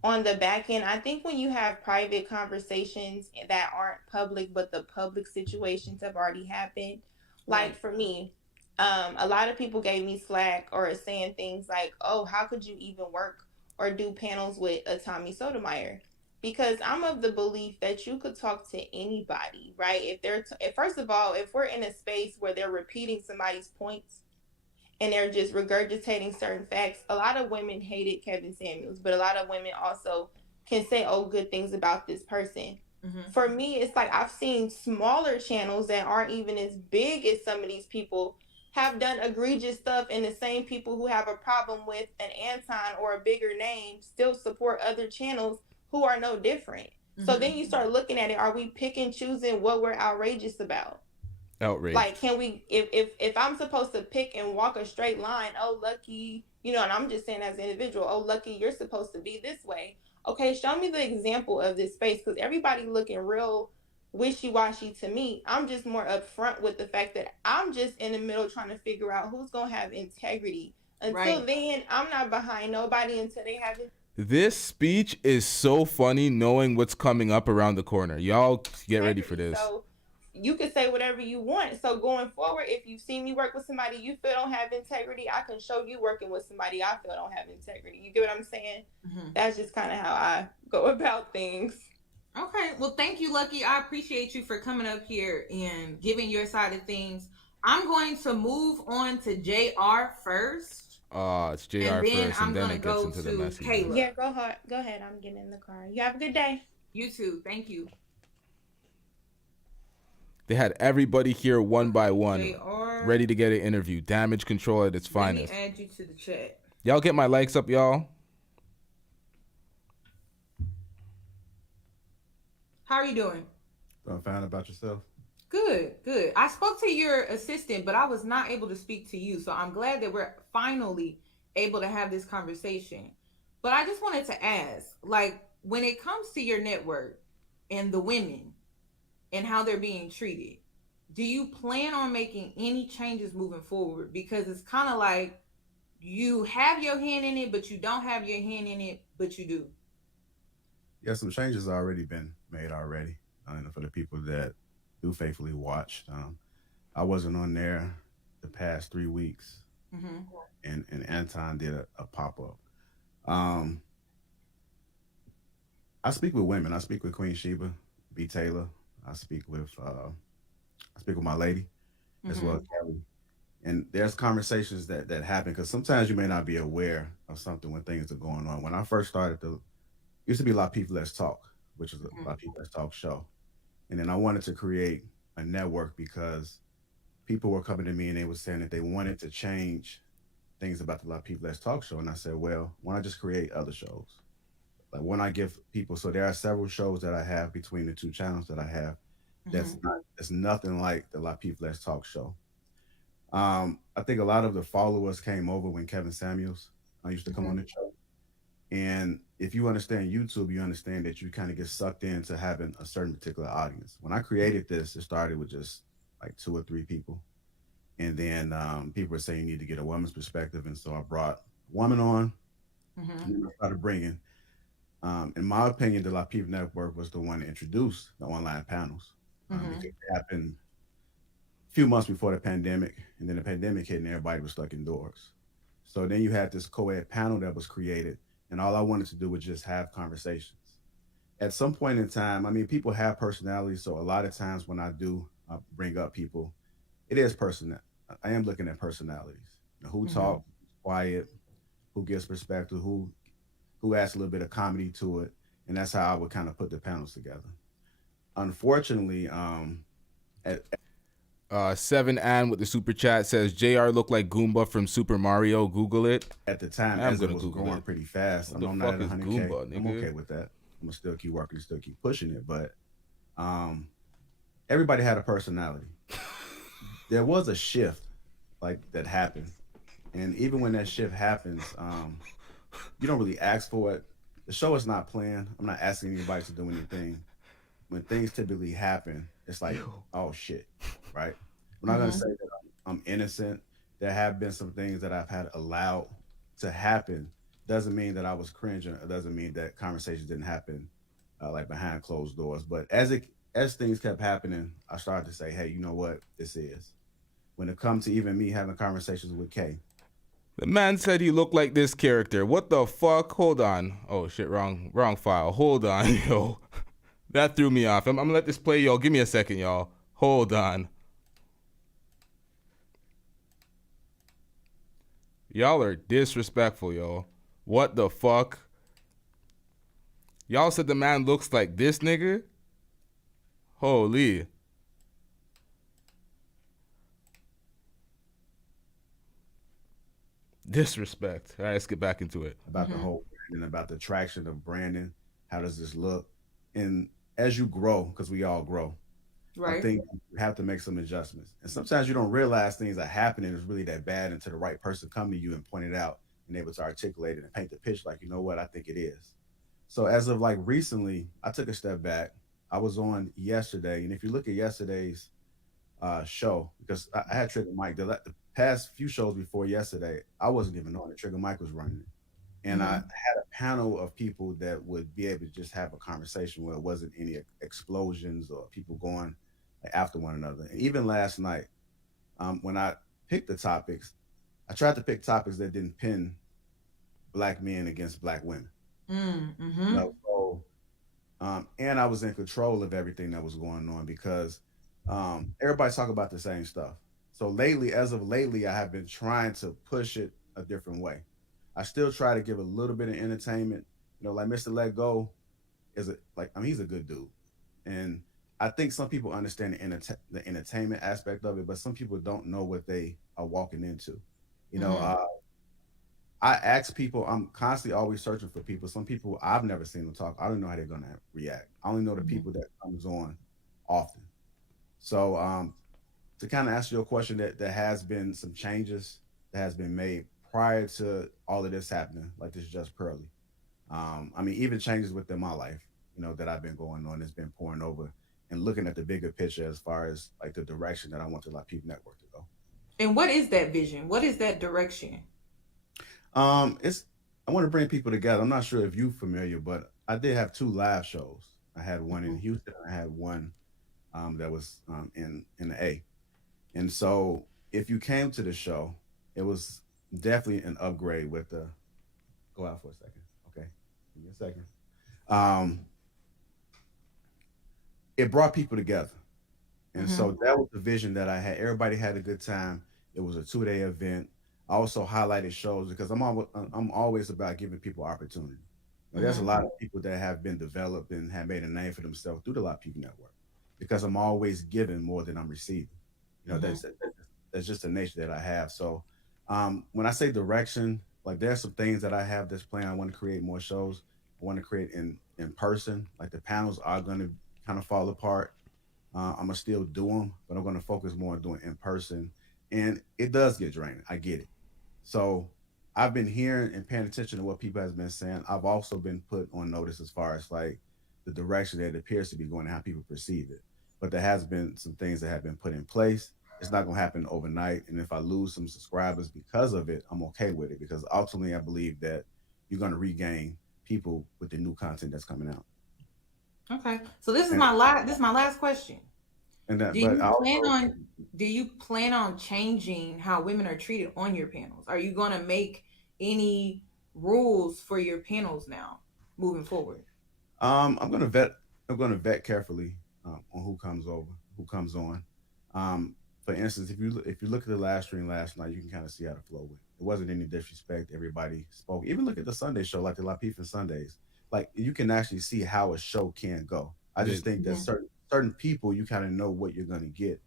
on the back end, I think when you have private conversations that aren't public, but the public situations have already happened, like for me, a lot of people gave me slack or saying things like, oh, how could you even work or do panels with a Tommy Sotomayor? Because I'm of the belief that you could talk to anybody, right? If first of all, if we're in a space where they're repeating somebody's points and they're just regurgitating certain facts, a lot of women hated Kevin Samuels, but a lot of women also can say, oh, good things about this person. Mm-hmm. For me, it's like I've seen smaller channels that aren't even as big as some of these people have done egregious stuff, and the same people who have a problem with an Anton or a bigger name still support other channels who are no different. Mm-hmm. So then you start looking at it, are we pick and choosing what we're outrageous about? Outrage. Like, can we, if I'm supposed to pick and walk a straight line, oh, Lucky, and I'm just saying as an individual, oh, Lucky, you're supposed to be this way. Okay, show me the example of this space, because everybody looking real wishy-washy to me. I'm just more upfront with the fact that I'm just in the middle trying to figure out who's going to have integrity. Until then, I'm not behind nobody until they have it. This speech is so funny knowing what's coming up around the corner. Y'all get ready for this. So you can say whatever you want. So going forward, if you see me work with somebody you feel don't have integrity, I can show you working with somebody I feel don't have integrity. You get what I'm saying? Mm-hmm. That's just kind of how I go about things. Okay. Well, thank you, Lucky. I appreciate you for coming up here and giving your side of things. I'm going to move on to JR first. It's JR first, and then it gets into the message. Yeah, go ahead. I'm getting in the car. You have a good day. You too. Thank you. They had everybody here one by one, JR, ready to get an interview. Damage control at its finest. Let me add you to the chat. Y'all get my likes up, y'all. How are you doing? I'm fine. About yourself? Good. I spoke to your assistant, but I was not able to speak to you. So I'm glad that we're finally able to have this conversation. But I just wanted to ask, like, when it comes to your network and the women and how they're being treated, do you plan on making any changes moving forward? Because it's kind of like you have your hand in it, but you don't have your hand in it, but you do. Yeah, some changes already been made already. For the people that do faithfully watch, I wasn't on there the past 3 weeks, mm-hmm. and Anton did a pop-up. I speak with women. I speak with Queen Sheba, B. Taylor. I speak with my lady, mm-hmm. as well as Kelly. And there's conversations that happen, because sometimes you may not be aware of something when things are going on. When I first started, used to be Lapeef Let's Talk, which is a Lapeef Let's Talk show. And then I wanted to create a network because people were coming to me and they were saying that they wanted to change things about the Lapeef Let's Talk show. And I said, well, why don't I just create other shows? Like, when I give people, so there are several shows that I have between the two channels that I have. Mm-hmm. That's nothing like the Lapeef Let's Talk show. I think a lot of the followers came over when Kevin Samuels used to come on the show. And if you understand YouTube, you understand that you kind of get sucked into having a certain particular audience. When I created this, it started with just like 2 or 3 people. And then people were saying you need to get a woman's perspective. And so I brought a woman on, mm-hmm. and then I started bringing. In my opinion, the Lapeef Network was the one that introduced the online panels. Mm-hmm. Because it happened few months before the pandemic, and then the pandemic hit and everybody was stuck indoors. So then you had this co-ed panel that was created, and all I wanted to do was just have conversations. At some point in time, I mean, people have personalities, so a lot of times when I do bring up people, it is personal. I am looking at personalities. You know, who talk, quiet, who gives perspective, who adds a little bit of comedy to it, and that's how I would kind of put the panels together. Unfortunately, at 7 with the super chat says JR looked like Goomba from Super Mario. Google it. At the time, I'm as gonna it was Google growing it. pretty fast, What the I'm fuck not at is 100K. Goomba, I'm nigga? okay with that. I'm gonna still keep working, still keep pushing it. But everybody had a personality. There was a shift like that happened, and even when that shift happens, you don't really ask for it. The show is not planned. I'm not asking anybody to do anything. When things typically happen, it's like, oh shit, right? I'm not gonna say that I'm innocent. There have been some things that I've had allowed to happen. Doesn't mean that I was cringing. It doesn't mean that conversations didn't happen like behind closed doors. But as things kept happening, I started to say, hey, you know what this is. When it comes to even me having conversations with Kay, The man said he looked like this character. What the fuck? Hold on. Oh shit, wrong file. Hold on, yo. That threw me off. I'm gonna let this play, y'all. Give me a second, y'all. Hold on. Y'all are disrespectful, yo. What the fuck? Y'all said the man looks like this nigga? Holy. Disrespect. All right, let's get back into it. about the whole and about the traction of branding. How does this look? And as you grow, because we all grow, I think you have to make some adjustments. And sometimes you don't realize things are happening is really that bad until the right person come to you and point it out and able to articulate it and paint the picture like, you know what, I think it is. So as of like recently, I took a step back. I was on yesterday, and if you look at yesterday's show, because I had Trigger Mike, the past few shows before yesterday, I wasn't even knowing that Trigger Mike was running it. And I had a panel of people that would be able to just have a conversation where it wasn't any explosions or people going after one another. And even last night, when I picked the topics, I tried to pick topics that didn't pin black men against black women. You know, so, and I was in control of everything that was going on because everybody talk about the same stuff. So lately, as of lately, I have been trying to push it a different way. I still try to give a little bit of entertainment. You know, like Mr. Let Go he's a good dude. And I think some people understand the entertainment aspect of it, but some people don't know what they are walking into. You know, I ask people, I'm constantly always searching for people. Some people I've never seen them talk. I don't know how they're gonna react. I only know the people that comes on often. So to kind of answer your question, that there has been some changes that has been made prior to all of this happening, like this Just Pearly. I mean, even changes within my life, you know, that I've been going on, has been pouring over and looking at the bigger picture as far as like the direction that I want the Lapeef Network to go. And what is that vision? What is that direction? It's I want to bring people together. I'm not sure if you're familiar, but I did have 2 live shows. I had one in Houston. I had one that was in the A. And so if you came to the show, it was definitely an upgrade with the go out for a second. Okay. Give me a second. It brought people together. And so that was the vision that I had. Everybody had a good time. It was a 2-day event. I also highlighted shows because I'm always about giving people opportunity. You know, there's a lot of people that have been developed and have made a name for themselves through the Lapeef Network because I'm always giving more than I'm receiving. You know, that's just the nature that I have. So when I say direction, like there's some things that I have that's planned. I want to create more shows. I want to create in person. Like the panels are going to kind of fall apart. I'm gonna still do them, but I'm gonna focus more on doing in person. And it does get draining. I get it. So I've been hearing and paying attention to what people has been saying. I've also been put on notice as far as like the direction that it appears to be going and how people perceive it. But there has been some things that have been put in place. It's not gonna happen overnight. And if I lose some subscribers because of it, I'm okay with it because ultimately I believe that you're gonna regain people with the new content that's coming out. Okay, so this is my last question. And that, Do you but plan on do you plan on changing how women are treated on your panels? Are you going to make any rules for your panels now moving forward? I'm gonna vet. I'm gonna vet carefully on who comes over, who comes on. For instance, if you look at the last stream last night, you can kind of see how the flow went. It wasn't any disrespect. Everybody spoke. Even look at the Sunday show, like the Lapeef and Sundays. Like you can actually see how a show can go. I just think that certain people, you kind of know what you're gonna get.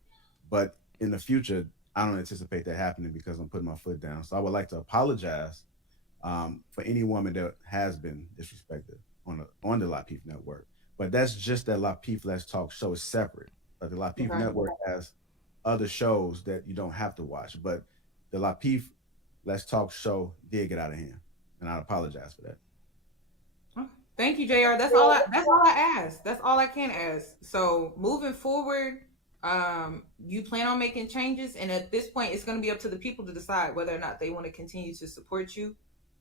But in the future, I don't anticipate that happening because I'm putting my foot down. So I would like to apologize for any woman that has been disrespected on the Lapeef network. But that's just that Lapeef Let's Talk show is separate. But the Lapeef network has other shows that you don't have to watch. But the Lapeef Let's Talk show did get out of hand, and I apologize for that. Thank you, JR. That's all I asked. That's all I can ask. So moving forward, you plan on making changes, and at this point, it's going to be up to the people to decide whether or not they want to continue to support you.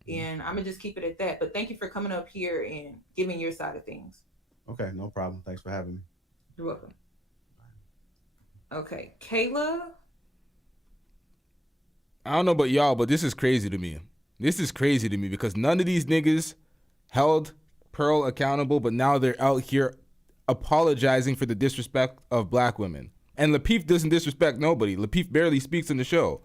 And I'm gonna just keep it at that. But thank you for coming up here and giving your side of things. Okay, no problem. Thanks for having me. You're welcome. Okay, Kayla. I don't know about y'all, but this is crazy to me. This is crazy to me because none of these niggas held Pearl accountable, but now they're out here apologizing for the disrespect of black women. And Lapeef doesn't disrespect nobody. Lapeef barely speaks in the show.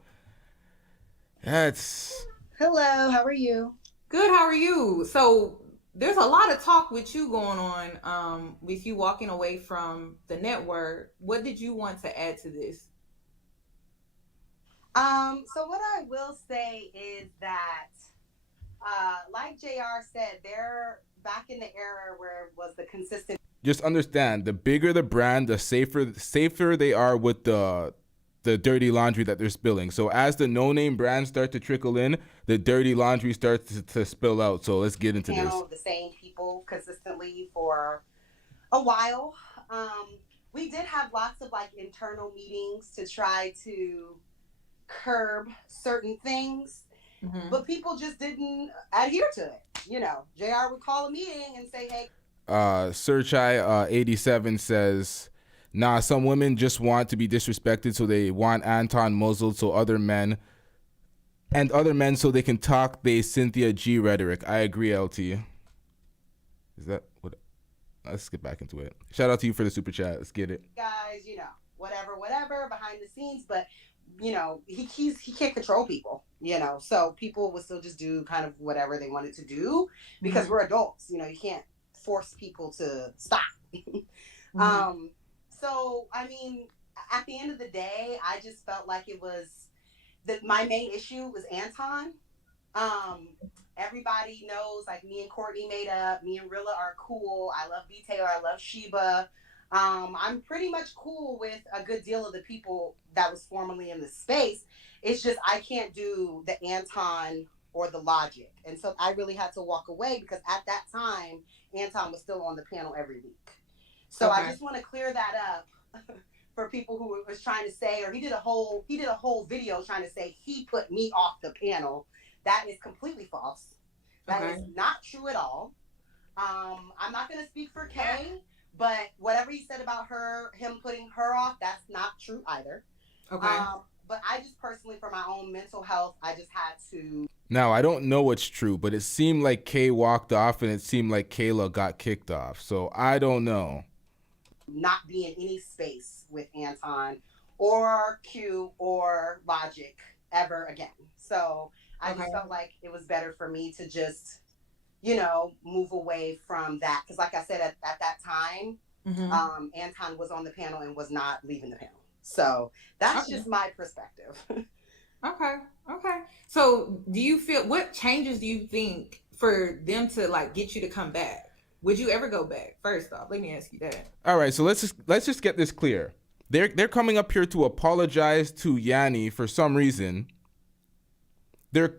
That's... Hello, how are you? Good, how are you? So there's a lot of talk with you going on, with you walking away from the network. What did you want to add to this? So what I will say is that, like JR said, they're back in the era where it was the consistent. Just understand, the bigger the brand, the safer they are with the dirty laundry that they're spilling. So as the no-name brands start to trickle in, the dirty laundry starts to spill out. So let's get into this. The same people consistently for a while. We did have lots of like internal meetings to try to curb certain things, but people just didn't adhere to it. You know, JR would call a meeting and say, hey. Searchai 87 says, nah, some women just want to be disrespected, so they want Anton muzzled so other men so they can talk they Cynthia G rhetoric. I agree, LT. Is that what? Let's get back into it. Shout out to you for the super chat. Let's get it. Guys, you know, whatever, behind the scenes, but you know, he can't control people, you know, so people will still just do kind of whatever they wanted to do because we're adults, you know, you can't force people to stop. So, I mean, at the end of the day, I just felt like it was that my main issue was Anton. Everybody knows, like, me and Courtney made up. Me and Rilla are cool. I love B. Taylor. I love Sheba. I'm pretty much cool with a good deal of the people that was formerly in the space. It's just I can't do the Anton or the logic. And so I really had to walk away because at that time, Anton was still on the panel every week. So I just want to clear that up for people who was trying to say, or he did a whole video trying to say he put me off the panel. That is completely false. That is not true at all. I'm not going to speak for Kay, but whatever he said about him putting her off, that's not true either. Okay. But I just personally, for my own mental health, I just had to. Now, I don't know what's true, but it seemed like Kay walked off and it seemed like Kayla got kicked off. So I don't know. Not be in any space with Anton or Q or Logic ever again. So I just felt like it was better for me to just, you know, move away from that. Because like I said, at that time, Anton was on the panel and was not leaving the panel. So that's just my perspective. Okay. So do you feel, what changes do you think for them to like get you to come back? Would you ever go back? First off, let me ask you that. All right, so let's just get this clear. They're coming up here to apologize to Yanie for some reason. They're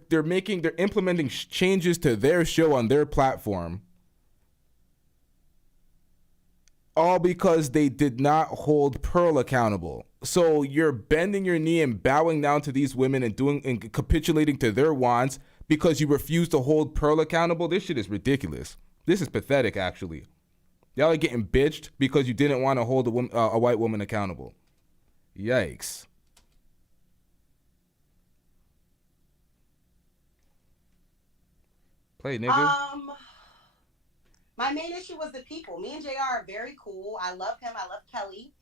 implementing changes to their show on their platform, all because they did not hold Pearl accountable. So you're bending your knee and bowing down to these women and capitulating to their wants because you refuse to hold Pearl accountable. This shit is ridiculous. This is pathetic, actually. Y'all are getting bitched because you didn't want to hold a white woman accountable. Yikes. Play, nigga. My main issue was the people. Me and JR are very cool. I love him. I love Kelly.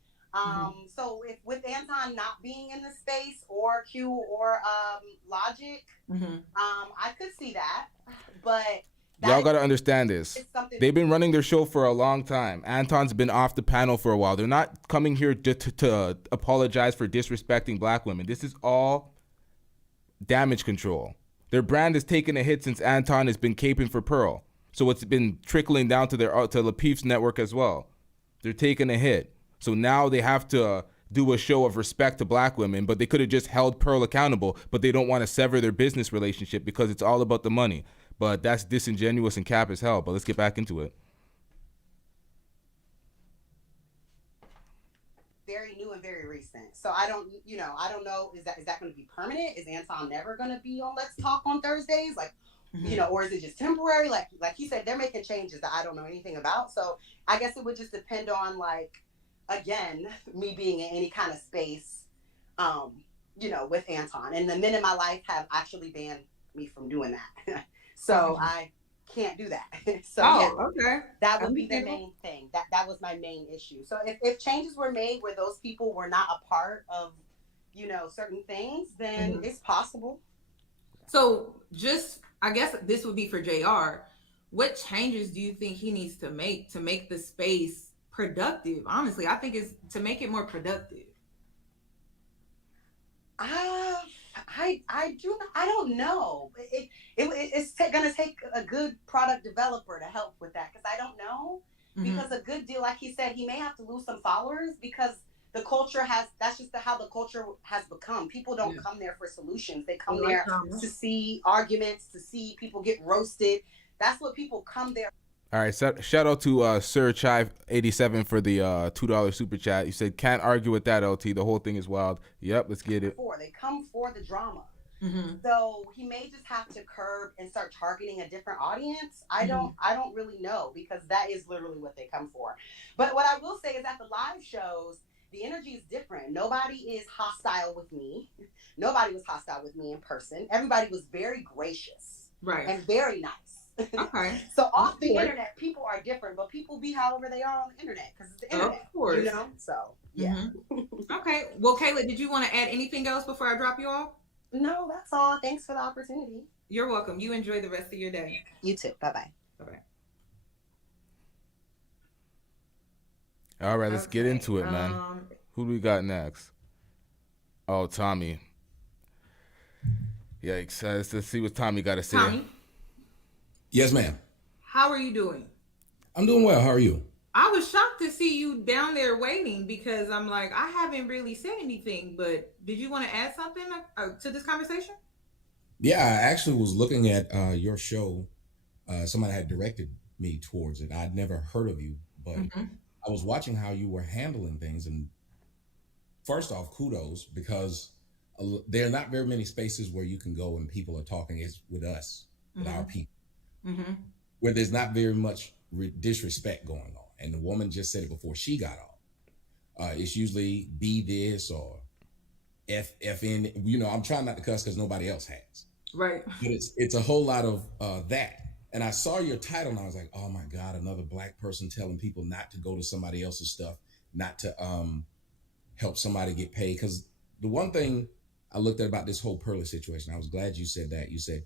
So if with Anton not being in the space or Q or Logic, I could see that. But y'all got to understand this. They've been running their show for a long time. Anton's been off the panel for a while. They're not coming here to apologize for disrespecting black women. This is all damage control. Their brand has taken a hit since Anton has been caping for Pearl. So it's been trickling down to Lapeef's network as well. They're taking a hit. So now they have to do a show of respect to black women, but they could have just held Pearl accountable, but they don't want to sever their business relationship because it's all about the money. But that's disingenuous and cap as hell. But let's get back into it. Very new and very recent. So I don't know, is that going to be permanent? Is Anton never going to be on Let's Talk on Thursdays? Like, or is it just temporary? Like you said, they're making changes that I don't know anything about. So I guess it would just depend on, like, again, me being in any kind of space, with Anton. And the men in my life have actually banned me from doing that. So I can't do that. So okay. That would be the main thing. That was my main issue. So if changes were made where those people were not a part of, certain things, then it's possible. So I guess this would be for JR. What changes do you think he needs to make the space productive? Honestly, I think it's to make it more productive. I don't know. It's gonna take a good product developer to help with that, because I don't know. Because a good deal, like he said, he may have to lose some followers because the culture that's just how the culture has become. People don't come there for solutions. They come there to see arguments, to see people get roasted. That's what people come there. All right, shout out to Sir Chai 87 for the $2 super chat. You said can't argue with that, LT. The whole thing is wild. Yep, let's get it. They come for the drama. So he may just have to curb and start targeting a different audience. I don't really know, because that is literally what they come for. But what I will say is at the live shows, the energy is different. Nobody is hostile with me. Nobody was hostile with me in person. Everybody was very gracious, and very nice. Okay. So off the internet, people are different, but people be however they are on the internet because it's the internet. Of course. So yeah. Okay. Well, Kayla, did you want to add anything else before I drop you off? No, that's all. Thanks for the opportunity. You're welcome. You enjoy the rest of your day. You too. Bye-bye. Bye-bye. All right, let's get into it, man. Who do we got next? Oh, Tommy. Yikes. Let's see what Tommy got to say. Tommy? Yes, ma'am. How are you doing? I'm doing well. How are you? I was shocked to see you down there waiting, because I'm like, I haven't really said anything, but did you want to add something to this conversation? Yeah, I actually was looking at your show. Somebody had directed me towards it. I'd never heard of you, but I was watching how you were handling things. And first off, kudos, because there are not very many spaces where you can go and people are talking with us, with our people, where there's not very much disrespect going on. And the woman just said it before she got on. It's usually be this or FN. I'm trying not to cuss because nobody else has. Right. But it's a whole lot of that. And I saw your title and I was like, oh my God, another black person telling people not to go to somebody else's stuff, not to help somebody get paid. Because the one thing I looked at about this whole Pearly situation, I was glad you said that. You said,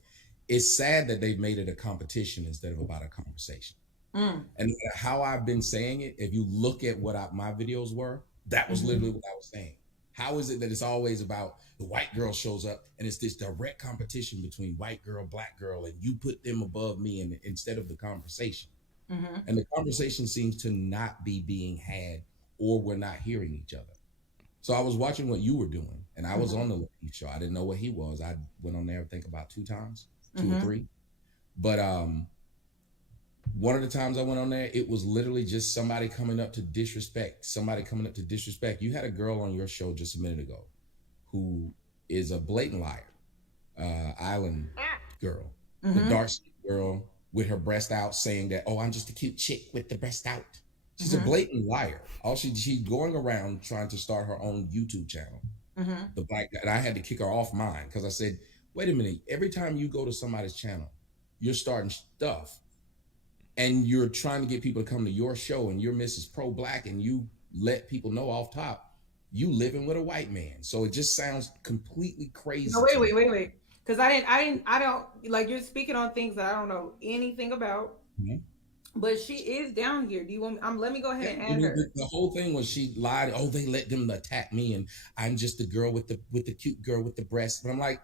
it's sad that they've made it a competition instead of about a conversation. And how I've been saying it, if you look at what my videos were, that was literally what I was saying. How is it that it's always about the white girl shows up and it's this direct competition between white girl, black girl, and you put them above me and instead of the conversation? And the conversation seems to not be being had, or we're not hearing each other. So I was watching what you were doing, and I was on the Lapeef show. I didn't know what he was. I went on there, I think about 2 times, 2 or 3. But one of the times I went on there, it was literally just somebody coming up to disrespect. You had a girl on your show just a minute ago who is a blatant liar, island girl, the dark skin girl with her breast out, saying that, oh, I'm just a cute chick with the breast out. She's a blatant liar. She's going around trying to start her own YouTube channel. The black guy, and I had to kick her off mine because I said, wait a minute, every time you go to somebody's channel, you're starting stuff, and you're trying to get people to come to your show, and you're Mrs. Pro-Black, and you let people know off top you living with a white man. So it just sounds completely crazy. No, wait. Because I don't like you're speaking on things that I don't know anything about. Mm-hmm. But she is down here. Do you want? Let me go ahead and add her. The whole thing was she lied. Oh, they let them attack me, and I'm just the girl with the cute girl with the breasts. But I'm like,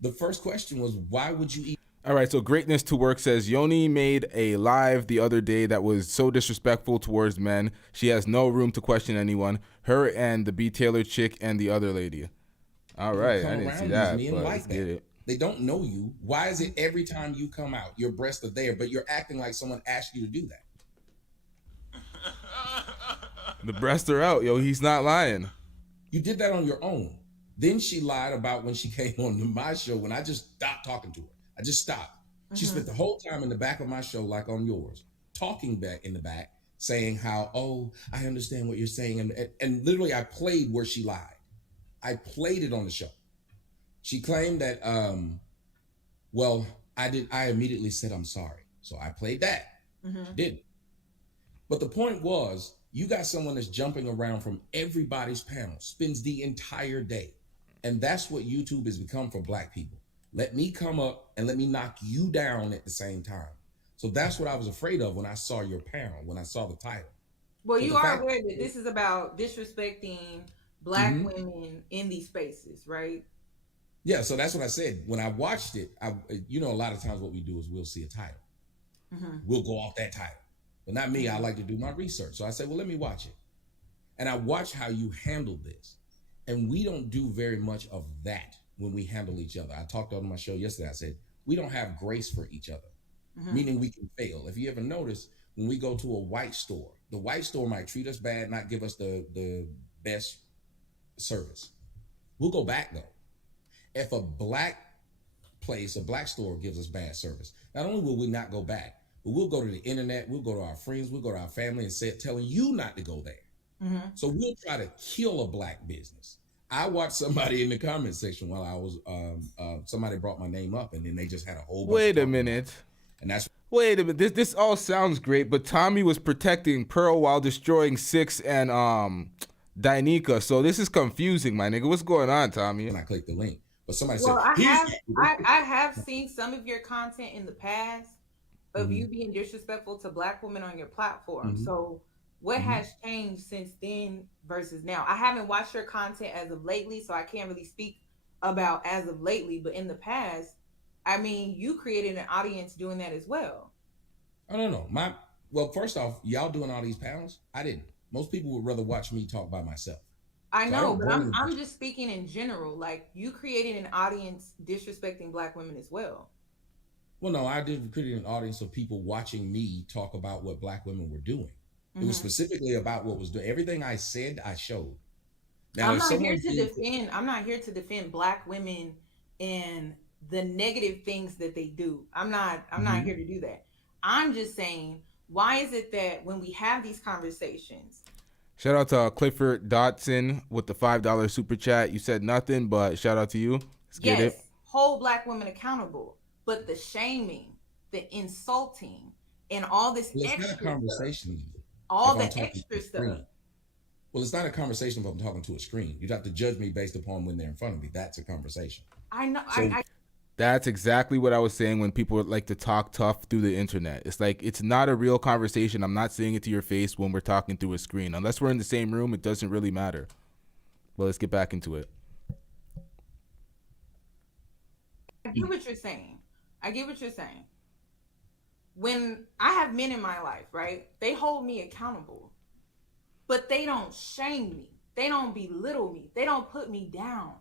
the first question was, why would you eat? All right, so Greatness to Work says Yanie made a live the other day that was so disrespectful towards men. She has no room to question anyone. Her and the B. Taylor chick and the other lady. All right, I didn't see that, but let's get it. They don't know you. Why is it every time you come out, your breasts are there, but you're acting like someone asked you to do that? The breasts are out, yo. He's not lying. You did that on your own. Then she lied about when she came on my show when I just stopped talking to her. I just stopped. She spent the whole time in the back of my show, like on yours, talking back in the back, saying how, oh, I understand what you're saying. And literally I played where she lied. I played it on the show. She claimed that, well, I immediately said, I'm sorry. So I played that. She didn't. But the point was, you got someone that's jumping around from everybody's panel, spends the entire day. And that's what YouTube has become for Black people. Let me come up and let me knock you down at the same time. So that's what I was afraid of when I saw your panel, when I saw the title. Well, you are aware that this is about disrespecting Black women in these spaces, right? Yeah, so that's what I said. When I watched it, a lot of times what we do is we'll see a title. We'll go off that title. But not me, I like to do my research. So I said, well, let me watch it. And I watched how you handled this. And we don't do very much of that when we handle each other. I talked on my show yesterday. I said, we don't have grace for each other, meaning we can fail. If you ever notice, when we go to a white store, the white store might treat us bad, not give us the best service. We'll go back though. If a Black place, a Black store gives us bad service, not only will we not go back, but we'll go to the internet, we'll go to our friends, we'll go to our family and say, telling you not to go there. So we'll try to kill a Black business. I watched somebody in the comment section while I was, somebody brought my name up and then they just had a whole bunch Wait a minute. And that's Wait a minute. This all sounds great, but Tommy was protecting Pearl while destroying Six and Danica. So this is confusing, my nigga. What's going on, Tommy? And I clicked the link. But somebody well, said, I have seen some of your content in the past of you being disrespectful to Black women on your platform. So what has changed since then versus now? I haven't watched your content as of lately, so I can't really speak about as of lately, but in the past, I mean, you created an audience doing that as well. I don't know. Well, first off, y'all doing all these panels? I didn't. Most people would rather watch me talk by myself. I know, but I'm just speaking in general. Like, you created an audience disrespecting Black women as well. Well, no, I did create an audience of people watching me talk about what Black women were doing. It was specifically about what was doing. Everything I said, I showed. Now, I'm not here to defend Black women and the negative things that they do. I'm not here to do that. I'm just saying, why is it that when we have these conversations? Shout out to Clifford Dotson with the $5 super chat. You said nothing, but shout out to you. Let's get it. Hold Black women accountable, but the shaming, the insulting, and all this extra not a conversation. Stuff, all the extra stuff. Well, it's not a conversation if I'm talking to a screen. You'd have to judge me based upon when they're in front of me. That's a conversation. I know. So, that's exactly what I was saying when people like to talk tough through the internet. It's like, it's not a real conversation. I'm not saying it to your face when we're talking through a screen. Unless we're in the same room, it doesn't really matter. But let's get back into it. I get what you're saying. When I have men in my life, right, they hold me accountable, but they don't shame me. They don't belittle me. They don't put me down.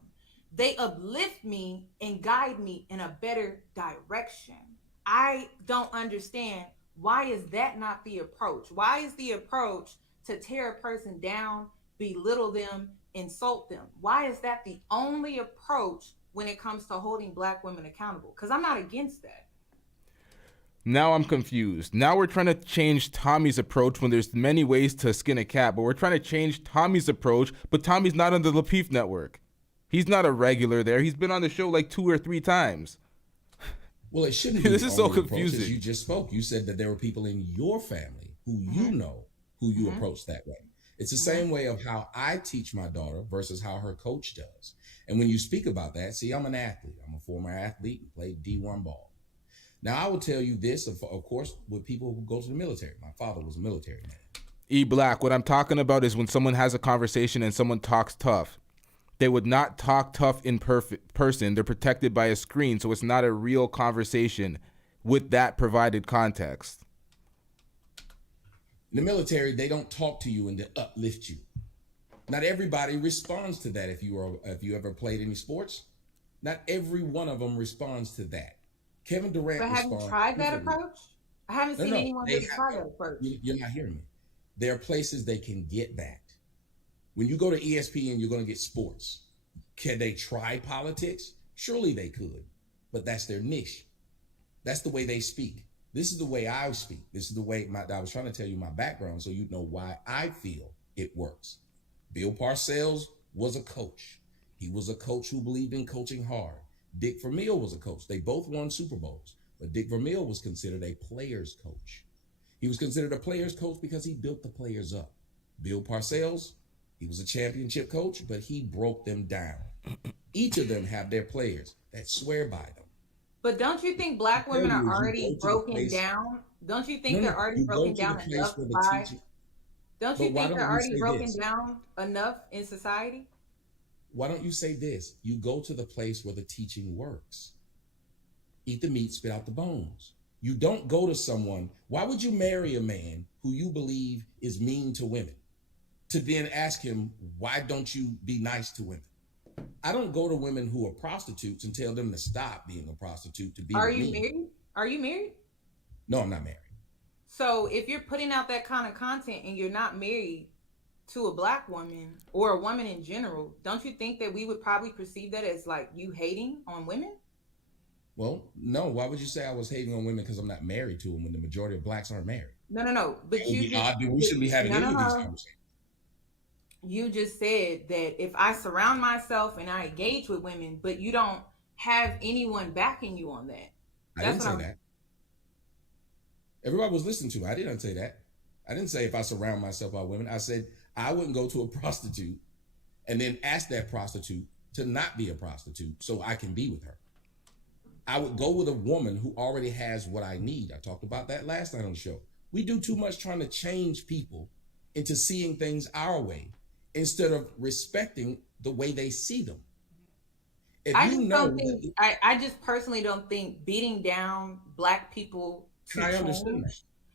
They uplift me and guide me in a better direction. I don't understand, why is that not the approach? Why is the approach to tear a person down, belittle them, insult them? Why is that the only approach when it comes to holding Black women accountable? Because I'm not against that. Now I'm confused. Now we're trying to change Tommy's approach when there's many ways to skin a cat, but we're trying to change Tommy's approach, but Tommy's not on the Lapeef network. He's not a regular there. He's been on the show like 2 or 3 times. Well, it shouldn't be This is so only approach, as confusing. you just spoke. You said that there were people in your family who you know who you approach that way. It's the same way of how I teach my daughter versus how her coach does. And when you speak about that, see, I'm an athlete. I'm a former athlete and played D1 ball. Now, I will tell you this, of course, with people who go to the military. My father was a military man. E Black, what I'm talking about is when someone has a conversation and someone talks tough. They would not talk tough in person. They're protected by a screen, so it's not a real conversation with that provided context. In the military, they don't talk to you and to uplift you. Not everybody responds to that. If you ever played any sports, not every one of them responds to that. Kevin Durant. But have you tried that approach? I haven't seen anyone really try that approach. You're not hearing me. There are places they can get that. When you go to ESPN, you're going to get sports. Can they try politics? Surely they could, but that's their niche. That's the way they speak. This is the way I speak. This is the way I was trying to tell you my background so you know why I feel it works. Bill Parcells was a coach. He was a coach who believed in coaching hard. Dick Vermeil was a coach. They both won Super Bowls, but Dick Vermeil was considered a player's coach. He was considered a player's coach because he built the players up. Bill Parcells, he was a championship coach, but he broke them down. Each of them have their players that swear by them. But don't you think black women are already broken down? Don't you think they're already broken down enough by? Don't you think they're already broken down enough in society? Why don't you say this? You go to the place where the teaching works. Eat the meat, spit out the bones. You don't go to someone. Why would you marry a man who you believe is mean to women? To then ask him, why don't you be nice to women? I don't go to women who are prostitutes and tell them to stop being a prostitute to be with me. Are you married? Are you married? No, I'm not married. So if you're putting out that kind of content and you're not married to a black woman or a woman in general, don't you think that we would probably perceive that as like you hating on women? Well, no. Why would you say I was hating on women because I'm not married to them when the majority of blacks aren't married? No. But we shouldn't be having any of these conversations. You just said that if I surround myself and I engage with women, but you don't have anyone backing you on that. I didn't say that. Everybody was listening to me. I didn't say that. I didn't say if I surround myself by women. I said I wouldn't go to a prostitute and then ask that prostitute to not be a prostitute so I can be with her. I would go with a woman who already has what I need. I talked about that last night on the show. We do too much trying to change people into seeing things our way instead of respecting the way they see them. I just personally don't think beating down black people to I change. understand that.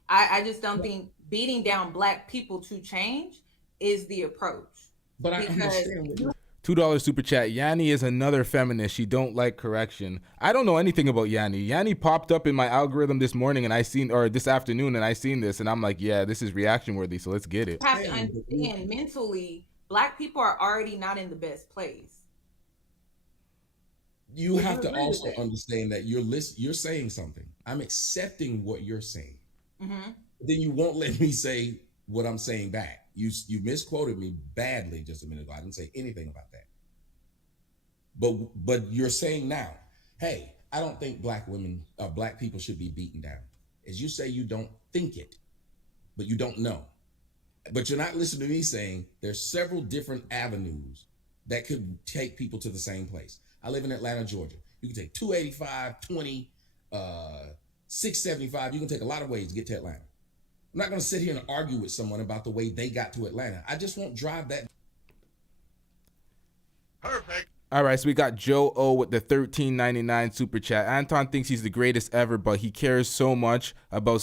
I just don't think beating down black people to change is the approach. But I understand. $2 super chat. Yanie is another feminist. She don't like correction. I don't know anything about Yanie. Yanie popped up in my algorithm this morning or this afternoon, and I seen this, and I'm like, yeah, this is reaction worthy. So let's get it. You have to understand mentally, black people are already not in the best place. You have to also understand that you're saying something. I'm accepting what you're saying. Mm-hmm. Then you won't let me say what I'm saying back. You misquoted me badly just a minute ago. I didn't say anything about that. But you're saying now, hey, I don't think black people should be beaten down. As you say, you don't think it, but you don't know. But you're not listening to me saying there's several different avenues that could take people to the same place. I live in Atlanta, Georgia. You can take 285, 20, 675. You can take a lot of ways to get to Atlanta. I'm not going to sit here and argue with someone about the way they got to Atlanta. I just won't drive that. Perfect. All right, so we got Joe O with the $13.99 super chat. Anton thinks he's the greatest ever, but he cares so much about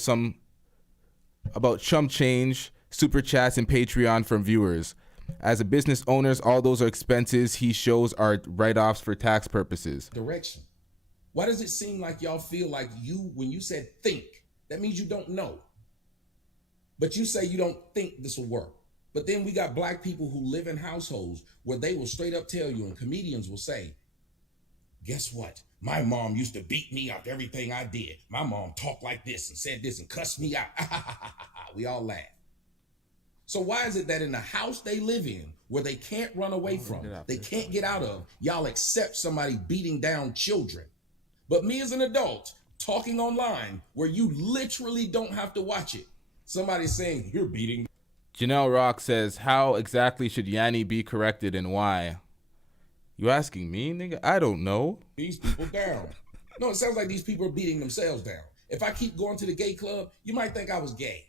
chump change, super chats, and Patreon from viewers. As a business owner, all those are expenses he shows are write-offs for tax purposes. Direction. Why does it seem like y'all feel like when you said think, that means you don't know? But you say you don't think this will work. But then we got black people who live in households where they will straight up tell you, and comedians will say, guess what? My mom used to beat me up everything I did. My mom talked like this and said this and cussed me out. We all laugh. So why is it that in the house they live in, where they can't run away from, they can't get out of, y'all accept somebody beating down children? But me as an adult, talking online where you literally don't have to watch it. Somebody's saying you're beating. Janelle Rock says, how exactly should Yanie be corrected and why? You asking me, nigga? I don't know. These people down. No, it sounds like these people are beating themselves down. If I keep going to the gay club, you might think I was gay.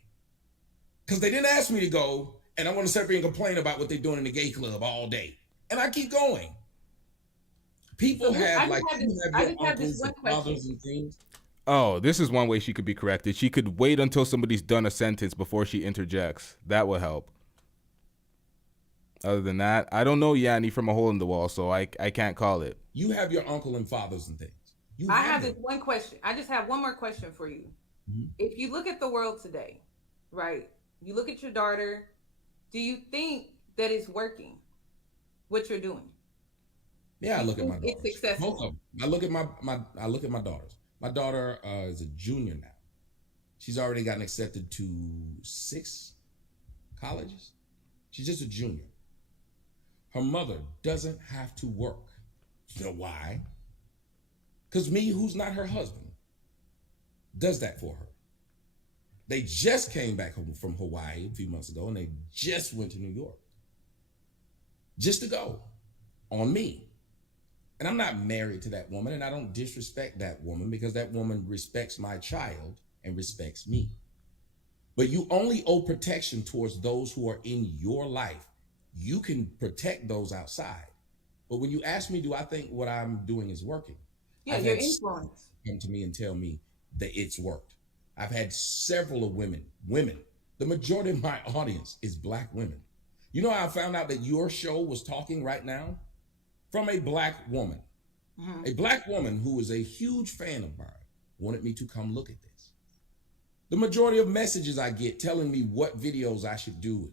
Because they didn't ask me to go, and I want to sit here and complain about what they're doing in the gay club all day. And I keep going. People have like uncles and fathers and things. Oh, this is one way she could be corrected. She could wait until somebody's done a sentence before she interjects. That would help. Other than that, I don't know Yanie from a hole in the wall, so I can't call it. You have your uncle and fathers and things. I have this one question. I just have one more question for you. Mm-hmm. If you look at the world today, right? You look at your daughter. Do you think that it's working? What you're doing? Yeah, I look at my daughters. It's successful. Both of them. I look at my daughters. My daughter is a junior now. She's already gotten accepted to 6 colleges. She's just a junior. Her mother doesn't have to work. You know why? Because me, who's not her husband, does that for her. They just came back from Hawaii a few months ago, and they just went to New York. Just to go. On me. And I'm not married to that woman, and I don't disrespect that woman because that woman respects my child and respects me. But you only owe protection towards those who are in your life. You can protect those outside. But when you ask me, do I think what I'm doing is working? Yeah, your influence. Come to me and tell me that it's worked. I've had several of women. The majority of my audience is Black women. You know how I found out that your show was talking right now? From a Black woman. Mm-hmm. A Black woman who is a huge fan of mine wanted me to come look at this. The majority of messages I get telling me what videos I should do,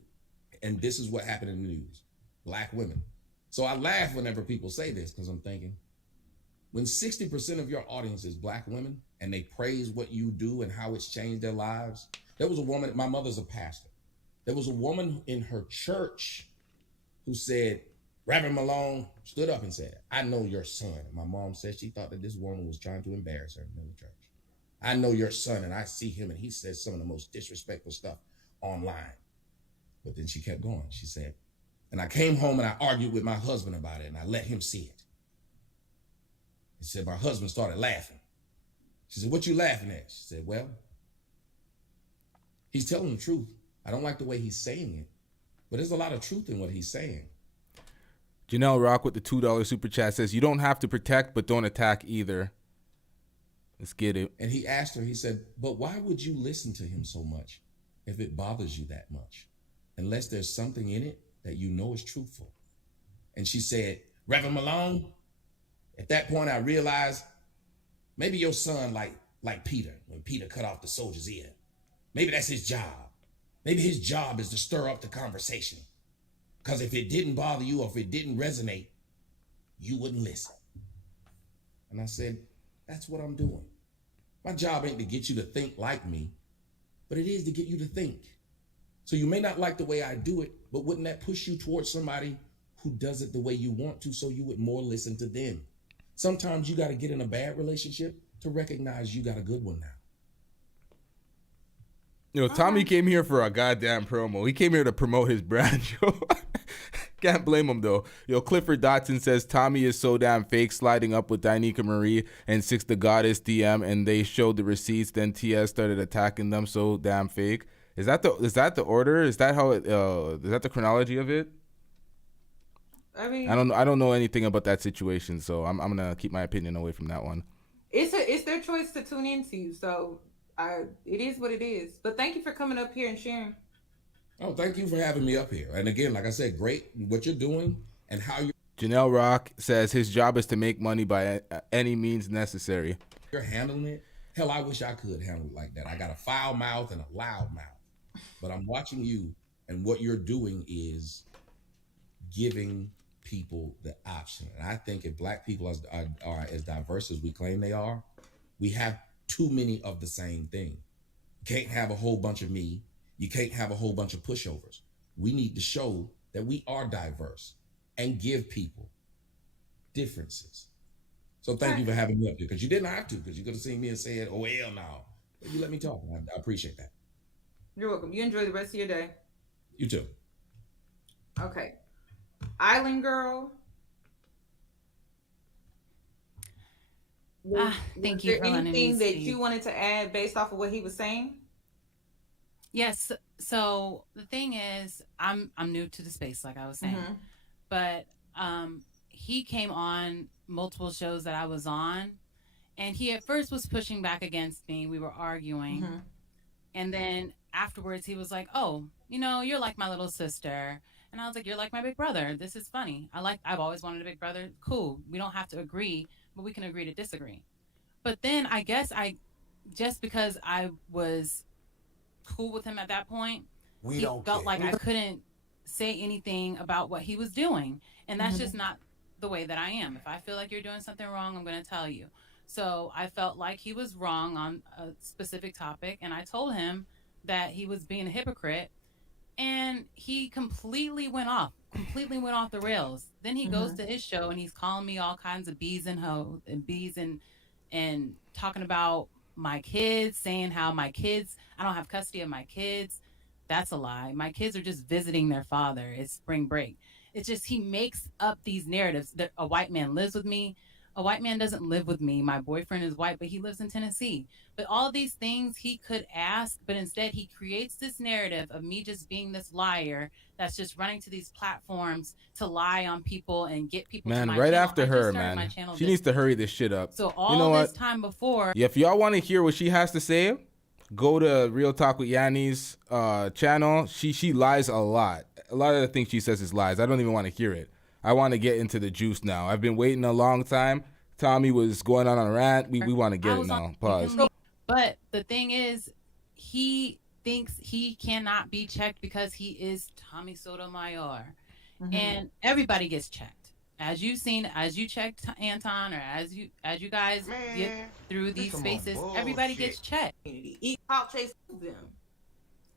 and this is what happened in the news. Black women. So I laugh whenever people say this because I'm thinking, when 60% of your audience is Black women and they praise what you do and how it's changed their lives. There was a woman, my mother's a pastor. There was a woman in her church who said, Reverend Malone stood up and said, I know your son. And my mom said she thought that this woman was trying to embarrass her in the church. I know your son and I see him and he says some of the most disrespectful stuff online. But then she kept going. She said, and I came home and I argued with my husband about it and I let him see it. He said, my husband started laughing. She said, what you laughing at? She said, well, he's telling the truth. I don't like the way he's saying it, but there's a lot of truth in what he's saying. Janelle Rock with the $2 super chat says, you don't have to protect, but don't attack either. Let's get it. And he asked her, he said, but why would you listen to him so much if it bothers you that much? Unless there's something in it that you know is truthful. And she said, Reverend Malone, at that point I realized maybe your son like Peter, when Peter cut off the soldier's ear. Maybe that's his job. Maybe his job is to stir up the conversation. Because if it didn't bother you or if it didn't resonate, you wouldn't listen. And I said, that's what I'm doing. My job ain't to get you to think like me, but it is to get you to think. So you may not like the way I do it, but wouldn't that push you towards somebody who does it the way you want to so you would more listen to them? Sometimes you got to get in a bad relationship to recognize you got a good one now. You know, Tommy came here for a goddamn promo. He came here to promote his brand, yo. Can't blame him, though. Yo, Clifford Dotson says Tommy is so damn fake, sliding up with Danica Marie and Six the Goddess DM, and they showed the receipts. Then TS started attacking them. So damn fake. Is that the order? Is that how it? Is that the chronology of it? I mean, I don't know anything about that situation, so I'm gonna keep my opinion away from that one. It's their choice to tune into you, so it is what it is. But thank you for coming up here and sharing. Oh, thank you for having me up here. And again, like I said, great what you're doing and how you. Janelle Rock says his job is to make money by any means necessary. You're handling it. Hell, I wish I could handle it like that. I got a foul mouth and a loud mouth. But I'm watching you, and what you're doing is giving people the option. And I think if Black people are as diverse as we claim they are, we have too many of the same thing. You can't have a whole bunch of me. You can't have a whole bunch of pushovers. We need to show that we are diverse and give people differences. So So thank you for having me up here, because you didn't have to, because you could have seen me and said, "Oh hell no," but you let me talk. I appreciate that. You're welcome. You enjoy the rest of your day. You too. Okay. Island Girl. Thank you for letting me anything that speak. you wanted to add based off of what he was saying? Yes. So the thing is, I'm new to the space, like I was saying, but he came on multiple shows that I was on, and he at first was pushing back against me. We were arguing, and then afterwards he was like, "Oh, you're like my little sister," and I was like, "You're like my big brother. This is funny. I've always wanted a big brother. Cool. We don't have to agree, but we can agree to disagree." But then I guess just because I was cool with him at that point, he felt like I couldn't say anything about what he was doing, and that's just not the way that I am. If I feel like you're doing something wrong, I'm going to tell you. So I felt like he was wrong on a specific topic, and I told him that he was being a hypocrite, and he completely went off the rails. Then he goes to his show and he's calling me all kinds of bees and hoes and bees and talking about my kids, saying how I don't have custody of my kids. That's a lie. My kids are just visiting their father. It's spring break. It's just he makes up these narratives that a white man lives with me. A white man doesn't live with me. My boyfriend is white, but he lives in Tennessee. But all these things he could ask, but instead he creates this narrative of me just being this liar that's just running to these platforms to lie on people and get people to my right channel. after her, man. She needs to hurry this shit up. So all you know this what? time before. Yeah, if y'all want to hear what she has to say, go to Real Talk with Yanie's channel. She lies a lot. A lot of the things she says is lies. I don't even want to hear it. I want to get into the juice now. I've been waiting a long time. Tommy was going on a rant. We want to get it now. Pause. But the thing is, he thinks he cannot be checked because he is Tommy Sotomayor. And everybody gets checked. As you checked Anton, or as you guys get through these spaces, everybody gets checked. Talk chase them.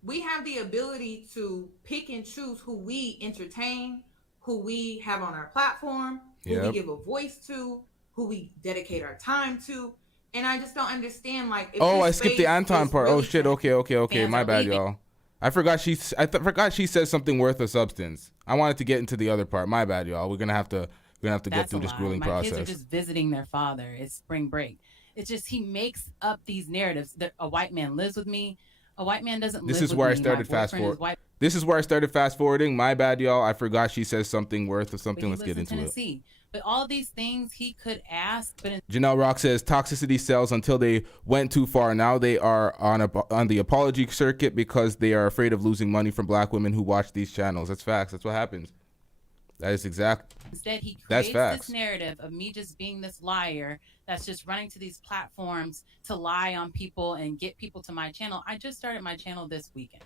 We have the ability to pick and choose who we entertain, who we have on our platform, who we give a voice to, who we dedicate our time to. And I just don't understand, like, if I skipped the Anton part. Really shit. Okay. My bad, y'all. I forgot she said something worth of substance. I wanted to get into the other part. My bad, y'all. We're gonna have to get through this grueling process. My kids are just visiting their father. It's spring break. It's just he makes up these narratives that a white man lives with me. A white man doesn't live with me. This is where I started fast forward. This is where I started fast forwarding. My bad, y'all. I forgot she says something worth of something. Let's get into it. But all these things he could ask, but Janelle Rock says toxicity sells until they went too far. Now they are on the apology circuit because they are afraid of losing money from black women who watch these channels. That's facts. That's what happens. That is exact. Instead, he creates this narrative of me just being this liar that's just running to these platforms to lie on people and get people to my channel. I just started my channel this weekend.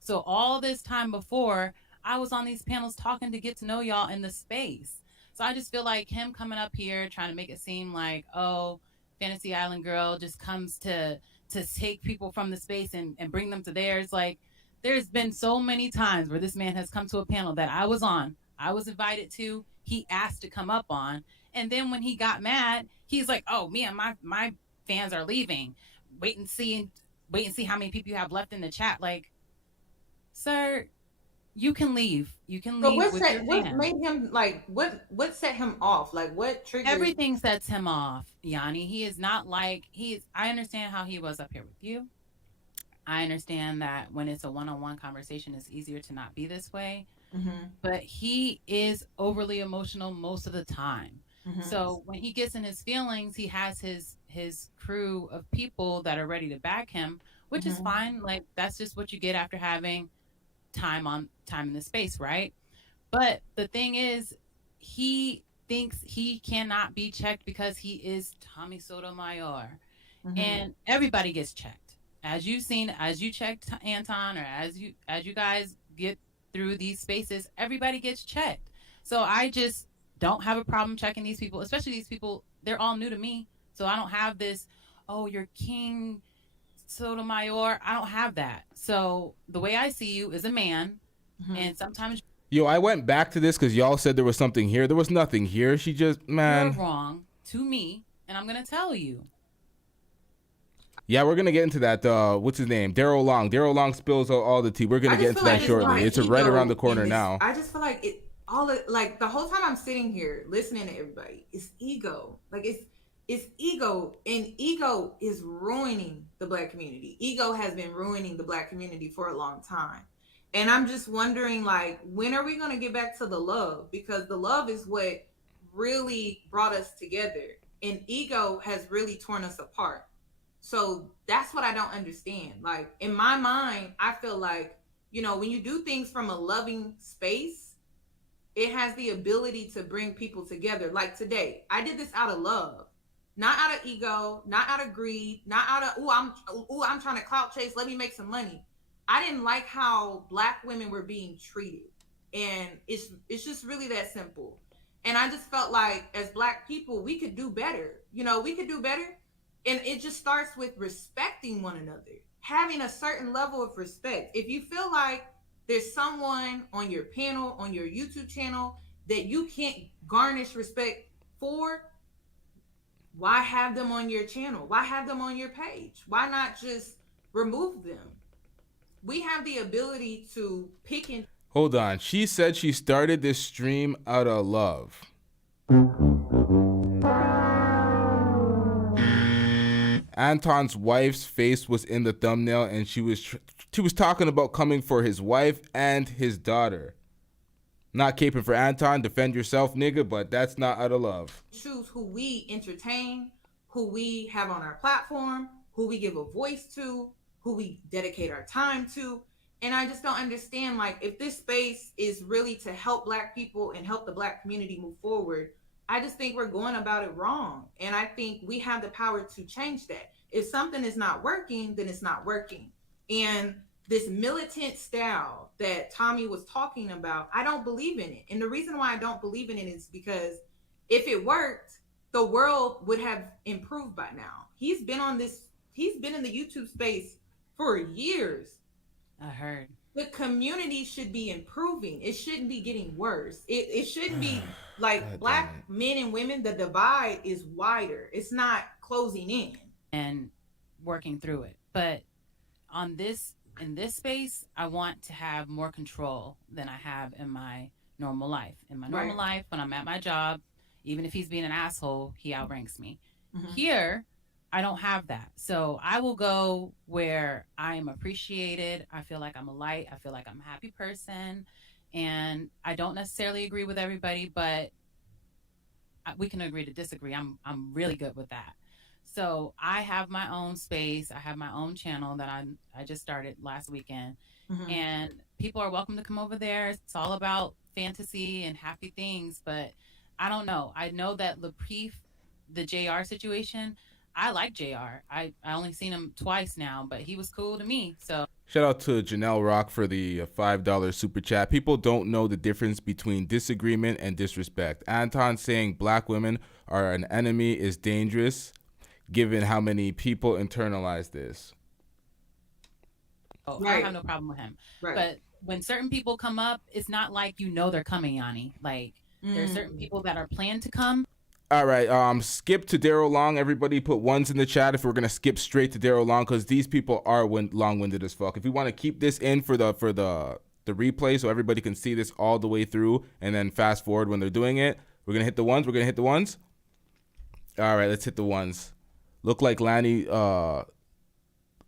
So all this time before, I was on these panels talking to get to know y'all in the space. So I just feel like him coming up here trying to make it seem like, oh, Fantasy Island Girl just comes to take people from the space and bring them to theirs. Like, there's been so many times where this man has come to a panel that I was on, I was invited to, he asked to come up on. And then when he got mad, he's like, oh, me and my fans are leaving. Wait and see how many people you have left in the chat. Like, sir, you can leave. You can leave. What made him, like, what set him off? Like, what triggered? Everything sets him off, Yanie. He is not like I understand how he was up here with you. I understand that when it's a one-on-one conversation, it's easier to not be this way. But he is overly emotional most of the time. So when he gets in his feelings, he has his crew of people that are ready to back him, which is fine. Like, that's just what you get after having time in the space, right? But the thing is, he thinks he cannot be checked because he is Tommy Sotomayor. And everybody gets checked. As you checked Anton, or as you guys get through these spaces, everybody gets checked. So I just don't have a problem checking these people, especially these people. They're all new to me, so I don't have this, oh, you're King Sotomayor. I don't have that. So the way I see you is a man, and sometimes I went back to this because y'all said there was something here. There was nothing here. She just, man. You're wrong. to me, and I'm gonna tell you. Yeah, we're gonna get into that. What's his name? Daryl Long. Daryl Long spills all the tea. We're gonna get into that shortly. It's right around the corner now. I just feel like like the whole time I'm sitting here listening to everybody, it's ego. Like it's ego, and ego is ruining the Black community. Ego has been ruining the Black community for a long time. And I'm just wondering, like, when are we gonna get back to the love? Because the love is what really brought us together. And ego has really torn us apart. So that's what I don't understand. Like, in my mind, I feel like, when you do things from a loving space, it has the ability to bring people together. Like today, I did this out of love, not out of ego, not out of greed, not out of, I'm trying to clout chase. Let me make some money. I didn't like how Black women were being treated. And it's just really that simple. And I just felt like as Black people, we could do better. We could do better. And it just starts with respecting one another, having a certain level of respect. If you feel like there's someone on your panel, on your YouTube channel, that you can't garnish respect for, why have them on your channel? Why have them on your page? Why not just remove them? We have the ability to pick and... Hold on. She said she started this stream out of love. Anton's wife's face was in the thumbnail, and she was talking about coming for his wife and his daughter. Not caping for Anton, defend yourself, nigga, but that's not out of love. Choose who we entertain, who we have on our platform, who we give a voice to, who we dedicate our time to. And I just don't understand, like, if this space is really to help Black people and help the Black community move forward, I just think we're going about it wrong. And I think we have the power to change that. If something is not working, then it's not working. And this militant style that Tommy was talking about, I don't believe in it. And the reason why I don't believe in it is because if it worked, the world would have improved by now. He's been in the YouTube space for years. I heard. The community should be improving. It shouldn't be getting worse. It shouldn't be like Black men and women, the divide is wider. It's not closing in. And working through it. But in this space, I want to have more control than I have in my normal life. In my normal life, when I'm at my job, even if he's being an asshole, he outranks me. Mm-hmm. Here, I don't have that. So I will go where I am appreciated. I feel like I'm a light. I feel like I'm a happy person. And I don't necessarily agree with everybody, but we can agree to disagree. I'm really good with that. So I have my own space. I have my own channel that I just started last weekend. Mm-hmm. And people are welcome to come over there. It's all about fantasy and happy things. But I don't know. I know that Lapeef, the JR situation, I like JR. I only seen him twice now, but he was cool to me. So shout out to Janelle Rock for the $5 super chat. People don't know the difference between disagreement and disrespect. Anton saying Black women are an enemy is dangerous, given how many people internalize this. Oh, right. I have no problem with him. Right. But when certain people come up, it's not like they're coming, Yanie. Like there's certain people that are planned to come. All right, skip to Daryl Long. Everybody put ones in the chat if we're gonna skip straight to Daryl Long, because these people are long-winded as fuck. If we want to keep this in for the replay, so everybody can see this all the way through, and then fast forward when they're doing it, we're gonna hit the ones. All right, let's hit the ones. Look like Lanny.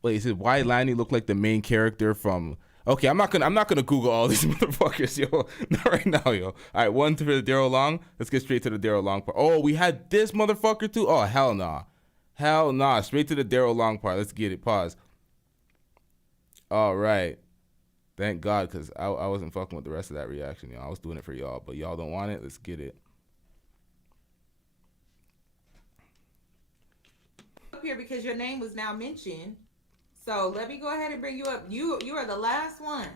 Wait, he said why Lanny look like the main character from? Okay, I'm not gonna Google all these motherfuckers, yo. Not right now, yo. All right, one for the Daryl Long. Let's get straight to the Daryl Long part. Oh, we had this motherfucker too. Oh, hell nah. Straight to the Daryl Long part. Let's get it. Pause. All right. Thank God, because I wasn't fucking with the rest of that reaction, y'all. I was doing it for y'all, but y'all don't want it. Let's get it. Up here because your name was now mentioned. So let me go ahead and bring you up. You are the last one.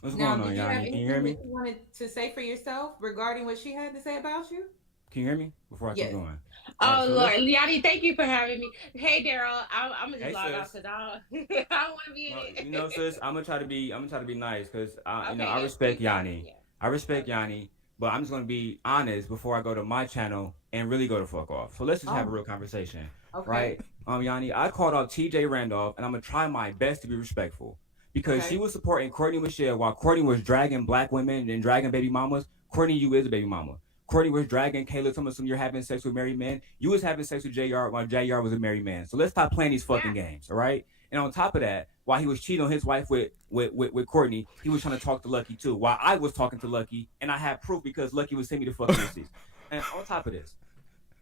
What's going on, Yanie? Can you hear me? You wanted to say for yourself regarding what she had to say about you? Can you hear me before I keep going? Oh, so Lord. Yanie, thank you for having me. Hey, Daryl, I'm going to just log off because I don't want to be in it. Sis, I'm going to try to be nice because, I respect Yanie. Yeah. I respect Yanie. but I'm just gonna be honest before I go to my channel and really go to fuck off. So let's just have a real conversation, right? Yanie, I called out TJ Randolph, and I'm gonna try my best to be respectful because she was supporting Courtney Michelle while Courtney was dragging black women and dragging baby mamas. Courtney, you is a baby mama. Courtney was dragging Kayla, some you're having sex with married men. You was having sex with JR while JR was a married man. So let's stop playing these fucking games, all right? And on top of that, while he was cheating on his wife with Courtney, he was trying to talk to Lucky too. While I was talking to Lucky, and I have proof because Lucky was sending me the fucking receipts. And on top of this,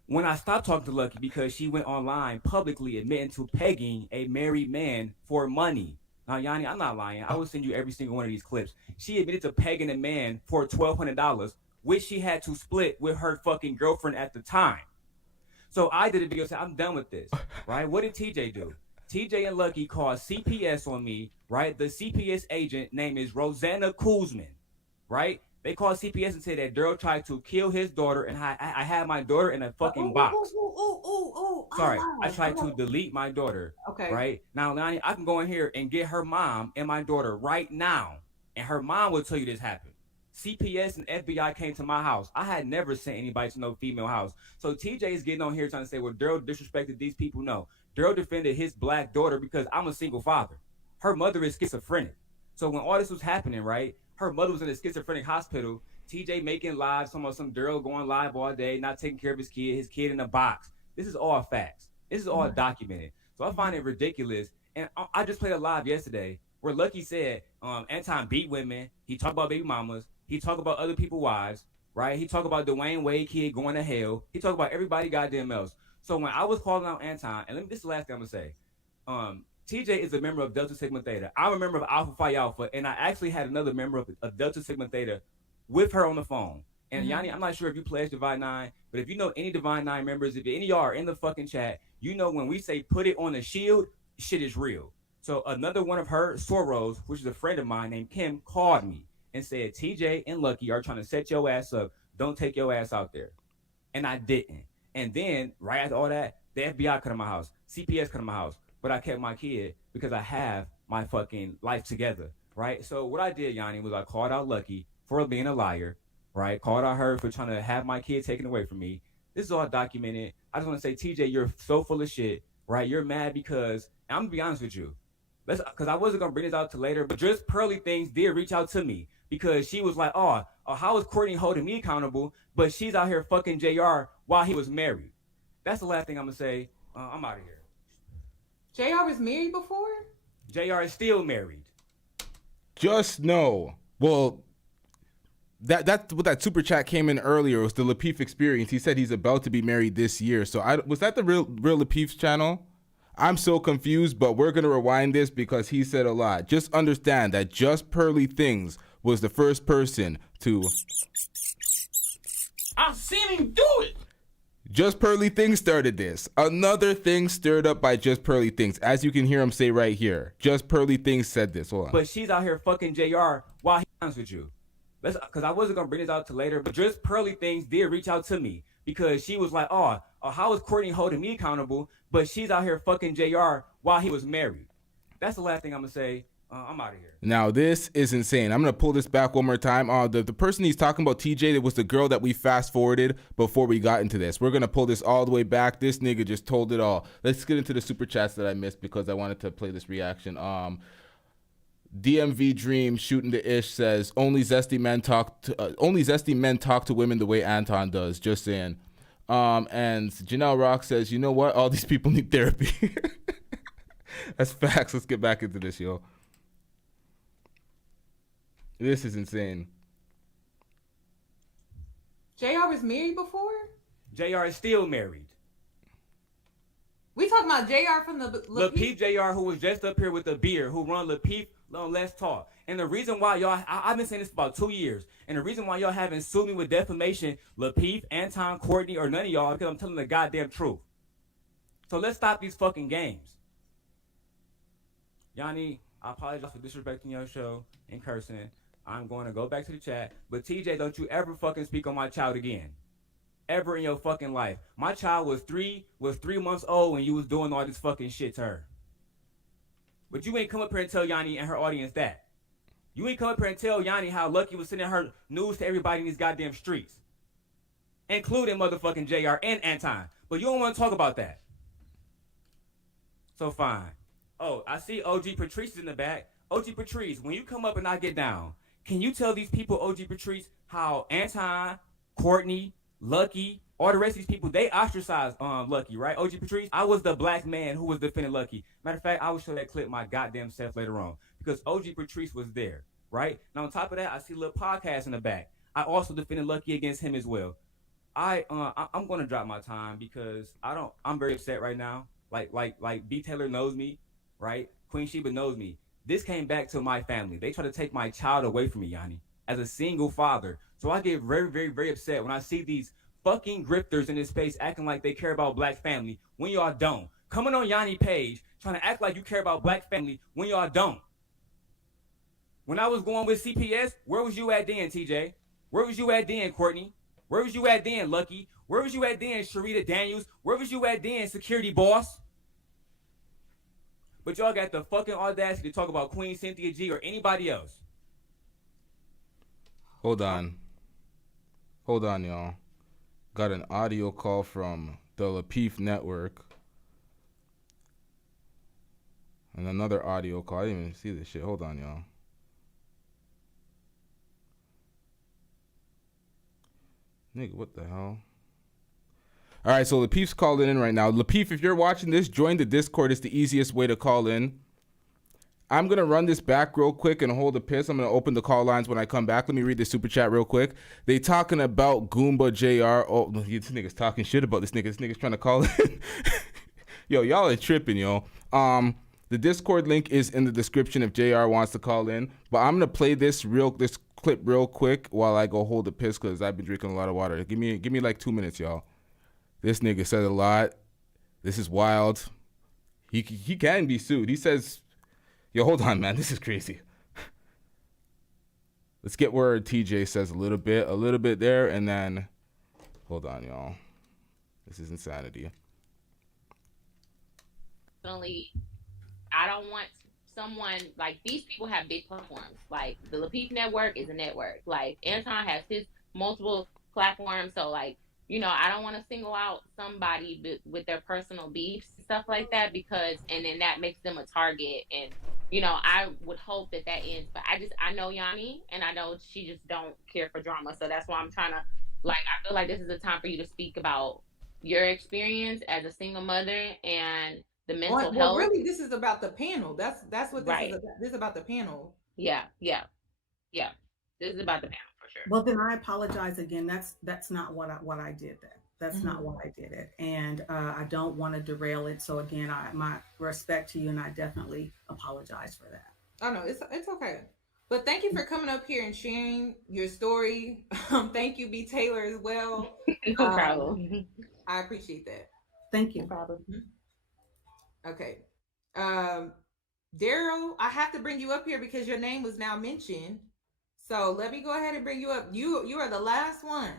when I stopped talking to Lucky because she went online publicly admitting to pegging a married man for money. Now, Yanie, I'm not lying. I will send you every single one of these clips. She admitted to pegging a man for $1,200, which she had to split with her fucking girlfriend at the time. So I did a video saying, I'm done with this, right? What did TJ do? TJ and Lucky called CPS on me, right? The CPS agent name is Rosanna Kuzman, right? They called CPS and said that Daryl tried to kill his daughter, and I had my daughter in a fucking box. Sorry, I tried to delete my daughter. Okay. Right? Now, Nani, I can go in here and get her mom and my daughter right now, and her mom will tell you this happened. CPS and FBI came to my house. I had never sent anybody to no female house. So TJ is getting on here trying to say, well, Daryl disrespected these people. No. Daryl defended his black daughter because I'm a single father. Her mother is schizophrenic. So when all this was happening, right, her mother was in a schizophrenic hospital. TJ making live, some Daryl going live all day, not taking care of his kid in a box. This is all facts. This is all documented. So I find it ridiculous. And I just played a live yesterday where Lucky said Anton beat women. He talked about baby mamas. He talked about other people's wives, right? He talked about Dwayne Wade kid going to hell. He talked about everybody goddamn else. So when I was calling out Anton, and this is the last thing I'm gonna say. TJ is a member of Delta Sigma Theta. I'm a member of Alpha Phi Alpha, and I actually had another member of Delta Sigma Theta with her on the phone. And Yanie, I'm not sure if you pledge Divine 9, but if you know any Divine 9 members, if any of y'all are in the fucking chat, you know when we say put it on the shield, shit is real. So another one of her Soros, which is a friend of mine named Kim, called me and said, TJ and Lucky are trying to set your ass up. Don't take your ass out there. And I didn't. And then, right after all that, the FBI come to my house. CPS come to my house. But I kept my kid because I have my fucking life together, right? So what I did, Yanie, was I called out Lucky for being a liar, right? Called out her for trying to have my kid taken away from me. This is all documented. I just want to say, TJ, you're so full of shit, right? You're mad because, and I'm going to be honest with you, because I wasn't going to bring this out to later, but just Pearly Things did reach out to me because she was like, oh, how is Courtney holding me accountable, but she's out here fucking JR while he was married? That's the last thing I'm going to say. I'm out of here. JR was married before? JR is still married. Just know. Well, that super chat came in earlier. It was the Lapeef experience. He said he's about to be married this year. So was that the real Lapeef's channel? I'm so confused, but we're gonna rewind this because he said a lot. Just understand that Just Pearly Things was the first person to. I've seen him do it. Just Pearly Things started this. Another thing stirred up by Just Pearly Things. As you can hear him say right here. Just Pearly Things said this. Hold on. But she's out here fucking JR while he's honest with you. Because I wasn't going to bring this out to later, but Just Pearly Things did reach out to me because she was like, oh, how is Courtney holding me accountable, but she's out here fucking JR while he was married? That's the last thing I'm going to say. I'm out of here. Now, this is insane. I'm going to pull this back one more time. The person he's talking about, TJ, that was the girl that we fast forwarded before we got into this. We're going to pull this all the way back. This nigga just told it all. Let's get into the super chats that I missed because I wanted to play this reaction. DMV Dream shooting the ish says only zesty men talk to women the way Anton does. Just saying. And Janelle Rock says, you know what? All these people need therapy. That's facts. Let's get back into this, yo. This is insane. JR was married before? JR is still married. We talking about JR from the Lapeef JR, who was just up here with the beer, who run Lapeef Let's Talk. And the reason why y'all, I've been saying this for about 2 years, and the reason why y'all haven't sued me with defamation, Lapeef, Anton, Courtney, or none of y'all, because I'm telling the goddamn truth. So let's stop these fucking games. Yanie, I apologize for disrespecting your show and cursing. I'm going to go back to the chat. But TJ, don't you ever fucking speak on my child again. Ever in your fucking life. My child was 3 months old when you was doing all this fucking shit to her. But you ain't come up here and tell Yanie and her audience that. You ain't come up here and tell Yanie how Lucky was sending her news to everybody in these goddamn streets, including motherfucking JR and Anton. But you don't want to talk about that. So fine. Oh, I see OG Patrice is in the back. OG Patrice, when you come up and I get down, can you tell these people, OG Patrice, how Anton, Courtney, Lucky, all the rest of these people, they ostracized Lucky, right? OG Patrice, I was the black man who was defending Lucky. Matter of fact, I will show that clip my goddamn self later on because OG Patrice was there, right? Now on top of that, I see a little podcast in the back. I also defended Lucky against him as well. I'm gonna drop my time because I'm very upset right now. Like B Taylor knows me, right? Queen Sheba knows me. This came back to my family. They try to take my child away from me, Yanie, as a single father. So I get very, very, very upset when I see these fucking grifters in this space acting like they care about black family when y'all don't. Coming on Yanie page, trying to act like you care about black family when y'all don't. When I was going with CPS, where was you at then, TJ? Where was you at then, Courtney? Where was you at then, Lucky? Where was you at then, Sharita Daniels? Where was you at then, security boss? But y'all got the fucking audacity to talk about Queen Cynthia G or anybody else. Hold on, y'all. Got an audio call from the Lapeef network. And another audio call. I didn't even see this shit. Hold on, y'all. Nigga, what the hell? All right, so Lapeef's calling in right now. Lapeef, if you're watching this, join the Discord. It's the easiest way to call in. I'm going to run this back real quick and hold a piss. I'm going to open the call lines when I come back. Let me read the super chat real quick. They talking about Goomba JR. Oh, this nigga's talking shit about this nigga. This nigga's trying to call in. Yo, y'all are tripping, yo. The Discord link is in the description if JR wants to call in. But I'm going to play this clip real quick while I go hold a piss because I've been drinking a lot of water. Give me like 2 minutes, y'all. This nigga said a lot. This is wild. He can be sued. He says, yo, hold on, man. This is crazy. Let's get where TJ says a little bit there, and then, hold on, y'all. This is insanity. I don't want someone like these people have big platforms. Like the Lapeef network is a network. Like Anton has his multiple platforms. So like, you know, I don't want to single out somebody with their personal beefs and stuff like that and then that makes them a target. And, you know, I would hope that ends. But I know Yanie and I know she just don't care for drama. So that's why I'm trying to, like, I feel like this is a time for you to speak about your experience as a single mother and the mental health. Well, really, this is about the panel. That's what this right. is about. This is about the panel. Yeah. This is about the panel for sure. Well, then I apologize again. That's not what I did. That's not why I did it, and I don't want to derail it. So again, my respect to you, and I definitely apologize for that. Oh no, it's okay. But thank you for coming up here and sharing your story. Thank you, B. Taylor, as well. No problem. I appreciate that. Thank you. No problem. Okay. Daryl, I have to bring you up here because your name was now mentioned. So let me go ahead and bring you up. You are the last one.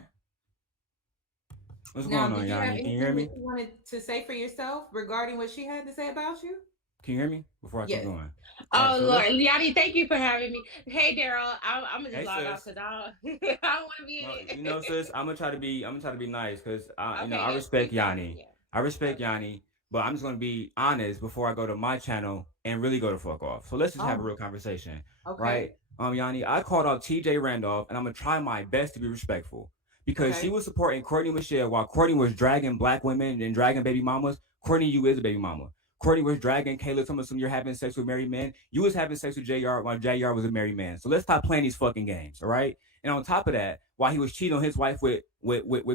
What's now, going on, Yanie? Can you hear me? You wanted to say for yourself regarding what she had to say about you? Can you hear me before I keep going? Oh, Lord. Yanie, thank you for having me. Hey, Daryl, I'm going to just log off because I don't want to be in it. You know, sis, I'm going to try to be nice because, you know, I respect Yanie. Yeah. I respect Yanie, but I'm just going to be honest before I go to my channel and really go to fuck off. So let's just have a real conversation, right? Yanie, I called out TJ Randolph, and I'm going to try my best to be respectful because she was supporting Courtney Michelle while Courtney was dragging black women and dragging baby mamas. Courtney, you is a baby mama. Courtney was dragging Kayla, some you're having sex with married men. You was having sex with JR while JR was a married man. So let's stop playing these fucking games, all right? And on top of that, while he was cheating on his wife with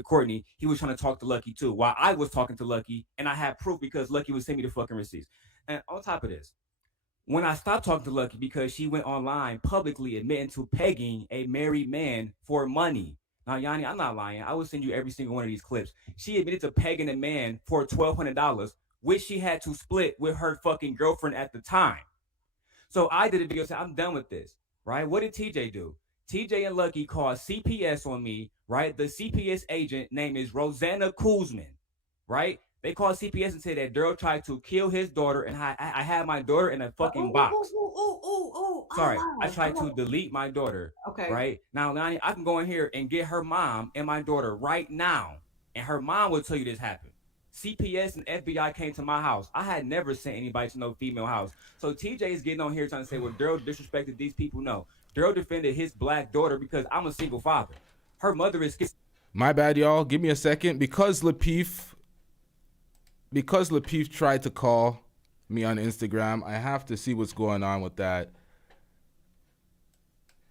Courtney, he was trying to talk to Lucky too. While I was talking to Lucky, and I had proof because Lucky was sending me the fucking receipts. And on top of this, when I stopped talking to Lucky because she went online publicly admitting to pegging a married man for money. Now, Yanie, I'm not lying. I will send you every single one of these clips. She admitted to pegging a man for $1,200, which she had to split with her fucking girlfriend at the time. So I did a video saying, I'm done with this, right? What did TJ do? TJ and Lucky called CPS on me, right? The CPS agent name is Rosanna Kuzman, right? They called CPS and said that Daryl tried to kill his daughter, and I had my daughter in a fucking box. Sorry, I tried to delete my daughter. Okay. Right now, Yanie, I can go in here and get her mom and my daughter right now, and her mom will tell you this happened. CPS and FBI came to my house. I had never sent anybody to no female house. So TJ is getting on here trying to say, well, Daryl disrespected these people. No, Daryl defended his black daughter because I'm a single father. Her mother is. My bad, y'all. Give me a second. Because Lapeef tried to call me on Instagram, I have to see what's going on with that.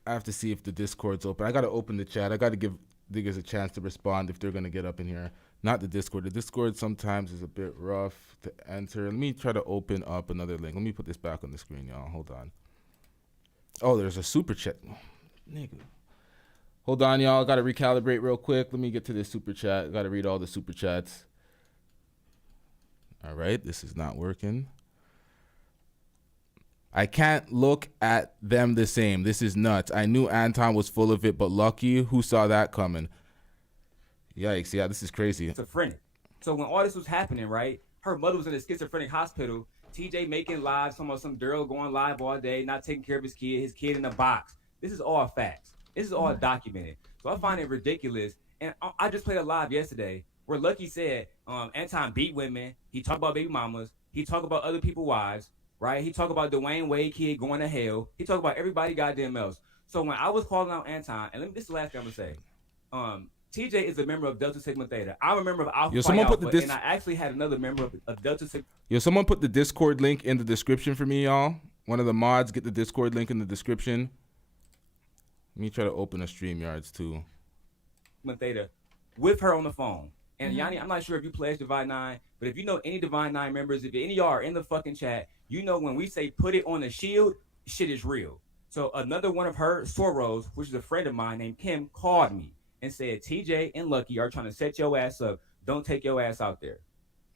I have to see if the Discord's open. I got to open the chat. I got to give niggas a chance to respond if they're going to get up in here. Not the Discord. The Discord sometimes is a bit rough to enter. Let me try to open up another link. Let me put this back on the screen, y'all. Hold on. Oh, there's a super chat. Nigga. Hold on, y'all. Got to recalibrate real quick. Let me get to this super chat. Got to read all the super chats. All right. This is not working. I can't look at them the same. This is nuts. I knew Anton was full of it, but lucky. Who saw that coming? Yikes. Yeah, this is crazy. Schizophrenic. So when all this was happening, right, her mother was in a schizophrenic hospital. TJ making lives, some Daryl going live all day, not taking care of his kid in a box. This is all facts. This is all documented. So I find it ridiculous. And I just played a live yesterday where Lucky said Anton beat women. He talked about baby mamas. He talked about other people's wives, right? He talked about Dwayne Wade kid going to hell. He talked about everybody goddamn else. So when I was calling out Anton, and this is the last thing I'm going to say. TJ is a member of Delta Sigma Theta. I'm a member of Alpha Phi Alpha, and I actually had another member of Delta Sigma. Yo, someone put the Discord link in the description for me, y'all. One of the mods, get the Discord link in the description. Let me try to open a StreamYards too. Theta with her on the phone. And Yanie, I'm not sure if you pledge Divine 9, but if you know any Divine 9 members, if any of y'all are in the fucking chat, you know when we say put it on the shield, shit is real. So another one of her Soros, which is a friend of mine named Kim, called me and said, TJ and Lucky are trying to set your ass up. Don't take your ass out there.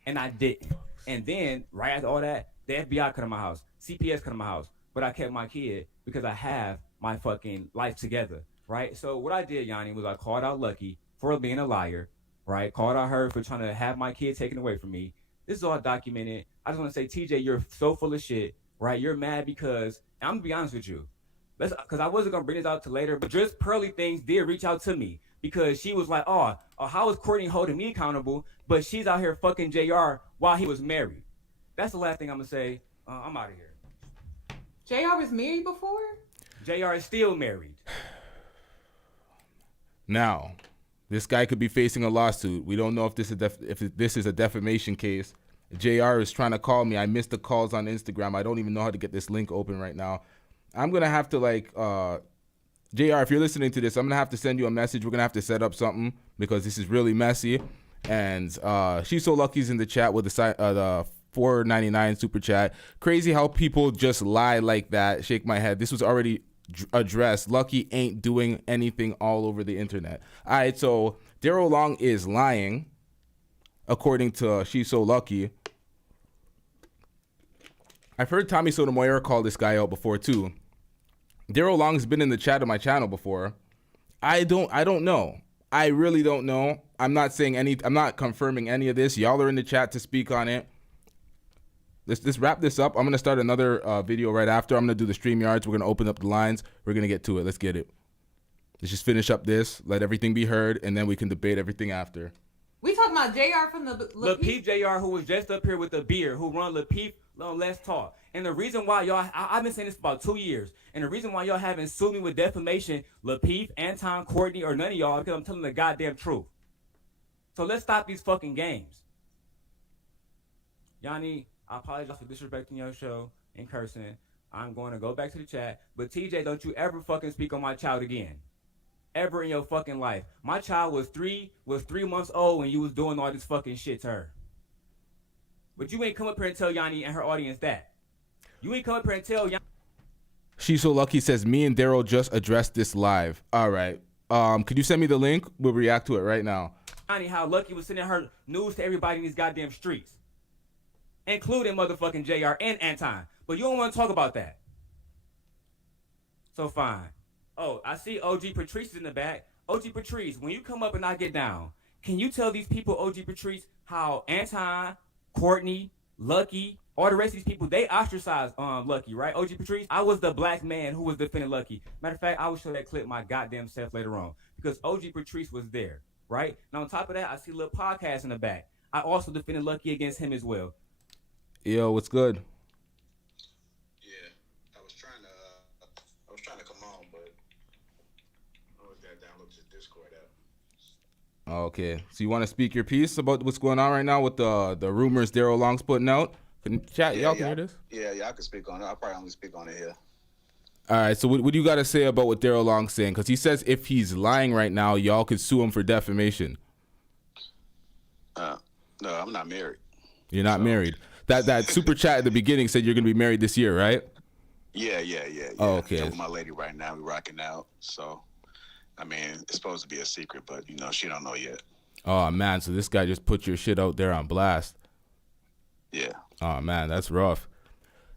And I didn't. And then, right after all that, the FBI come to my house. CPS come to my house. But I kept my kid because I have my fucking life together, right? So what I did, Yanie, was I called out Lucky for being a liar, right? Called out her for trying to have my kid taken away from me. This is all documented. I just want to say, TJ, you're so full of shit, right? You're mad because, I'm going to be honest with you, because I wasn't going to bring this out to later, but just Pearly Things did reach out to me. Because she was like, oh, how is Courtney holding me accountable? But she's out here fucking JR while he was married. That's the last thing I'm going to say. I'm out of here. JR was married before? JR is still married. Now, this guy could be facing a lawsuit. We don't know if this is a defamation case. JR is trying to call me. I missed the calls on Instagram. I don't even know how to get this link open right now. I'm going to have to JR, if you're listening to this, I'm going to have to send you a message. We're going to have to set up something because this is really messy. And She's So Lucky's in the chat with the $4.99 super chat. Crazy how people just lie like that. Shake my head. This was already addressed. Lucky ain't doing anything all over the internet. All right, so Daryl Long is lying, according to She's So Lucky. I've heard Tommy Sotomayor call this guy out before, too. Daryl Long's been in the chat of my channel before. I don't know. I really don't know. I'm not confirming any of this. Y'all are in the chat to speak on it. Let's wrap this up. I'm going to start another video right after. I'm going to do the StreamYards. We're going to open up the lines. We're going to get to it. Let's get it. Let's just finish up this. Let everything be heard, and then we can debate everything after. We talking about JR from the Lapeef JR, who was just up here with the beer, who run Lapeef Let's Talk. And the reason why y'all, I've been saying this for about 2 years, and the reason why y'all haven't sued me with defamation, Lapeef, Anton, Courtney, or none of y'all, because I'm telling the goddamn truth. So let's stop these fucking games. Yanie, I apologize for disrespecting your show and cursing. I'm going to go back to the chat. But TJ, don't you ever fucking speak on my child again. Ever in your fucking life. My child was 3 months old when you was doing all this fucking shit to her. But you ain't come up here and tell Yanie and her audience that. You ain't come up here and tell Yanie. She's So Lucky says, me and Daryl just addressed this live. All right. Could you send me the link? We'll react to it right now. Yanie, how Lucky was sending her news to everybody in these goddamn streets. Including motherfucking JR and Anton. But you don't want to talk about that. So fine. Oh, I see OG Patrice is in the back. OG Patrice, when you come up and I get down, can you tell these people, OG Patrice, how Anton, Courtney, Lucky, All the rest of these people, they ostracized Lucky, right? OG Patrice, I was the black man who was defending Lucky. Matter of fact, I will show that clip my goddamn self later on because OG Patrice was there, right? And on top of that, I see a little podcast in the back. I also defended Lucky against him as well. Yo, what's good? Yeah, I was trying to come on, but I was got download this Discord app. Okay, so you want to speak your piece about what's going on right now with the rumors Daryl Long's putting out? Can chat, y'all can hear this? Yeah, I can speak on it. I'll probably only speak on it here. All right, so what do you got to say about what Daryl Long's saying? Because he says if he's lying right now, y'all could sue him for defamation. No, I'm not married. You're not married. That super chat at the beginning said you're gonna be married this year, right? Yeah. Oh, okay. I'm with my lady right now. We're rocking out. So, I mean, it's supposed to be a secret, but she don't know yet. Oh man, so this guy just put your shit out there on blast. Yeah. Oh man, that's rough.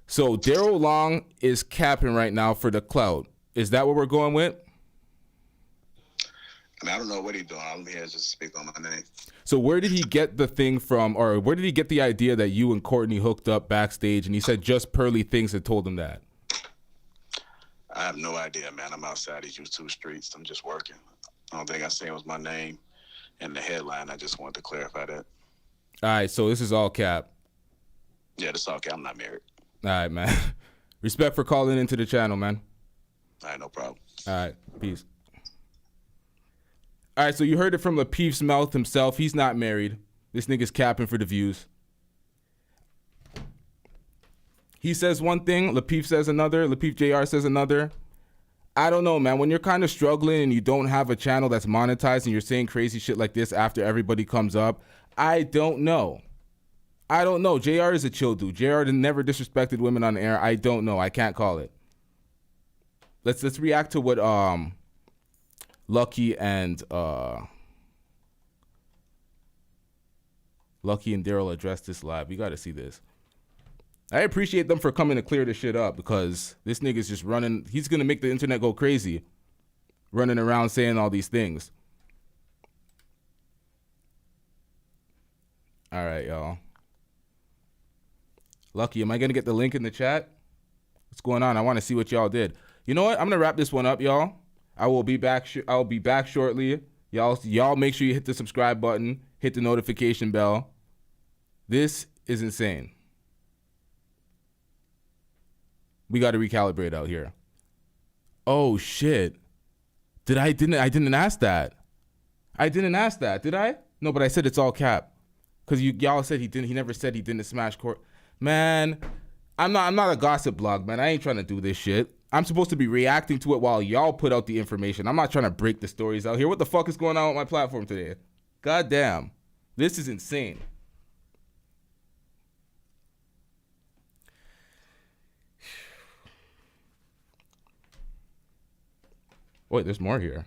So Daryl Long is capping right now for the clout. Is that what we're going with? I mean, I don't know what he's doing. All I'm here is just speak on my name. So where did he get the thing from, or where did he get the idea that you and Courtney hooked up backstage? And he said just Pearly Things had told him that. I have no idea, man. I'm outside these two streets. I'm just working. I don't think I said it was my name in the headline. I just wanted to clarify that. All right, so this is all cap. Yeah, this is all cap. I'm not married. All right, man. Respect for calling into the channel, man. All right, no problem. All right, peace. All right, so you heard it from Lapeef's mouth himself. He's not married. This nigga's capping for the views. He says one thing, Lapeef says another, Lapeef JR says another. I don't know, man. When you're kind of struggling and you don't have a channel that's monetized and you're saying crazy shit like this after everybody comes up, I don't know. JR is a chill dude. JR never disrespected women on the air. I don't know. I can't call it. Let's react to what Lucky and Daryl addressed this live. We got to see this. I appreciate them for coming to clear this shit up because this nigga's just running. He's going to make the internet go crazy running around saying all these things. All right, y'all. Lucky, am I going to get the link in the chat? What's going on? I want to see what y'all did. You know what? I'm going to wrap this one up, y'all. I will be back shortly. Y'all make sure you hit the subscribe button, hit the notification bell. This is insane. We got to recalibrate out here. Oh shit. I didn't ask that. I didn't ask that, did I? No, but I said it's all cap. Cuz y'all said he never said he didn't smash court. Man, I'm not a gossip blog, man. I ain't trying to do this shit. I'm supposed to be reacting to it while y'all put out the information. I'm not trying to break the stories out here. What the fuck is going on with my platform today? God damn. This is insane. Wait, there's more here.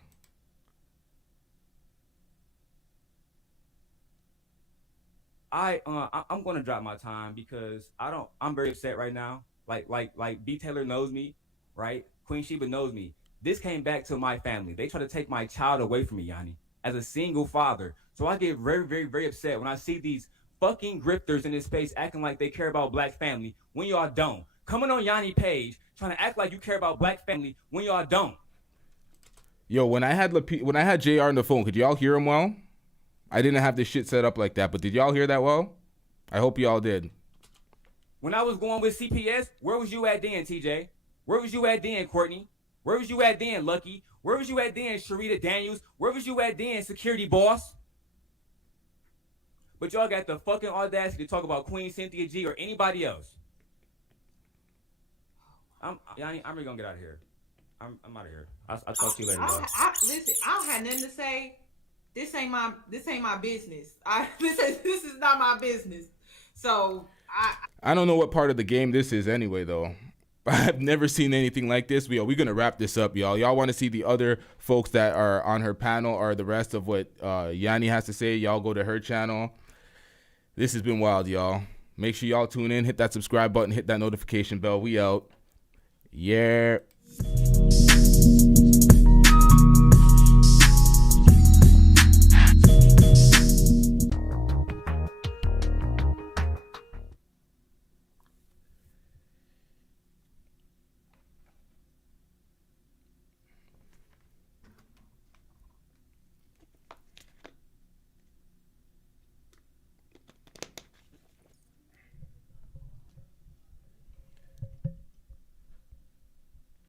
I'm gonna drop my time because I'm very upset right now. Like B Taylor knows me, right? Queen Sheba knows me. This came back to my family. They try to take my child away from me, Yanie, as a single father. So I get very, very, very upset when I see these fucking grifters in this space acting like they care about black family when y'all don't. Coming on Yanie page trying to act like you care about black family when y'all don't. Yo, when I had JR on the phone, could y'all hear him well? I didn't have this shit set up like that, but did y'all hear that well? I hope y'all did. When I was going with CPS, where was you at then, TJ? Where was you at then, Courtney? Where was you at then, Lucky? Where was you at then, Sharita Daniels? Where was you at then, Security Boss? But y'all got the fucking audacity to talk about Queen Cynthia G or anybody else. Yanie, I'm really gonna get out of here. I'm out of here. I'll talk to you later. Listen, I don't have nothing to say. This ain't my business. This is not my business. So I don't know what part of the game this is anyway, though. I've never seen anything like this. We're gonna wrap this up, y'all. Y'all want to see the other folks that are on her panel or the rest of what Yanie has to say? Y'all go to her channel. This has been wild, y'all. Make sure y'all tune in, hit that subscribe button, hit that notification bell. We out. Yeah.